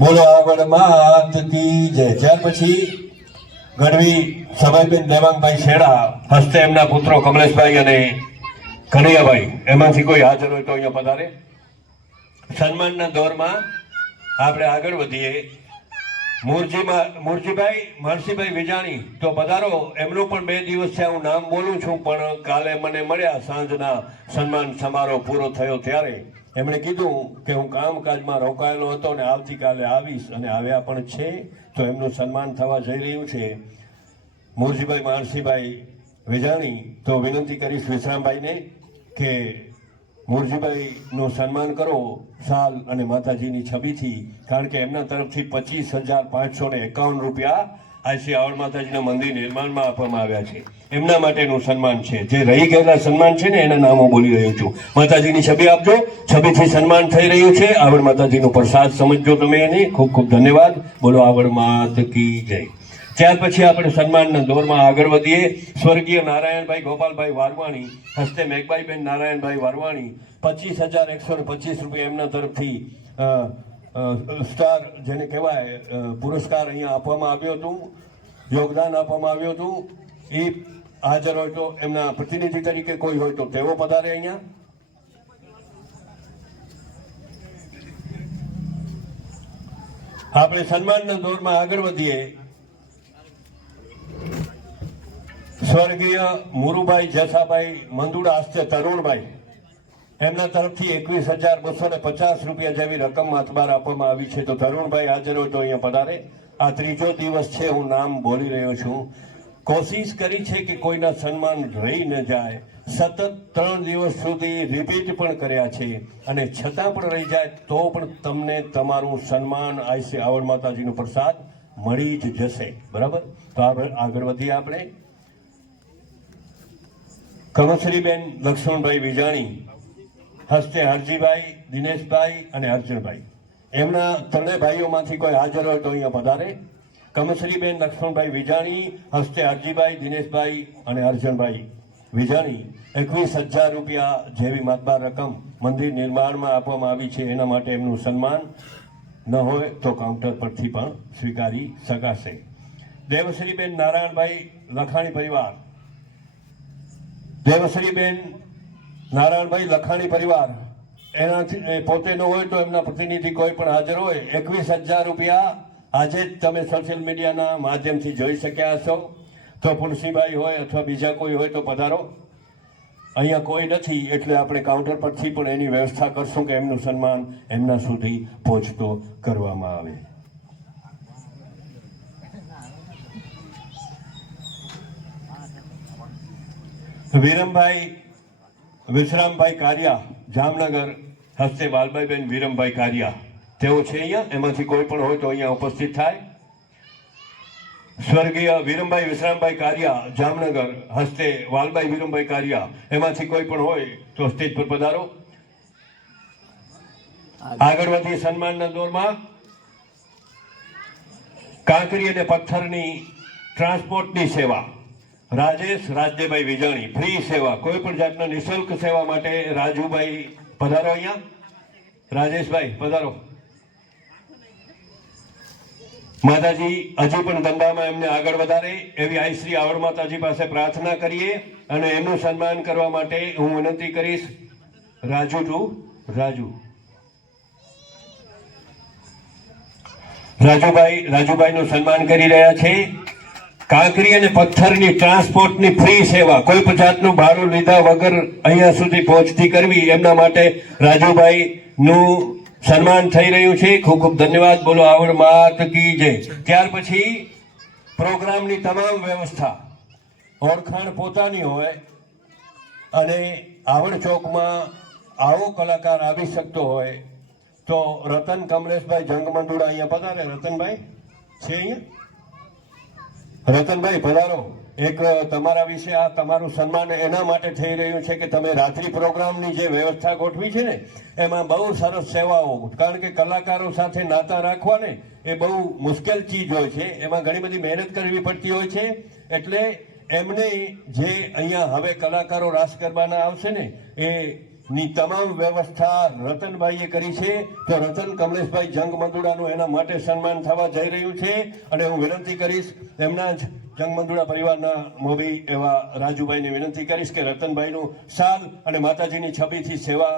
બોલો આગળ માત કી જય. ત્યાર પછી ગઢવી સભાઈબેન દેવાંગભાઈ શેડા હસ્તે એમના પુત્રો કમલેશભાઈ અને કનૈયાભાઈ એમાંથી કોઈ હાજર હોય તો અહીંયા પધારે. સન્માનના દોરમાં આપણે આગળ વધીએ. મુરજીભાઈ મનસીભાઈ વિજાણી તો પધારો. એમનું પણ 2 દિવસ છે હું નામ બોલું છું, પણ કાલે મને મળ્યા સાંજના સન્માન સમારોહ પૂરો થયો ત્યારે એમણે કીધું કે હું કામકાજમાં રોકાયેલો હતો અને આવતીકાલે આવીશ, અને આવ્યા પણ છે. તો એમનું સન્માન થવા જઈ રહ્યું છે. મુરજીભાઈ માનસીભાઈ વિજાણી તો વિનંતી કરીશ વિશ્રામભાઈને કે મુરજીભાઈનું સન્માન કરો સાલ અને માતાજીની છબીથી, કારણ કે એમના તરફથી 25,551 રૂપિયા આઈસી આવડ માતાજીના મંદિર નિર્માણમાં આપવામાં આવ્યા છે. એમના માટેનું સન્માન છે. જે રહી ગયેલા સન્માન છે ને એના નામો બોલી રહ્યો છું. માતાજીની છબી આપજો. છબીથી સન્માન થઈ રહ્યું છે. આવડ માતાજીનો પ્રસાદ સમજજો તમે એને. ખૂબ ખૂબ ધન્યવાદ. બોલો આવડ માત કી જય. ત્યાર પછી આપણે સન્માનના દોરમાં આગળ વધીએ. સ્વર્ગીય નારાયણભાઈ ગોપાલભાઈ વારવાણી હસ્તે મેઘબાઈબેન નારાયણભાઈ વારવાણી 25,125 રૂપિયા એમના તરફથી સ્ટાર જેને કહેવાય પુરસ્કાર અહીંયા આપવામાં આવ્યું હતું, યોગદાન આપવામાં આવ્યું હતું. એ હાજર હોય તો એમના પ્રતિનિધિ તરીકે કોઈ હોય તો તેઓ પધારે અહીંયા. આપણે સન્માનના દોરમાં આગળ વધીએ. સ્વર્ગીય મુરુભાઈ જસાભાઈ મંદુડા હસ્તે તરુણભાઈ એમના તરફથી 21,250 રૂપિયા જેવી રકમ માતબાર આપવામાં આવી છે. તો તરુણભાઈ હાજર હોય તો અહીંયા પધારે. આ 3જો દિવસ છે હું નામ બોલી રહ્યો છું. કોશિશ કરી છે કે કોઈના સન્માન રહી ન જાય. સતત 3 દિવસ સુધી રિપીટ પણ કર્યા છે, અને છતાં પણ રહી જાય તો પણ તમને તમારું સન્માન આઈસી આવડ માતાજીનો પ્રસાદ મળી જ જશે. બરાબર? તો આગળ વધીએ આપણે. કમશ્રીબેન લક્ષ્મણભાઈ વિજાણી હસ્તે હરજીભાઈ, દિનેશભાઈ અને અર્જુનભાઈ એમના 3 ભાઈઓમાંથી કોઈ હાજર હોય તો અહીંયા પધારે. કમશ્રીબેન લક્ષ્મણભાઈ વિજાણી હસ્તે હરજીભાઈ, દિનેશભાઈ અને અર્જુનભાઈ વિજાણી 21,000 રૂપિયા જેવી માતબાર રકમ મંદિર નિર્માણમાં આપવામાં આવી છે. એના માટે એમનું સન્માન ન હોય તો કાઉન્ટર પરથી પણ સ્વીકારી શકાશે. દેવશ્રીબેન નારાયણભાઈ લખાણી પરિવાર, દેવશ્રીબેન નારાયણભાઈ લખાણી પરિવાર એનાથી પોતે ન હોય તો એમના પ્રતિનિધિ કોઈ પણ હાજર હોય 21,000 રૂપિયા આજે જ તમે સોશિયલ મીડિયાના માધ્યમથી જોઈ શક્યા છો. તો પુલસીભાઈ હોય અથવા બીજા કોઈ હોય તો પધારો. અહીંયા કોઈ નથી એટલે આપણે કાઉન્ટર પરથી પણ એની વ્યવસ્થા કરશું કે એમનું સન્માન એમના સુધી પહોંચતો કરવામાં આવે. વિરમભાઈ વિશ્રામભાઈ કારિયા જામનગર હસ્તે વાલભાઈબેન વિરમભાઈ કારિયા તેઓ છે અહીંયા. એમાંથી કોઈ પણ હોય તો અહીંયા ઉપસ્થિત થાય. સ્વર્ગીય વિરમભાઈ વિશ્રામભાઈ કારિયા જામનગર હસ્તે વાલભાઈ વિરમભાઈ કારિયા એમાંથી કોઈ પણ હોય તો સ્ટેજ પર પધારો. આગળ વધી સન્માનના દોરમાં. કાંકરી અને પથ્થરની ટ્રાન્સપોર્ટની સેવા રાજેશ રાજદેભાઈ વિજાણી, ફ્રી સેવા, કોઈ પણ જાતના નિઃશુલ્ક સેવા માટે રાજુભાઈ પધારો અહીંયા. રાજેશભાઈ પધારો. માતાજી હજી પણ ધંધામાં એમને આગળ વધારે એવી આઈશ્રી આવડ માતાજી પાસે પ્રાર્થના કરીએ અને એમનું સન્માન કરવા માટે હું વિનંતી કરીશ રાજુભાઈનું સન્માન કરી રહ્યા છે. કાંકરી અને પથ્થરની ટ્રાન્સપોર્ટની ફ્રી સેવા, કોઈ પણ જાતનું ભાડું લીધા વગર અહીંયા સુધી પહોંચતી કરવી, એમના માટે રાજુભાઈનું સન્માન થઈ રહ્યું છે. ખૂબ ખૂબ ધન્યવાદ. બોલો આવડ માત કી જય. ત્યાર પછી પ્રોગ્રામની તમામ વ્યવસ્થા ઓળખાણ પોતાની હોય અને આવડ ચોકમાં આવો કલાકાર આવી શકતો હોય તો રતન કમલેશભાઈ જંગમંડુડા અહીંયા પધારે. રતનભાઈ છે અહીંયા? રતનભાઈ પધારો. એક તમારા વિશે આ તમારું સન્માન એના માટે થઈ રહ્યું છે કે તમે રાત્રિ પ્રોગ્રામની જે વ્યવસ્થા ગોઠવી છે ને એમાં બહુ સરસ સેવાઓ, કારણ કે કલાકારો સાથે નાતા રાખવા ને એ બહુ મુશ્કેલ ચીજ હોય છે, એમાં ઘણી બધી મહેનત કરવી પડતી હોય છે. એટલે એમને જે અહીંયા હવે કલાકારો રાસ ગરબાના આવશે ને ની તમામ વ્યવસ્થા રતનભાઈએ કરી છે. તો રતન કમલેશભાઈ જંગ મંદુડાનું એના માટે સન્માન થવા જઈ રહ્યું છે. અને હું વિનંતી કરીશ એમના જ જંગ મંદુડા પરિવારના મોભી એવા રાજુભાઈને વિનંતી કરીશ કે રતનભાઈનું શાલ અને માતાજીની છબીથી સેવા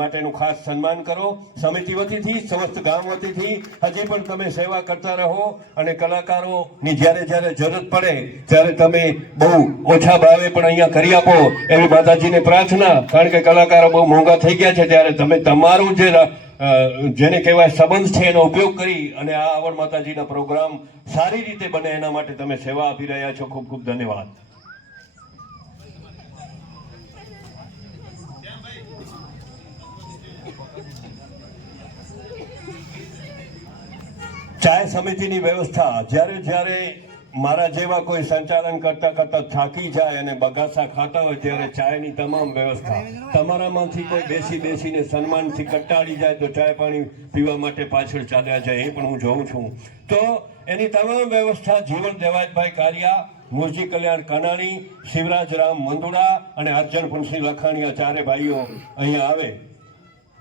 માટેનું ખાસ સન્માન કરો. સમિતિ વતીથી, સમસ્ત ગામ વતીથી હજી પણ તમે સેવા કરતા રહો અને કલાકારોની જ્યારે જ્યારે જરૂરત પડે ત્યારે તમે બહુ ઓછા ભાવે પણ અહીંયા કરી આપો એવી માતાજીને પ્રાર્થના. કારણ કે કલાકારો બહુ મોંઘા થઈ ગયા છે, ત્યારે તમે તમારું જેને કહેવાય સંબંધ છે એનો ઉપયોગ કરી અને આ આવડ માતાજીના પ્રોગ્રામ સારી રીતે બને એના માટે તમે સેવા આપી રહ્યા છો. ખૂબ ખૂબ ધન્યવાદ. ચાય સમિતિની વ્યવસ્થા, જ્યારે મારા જેવા કોઈ સંચાલન કરતા કરતા થાકી જાય અને બગાસા ખાતા હોય ત્યારે ચાયની તમામ વ્યવસ્થા, તમારામાંથી કોઈ બેસીને સન્માનથી કંટાળી જાય તો ચાય પાણી પીવા માટે પાછળ ચાલ્યા જાય, એ પણ હું જોઉં છું. તો એની તમામ વ્યવસ્થા જીવન દેવાયતભાઈ કારિયા, મુરજી કલ્યાણ કાનાણી, શિવરાજ રામ મંદુડા અને અર્જન પુનસિંહ લખાણી, આ ચારે ભાઈઓ અહીંયા આવે.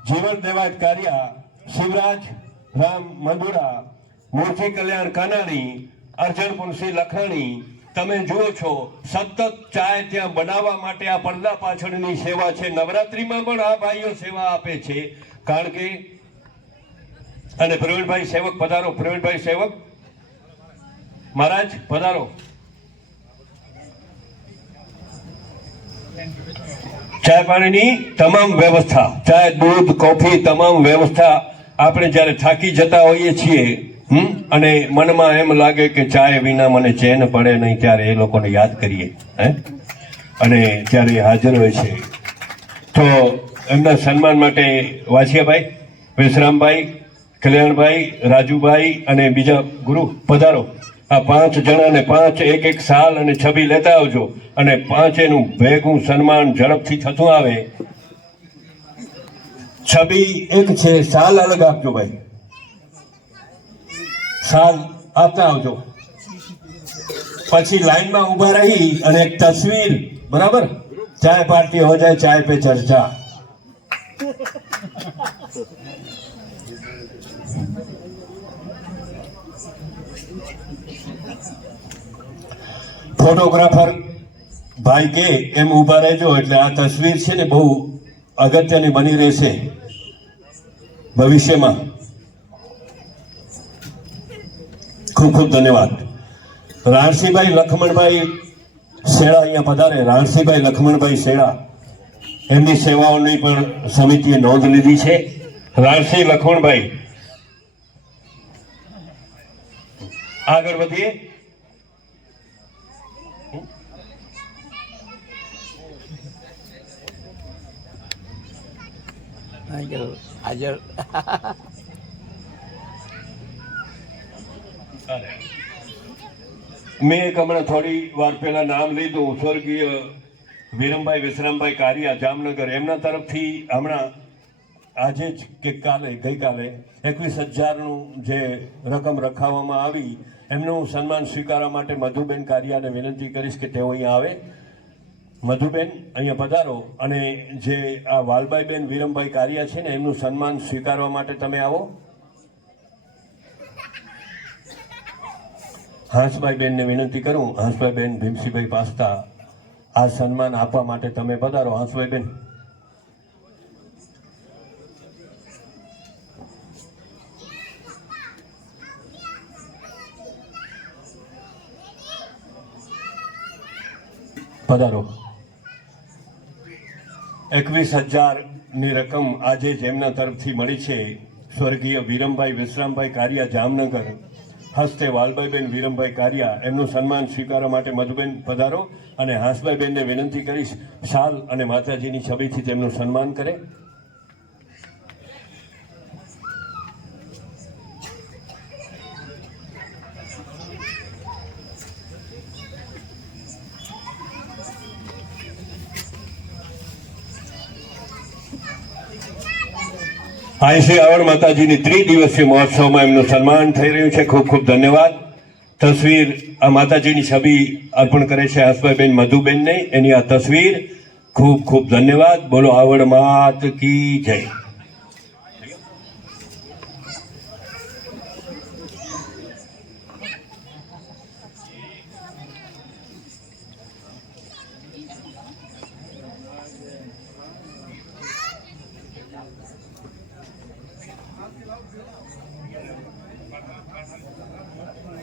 જીવન દેવાયત કારિયા, શિવરાજ રામ મંદુડા, મુરજી કલ્યાણ કાનાણી, અર્જન પુનસિંહ લખાણી, તમે જુઓ છો સતત ચાય ત્યાં બનાવવા માટે આ પડદા પાછળની સેવા છે. નવરાત્રિમાં પણ આ ભાઈઓ સેવા આપે છે. કારણ કે અને પ્રવીણભાઈ સેવક પધારો. પ્રવીણભાઈ સેવક મહારાજ પધારો. ચાય પાણીની તમામ વ્યવસ્થા, ચાય દૂધ કોફી તમામ વ્યવસ્થા. આપણે જ્યારે થાકી જતા હોઈએ છીએ અને મનમાં એમ લાગે કે ચાય વિના મને ચેન પડે નહીં, ત્યારે એ લોકોને યાદ કરીએ અને ત્યારે હાજર હોય છે. તો એમના સન્માન માટે વાછિયાભાઈ, વિશ્રામભાઈ, કલ્યાણભાઈ, રાજુભાઈ અને બીજા ગુરુ પધારો. આ 5 જણાને 5 એક સાલ અને છબી લેતા આવજો અને 5એનું ભેગું સન્માન ઝડપથી થતું આવે. છબી એક છે, સાલ અલગ આપજો ભાઈ, સાલ આપતા આવજો. પછી લાઈનમાં ઉભા રહી અને એક તસવીર, બરાબર, ચાય પાર્ટી હો જાય, ચાય पे चर्चा. ફોટોગ્રાફર ભાઈ કે એમ ઉભા રહેજો, એટલે આ તસવીર છે ને બહુ અગત્યની બની રહેશે ભવિષ્યમાં. ખૂબ ખૂબ ધન્યવાદ. રાણસીભાઈ લખમણભાઈ શેળા અહીંયા પધારે. રાણસીભાઈ લખમણભાઈ શેળા, એમની સેવાઓની પણ સમિતિએ નોંધ લીધી છે. રાણસી લખમણભાઈ, આગળ વધીએ. હાજર. મેં એક હમણાં થોડી વાર પહેલા નામ લીધું, સ્વર્ગીય વિરમભાઈ વિશ્રામભાઈ કારિયા જામનગર, એમના તરફથી હમણાં આજે જ કે ગઈકાલે 21,000નું જે રકમ રખાવવામાં આવી, એમનું સન્માન સ્વીકારવા માટે મધુબેન કારિયાને વિનંતી કરીશ કે તેઓ અહીંયા આવે. મધુબેન અહીંયા પધારો અને જે આ વાલભાઈબેન વિરમભાઈ કારિયા છે ને એમનું સન્માન સ્વીકારવા માટે તમે આવો. હાંસભાઈબેનને વિનંતી કરું, હાંસભાઈબેન ભીમસિંહભાઈ પાસ્તા, આ સન્માન આપવા માટે તમે પધારો. હાંસભાઈબેન, પધારો. 21,000ની રકમ આજે જ એમના તરફથી મળી છે. સ્વર્ગીય વિરમભાઈ વિશ્રામભાઈ કારિયા જામનગર, હસ્તે વાલભાઈબેન વિરમભાઈ કારિયા, એમનું સન્માન સ્વીકારવા માટે મધુબેન પધારો. અને હાંસભાઈબેનને વિનંતી કરીશ શાલ અને માતાજીની છબીથી તેમનું સન્માન કરે. અહીં શ્રી આવડ માતાજીની ત્રિદિવસીય મહોત્સવમાં એમનું સન્માન થઈ રહ્યું છે. ખૂબ ખૂબ ધન્યવાદ. તસવીર આ માતાજીની છબી અર્પણ કરે છે હસભાઈબેન મધુબેનને, એની આ તસવીર. ખૂબ ખૂબ ધન્યવાદ. બોલો આવડ માત કી જય.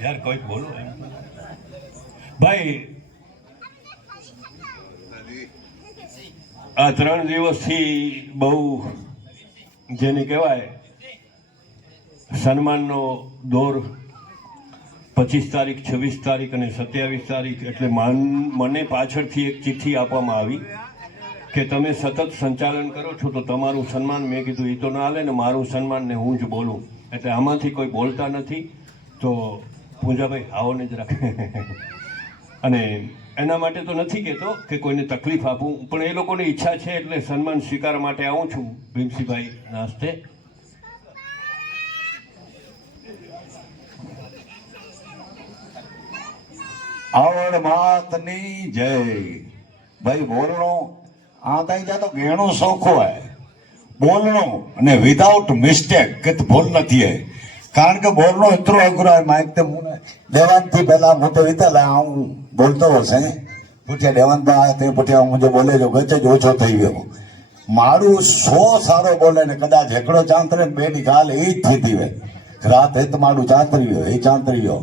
યાર કોઈક બોલો ભાઈ. આ 3 દિવસથી બહુ જેને કહેવાય સન્માનનો દોર 25 તારીખ, 26 તારીખ અને 27 તારીખ એટલે મને પાછળથી એક ચિઠ્ઠી આપવામાં આવી કે તમે સતત સંચાલન કરો છો તો તમારું સન્માન. મેં કીધું એ તો ના હાલે ને, મારું સન્માન ને હું જ બોલું. એટલે આમાંથી કોઈ બોલતા નથી તો પૂંજાભાઈ આવો ને જરાક. અને એના માટે તો નથી કહેતો કે કોઈને તકલીફ આપું, પણ એ લોકોની ઈચ્છા છે એટલે સન્માન સ્વીકાર માટે આવું છું. ભીમસિંહભાઈ નાસ્તે. આવડ માતની જય. ભાઈ બોલણો આ થઈ જાય તો ઘણો શોખ હોય બોલણો, અને વિધાઉટ મિસ્ટેક કે ભૂલ નથી હે. કારણ કે બોલનો એટલો અઘરો હોય. માઇક તે મને દેવાનથી પહેલા હું તો વિતાલા હું બોલતો હશે પૂછ્યા દેવાનભાઈ તે પૂછ્યા હું જો બોલે જો ગચે જ ઓછો થઈ ગયો. મારું 100 સારો બોલે ને કદાચ એકડો ચાંતરે ને બેની ગાલ એ જ થતી હોય. રાત હેત મારું ચાંતરી હોય એ ચાંતરી હોય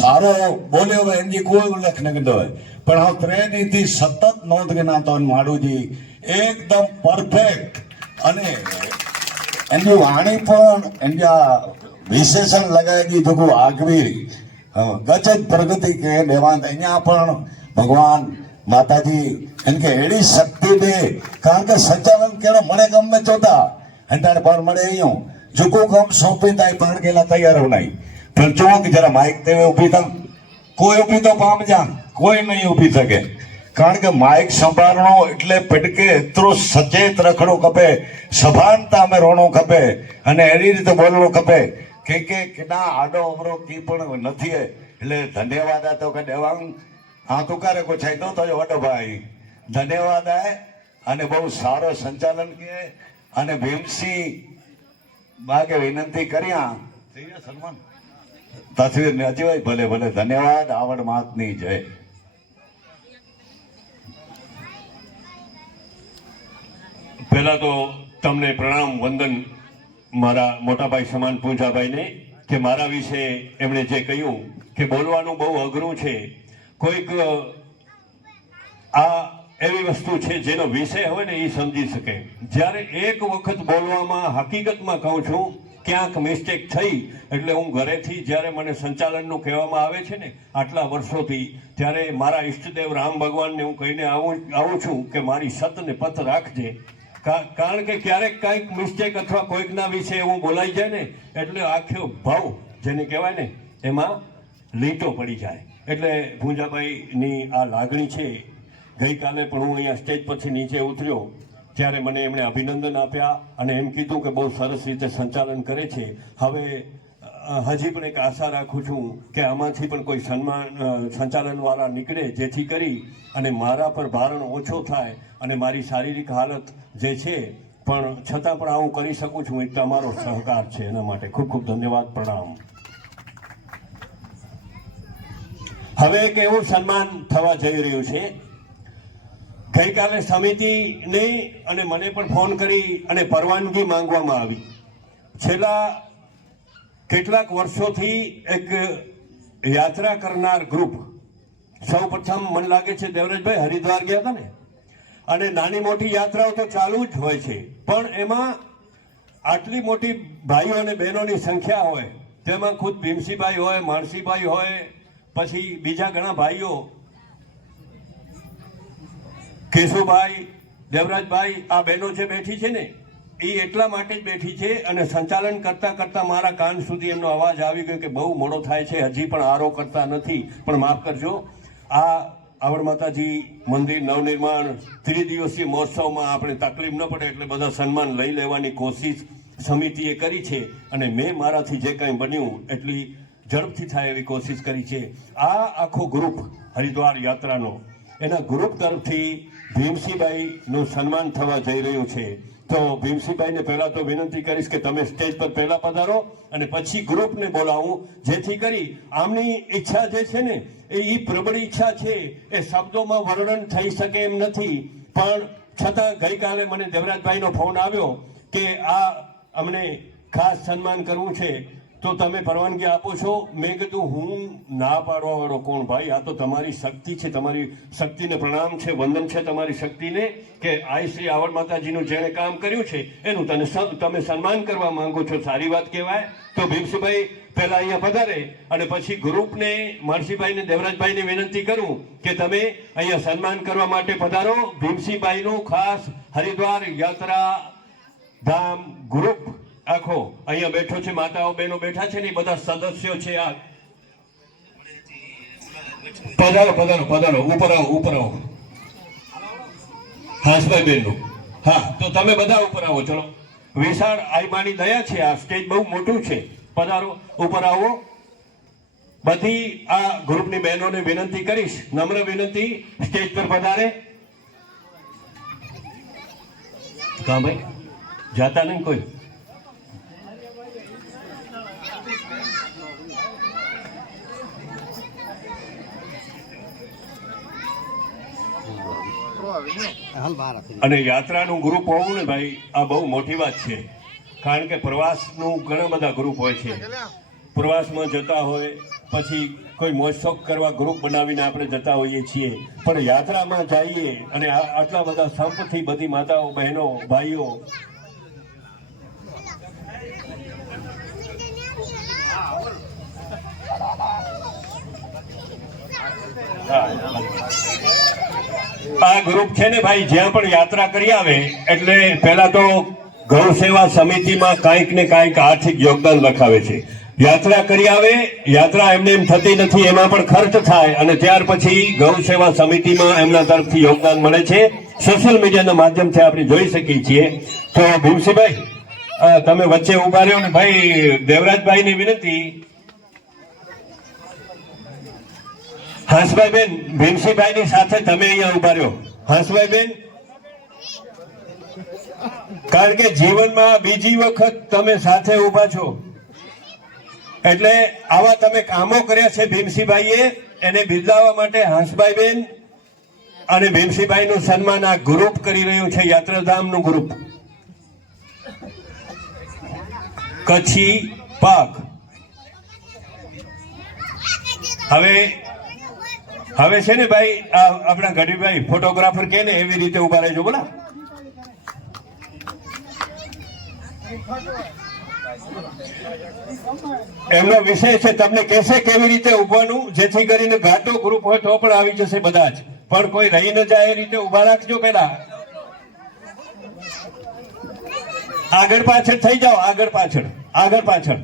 સારો બોલ્યો હોય એની કોઈ ઉલ્લેખ ન કીધો હોય. પણ હું ત્રેનીથી સતત નોંધ કે ના તો માડુજી એકદમ પરફેક્ટ, અને એની વાણી પણ એના વિશેષણ લગાવી જોગું આગવી ગજબ પ્રગતિ કે દેવાંત અહીંયા પણ ભગવાન માતાજી એમ કે એડી શક્તિ દે. કારણ કે સંચાલન કેળો મળે ગમે ચોતા અંટાને પર મળે અહીંયા જોગું ગમ સોંપી થાય પણ કેલા તૈયાર નહીં. પણ જો કે જરા માઇક તે ઊભી થા, કોઈ ઊભી તો પામ જા, કોઈ નહીં ઊભી શકે. કારણ કે માઇક સંભાળનો એટલે પેટકે એટલો સચેત રખડો ખપે, સભાનતા અમે રોણો ખપે અને એવી રીતે બોલવું ખપે કે ના આડો અમરો કી પણ નથી. એટલે ધન્યવાદ આ તો કે દેવાંગ હા તું કરે કોઈ છે તો વડો ભાઈ ધન્યવાદ આય. અને બહુ સારો સંચાલન કે અને ભીમસિંહ બાગે વિનંતી કર્યા સન્માન તસવીર ને અજીભાઈ ભલે ભલે ધન્યવાદ. આવડ માતની જય. પહેલા તો તમને પ્રણામ વંદન મારા મોટાભાઈ સમાન પૂંજાભાઈને કે મારા વિશે એમણે જે કહ્યું કે બોલવાનું બહુ અઘરું છે. કોઈક આ એવી વસ્તુ છે જેનો વિષય હોય ને એ સમજી શકે. જ્યારે એક વખત બોલવામાં હકીકતમાં કહું છું ક્યાંક મિસ્ટેક થઈ એટલે હું ઘરેથી જ્યારે મને સંચાલનનું કહેવામાં આવે છે ને આટલા વર્ષોથી, ત્યારે મારા ઈષ્ટદેવ રામ ભગવાનને હું કહીને આવું છું કે મારી સતને પત રાખજે. કારણ કે ક્યારેક કંઈક મિસ્ટેક અથવા કોઈકના વિશે એવું બોલાઈ જાય ને એટલે આખો ભાવ જેને કહેવાય ને એમાં લીટો પડી જાય. એટલે ભૂંજાભાઈની આ લાગણી છે. ગઈકાલે પણ હું અહીંયા સ્ટેજ પરથી નીચે ઉતર્યો ત્યારે મને એમણે અભિનંદન આપ્યા અને એમ કીધું કે બહુ સરસ રીતે સંચાલન કરે છે. હવે હજી પણ એક આશા રાખું છું કે આમાંથી પણ કોઈ સંચાલનવાળા નીકળે જેથી કરી અને મારા પર ભારણ ઓછો થાય અને મારી શારીરિક હાલત જે છે પણ છતાં પણ આવું કરી શકું છું. એક તમારો સહકાર છે એના માટે ખૂબ ખૂબ ધન્યવાદ. પ્રણામ. હવે એક એવું સન્માન થવા જઈ રહ્યું છે. ગઈકાલે સમિતિને અને મને પણ ફોન કરી અને પરવાનગી માંગવામાં આવી. છેલ્લા કેટલાક વર્ષોથી એક યાત્રા કરનાર ગ્રુપ, સૌ પ્રથમ મને લાગે છે દેવરાજભાઈ હરિદ્વાર ગયા હતા ને, અને નાની મોટી યાત્રાઓ તો ચાલુ જ હોય છે, પણ એમાં આટલી મોટી ભાઈઓ અને બહેનોની સંખ્યા હોય તેમાં ખુદ ભીમસિંહભાઈ હોય, માણસીભાઈ હોય, પછી બીજા ઘણા ભાઈઓ કેશુભાઈ, દેવરાજભાઈ, આ બહેનો જે બેઠી છે ને એ એટલા માટે જ બેઠી છે. અને સંચાલન કરતા કરતા મારા કાન સુધી એમનો અવાજ આવી ગયો કે બહુ મોડો થાય છે, હજી પણ આરો કરતા નથી, પણ માફ કરજો. આ આવડ માતાજી મંદિર નવનિર્માણ ત્રિદિવસીય મહોત્સવમાં આપણે તકલીફ ન પડે એટલે બધા સન્માન લઈ લેવાની કોશિશ સમિતિએ કરી છે અને મેં મારાથી જે કાંઈ બન્યું એટલી ઝડપથી થાય એવી કોશિશ કરી છે. આ આખો ગ્રુપ હરિદ્વાર યાત્રાનો એના ગ્રુપ તરફથી ભીમસિંહભાઈનું સન્માન થવા જઈ રહ્યું છે. તો ભીમસિંહભાઈને પહેલા તો વિનંતી કરીશ કે તમે સ્ટેજ પર પહેલા પધારો અને પછી ગ્રુપને બોલાવું, જેથી કરી આમની ઈચ્છા જે છે ને એ પ્રબળ ઈચ્છા છે, એ શબ્દોમાં વર્ણન થઈ શકે એમ નથી. પણ છતાં ગઈકાલે મને દેવરાજભાઈનો ફોન આવ્યો કે આ અમને ખાસ સન્માન કરવું છે, તો તમે પરવાનગી આપો છો? મેં કીધું હું ના પાડવા વાળો કોણ ભાઈ, આ તો તમારી શક્તિ છે, તમારી શક્તિને પ્રણામ છે, વંદન છે તમારી શક્તિને, કે આઈ શ્રી આવડ માતાજીનું જેણે કામ કર્યું છે એનું તમે સન્માન કરવા માંગો છો, સારી વાત કહેવાય. તો ભીમસિંહભાઈ પહેલા અહીંયા પધારે અને પછી ગ્રુપને મરસીભાઈને દેવરાજભાઈને વિનંતી કરું કે તમે અહીંયા સન્માન કરવા માટે પધારો. ભીમસિંહભાઈનું ખાસ હરિદ્વાર યાત્રા ધામ ગ્રુપ આખો અહીંયા બેઠો છે, માતાઓ બહેનો બેઠા છે ને એ બધા સદસ્યો છે. આ પધારો પધારો પધારો, ઉપર આવો ઉપર આવો. હાસભાઈ બેનનું, હા તો તમે બધા ઉપર આવો. ચલો, વિશાળ આઈમાની દયા છે, આ સ્ટેજ બહુ મોટું છે. પધારો, ઉપર આવો. બધી આ ગ્રુપની બહેનોને વિનંતી કરીશ, નમ્ર વિનંતી, સ્ટેજ પર પધારે. કા ભાઈ જાતા નહીં કોઈ? અને યાત્રાનું ગ્રુપ હોવું ને ભાઈ, આ બહુ મોટી વાત છે. કારણ કે પ્રવાસનું ઘણા બધા ગ્રુપ હોય છે. પ્રવાસમાં જતા હોય પછી કોઈ મોજશોખ કરવા ગ્રુપ બનાવીને આપણે જતા હોઈએ છીએ, પણ યાત્રામાં જઈએ અને આટલા બધા સંપથી બધી માતાઓ બહેનો ભાઈઓ આ ગ્રુપ છે ને ભાઈ, જ્યાં પણ યાત્રા કરી આવે એટલે પહેલા તો ગૌ સેવા સમિતિમાં કાંઈક ને કાંઈક આર્થિક યોગદાન લખાવે છે. યાત્રા કરી આવે, યાત્રા એમને એમ થતી નથી, એમાં પણ ખર્ચ થાય અને ત્યાર પછી ગૌ સેવા સમિતિમાં એમના તરફથી યોગદાન મળે છે. સોશિયલ મીડિયાના માધ્યમથી આપણે જોઈ શકીએ છીએ. તો ભીમસિંહભાઈ તમે વચ્ચે ઉભા રહ્યો ને ભાઈ, દેવરાજભાઈને વિનંતી. હાંસભાઈ બેન, ભીમસિંહભાઈની સાથે તમે અહીંયા ઉભા રહ્યો. હાંસભાઈ બેન, કારણ કે જીવનમાં બીજી વખત તમે સાથે ઉભા છો એટલે આવા તમે કામો કર્યા છે ભીમસિંહભાઈએ, એને બિરદાવવા માટે હાંસભાઈ બેન અને ભીમસિંહભાઈનું સન્માન આ ગ્રુપ કરી રહ્યું છે, યાત્રાધામનું ગ્રુપ કચ્છી પાક. હવે છે ને ભાઈ, આપણા ગઢવીભાઈ ફોટોગ્રાફર કે ને એવી રીતે ઉભા રહેજો. બોલા, એમનો વિષય છે, તમને કહેશે કેવી રીતે ઉભવાનું, જેથી કરીને ઘાટો ગ્રુપ હોય તો પણ આવી જશે બધા જ, પણ કોઈ રહી ન જાય એ રીતે ઉભા રાખજો. પેલા આગળ પાછળ થઈ જાઓ, આગળ પાછળ, આગળ પાછળ.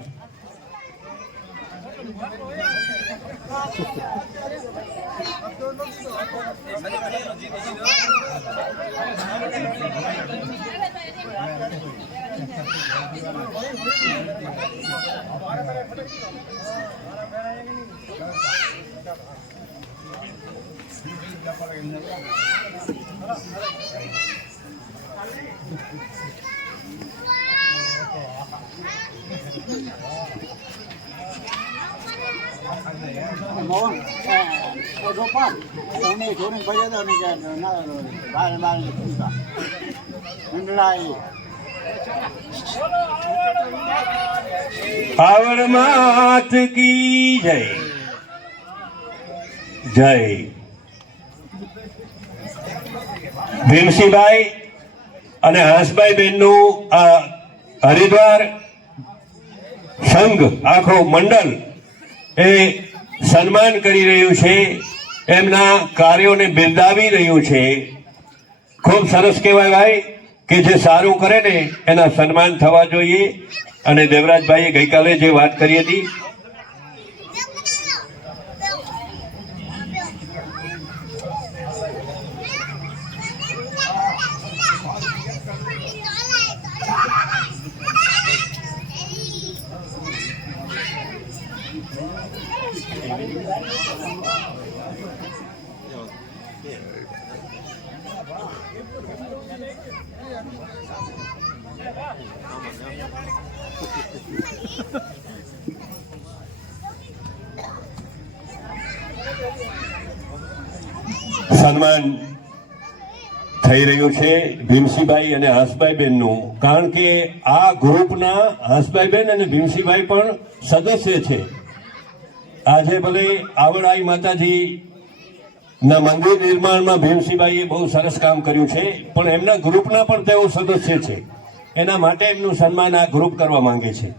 આવડ માત કી જય જય. ભીમસિંહભાઈ અને હાંસભાઈ બેનનું આ હરિદ્વાર સંઘ આખો મંડળ એ સન્માન કરી રહ્યું છે, એમના કાર્યોને બિરદાવી રહ્યું છે. ખૂબ સરસ કહેવાય ભાઈ કે જે સારું કરે ને એના સન્માન થવા જોઈએ. અને દેવરાજભાઈએ ગઈકાલે જે વાત કરી હતી, સન્માન થઈ રહ્યું છે ભીમસિંહભાઈ અને હંસભાઈ બેનનું, કારણ કે આ ગ્રુપના હંસભાઈ બેન અને ભીમસિંહભાઈ પણ સદસ્ય છે. આજે ભલે આવડાઈ માતાજી ના મંદિર નિર્માણમાં ભીમસિંહભાઈએ બહુ સરસ કામ કર્યું છે, પણ એમના ગ્રુપના પણ તેઓ સદસ્ય છે. એના માટે એમનું સન્માન આ ગ્રુપ કરવા માંગે છે.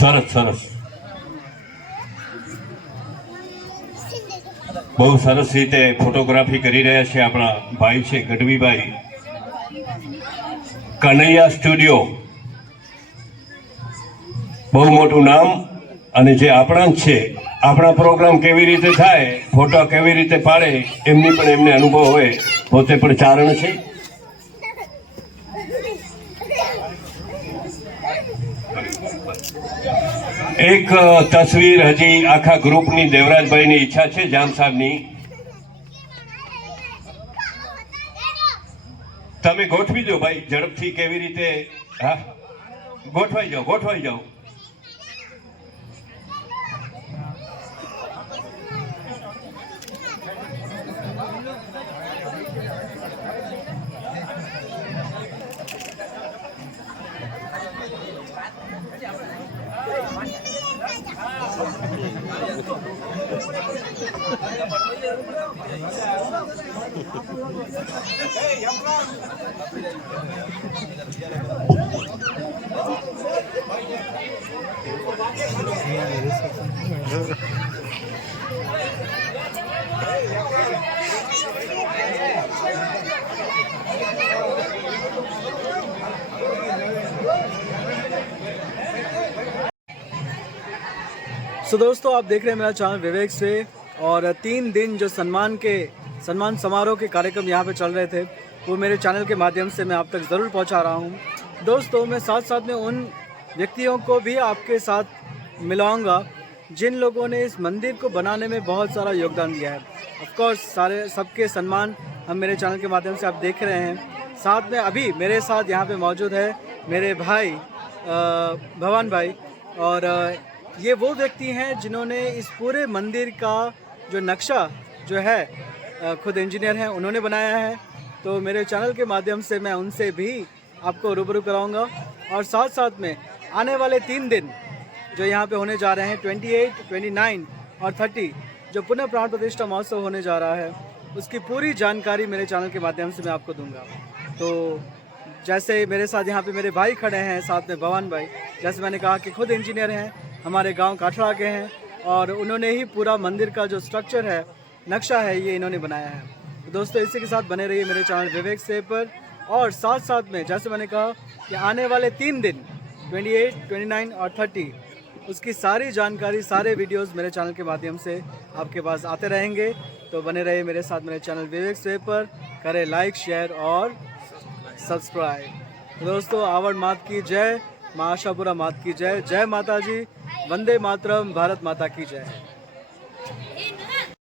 સરસ સરસ, બહુ સરસ રીતે ફોટોગ્રાફી કરી રહ્યા છે આપણા ભાઈ છે ગઢવીભાઈ. કનૈયા સ્ટુડિયો બહુ મોટું નામ, અને જે આપણા જ છે, આપણા પ્રોગ્રામ કેવી રીતે થાય, ફોટો કેવી રીતે પાડે, એમની પણ એમને અનુભવ હોય. પોતે પણ ચારણ છે. એક તસવીર હજી આખા ગ્રુપની દેવરાજભાઈની ઈચ્છા છે, જામ સાહેબની. તમે ગોઠવી દો ભાઈ ઝડપથી, કેવી રીતે. હા, ગોઠવાઈ જાઓ, ગોઠવાઈ જાઓ. सो दोस्तों, आप देख रहे हैं मेरा चैनल विवेक से, और 3 दिन जो सम्मान समारोह के कार्यक्रम यहाँ पे चल रहे थे, वो मेरे चैनल के माध्यम से मैं आप तक ज़रूर पहुँचा रहा हूँ. दोस्तों, मैं साथ साथ में उन व्यक्तियों को भी आपके साथ मिलाऊंगा जिन लोगों ने इस मंदिर को बनाने में बहुत सारा योगदान दिया है. ऑफ कोर्स सबके सम्मान हम मेरे चैनल के माध्यम से आप देख रहे हैं. साथ में अभी मेरे साथ यहाँ पे मौजूद है मेरे भाई भवान भाई, और ये वो व्यक्ति हैं जिन्होंने इस पूरे मंदिर का जो नक्शा जो है खुद इंजीनियर हैं, उन्होंने बनाया है. तो मेरे चैनल के माध्यम से मैं उनसे भी आपको रूबरू कराऊंगा. और साथ साथ में आने वाले 3 दिन जो यहाँ पे होने जा रहे हैं, 28, 29 और 30, जो पुनः प्राण प्रतिष्ठा महोत्सव होने जा रहा है, उसकी पूरी जानकारी मेरे चैनल के माध्यम से मैं आपको दूंगा. तो जैसे मेरे साथ यहाँ पे मेरे भाई खड़े हैं, साथ में भवान भाई, जैसे मैंने कहा कि खुद इंजीनियर हैं, हमारे गांव काठड़ा के हैं, और उन्होंने ही पूरा मंदिर का जो स्ट्रक्चर है, नक्शा है, ये इन्होंने बनाया है. तो दोस्तों, इसी के साथ बने रहिए मेरे चैनल विवेक से पर. और साथ साथ में जैसे मैंने कहा कि आने वाले 3 दिन 28, 29 और 30, उसकी सारी जानकारी, सारे वीडियोस मेरे चैनल के माध्यम से आपके पास आते रहेंगे. तो बने रहिए मेरे साथ मेरे चैनल विवेक से पर. करें लाइक, शेयर और सब्सक्राइब. दोस्तों, आवड़ मात की जय, मां आशापुरा मात की जय, जय माता जी, वंदे मातरम, भारत माता की जय.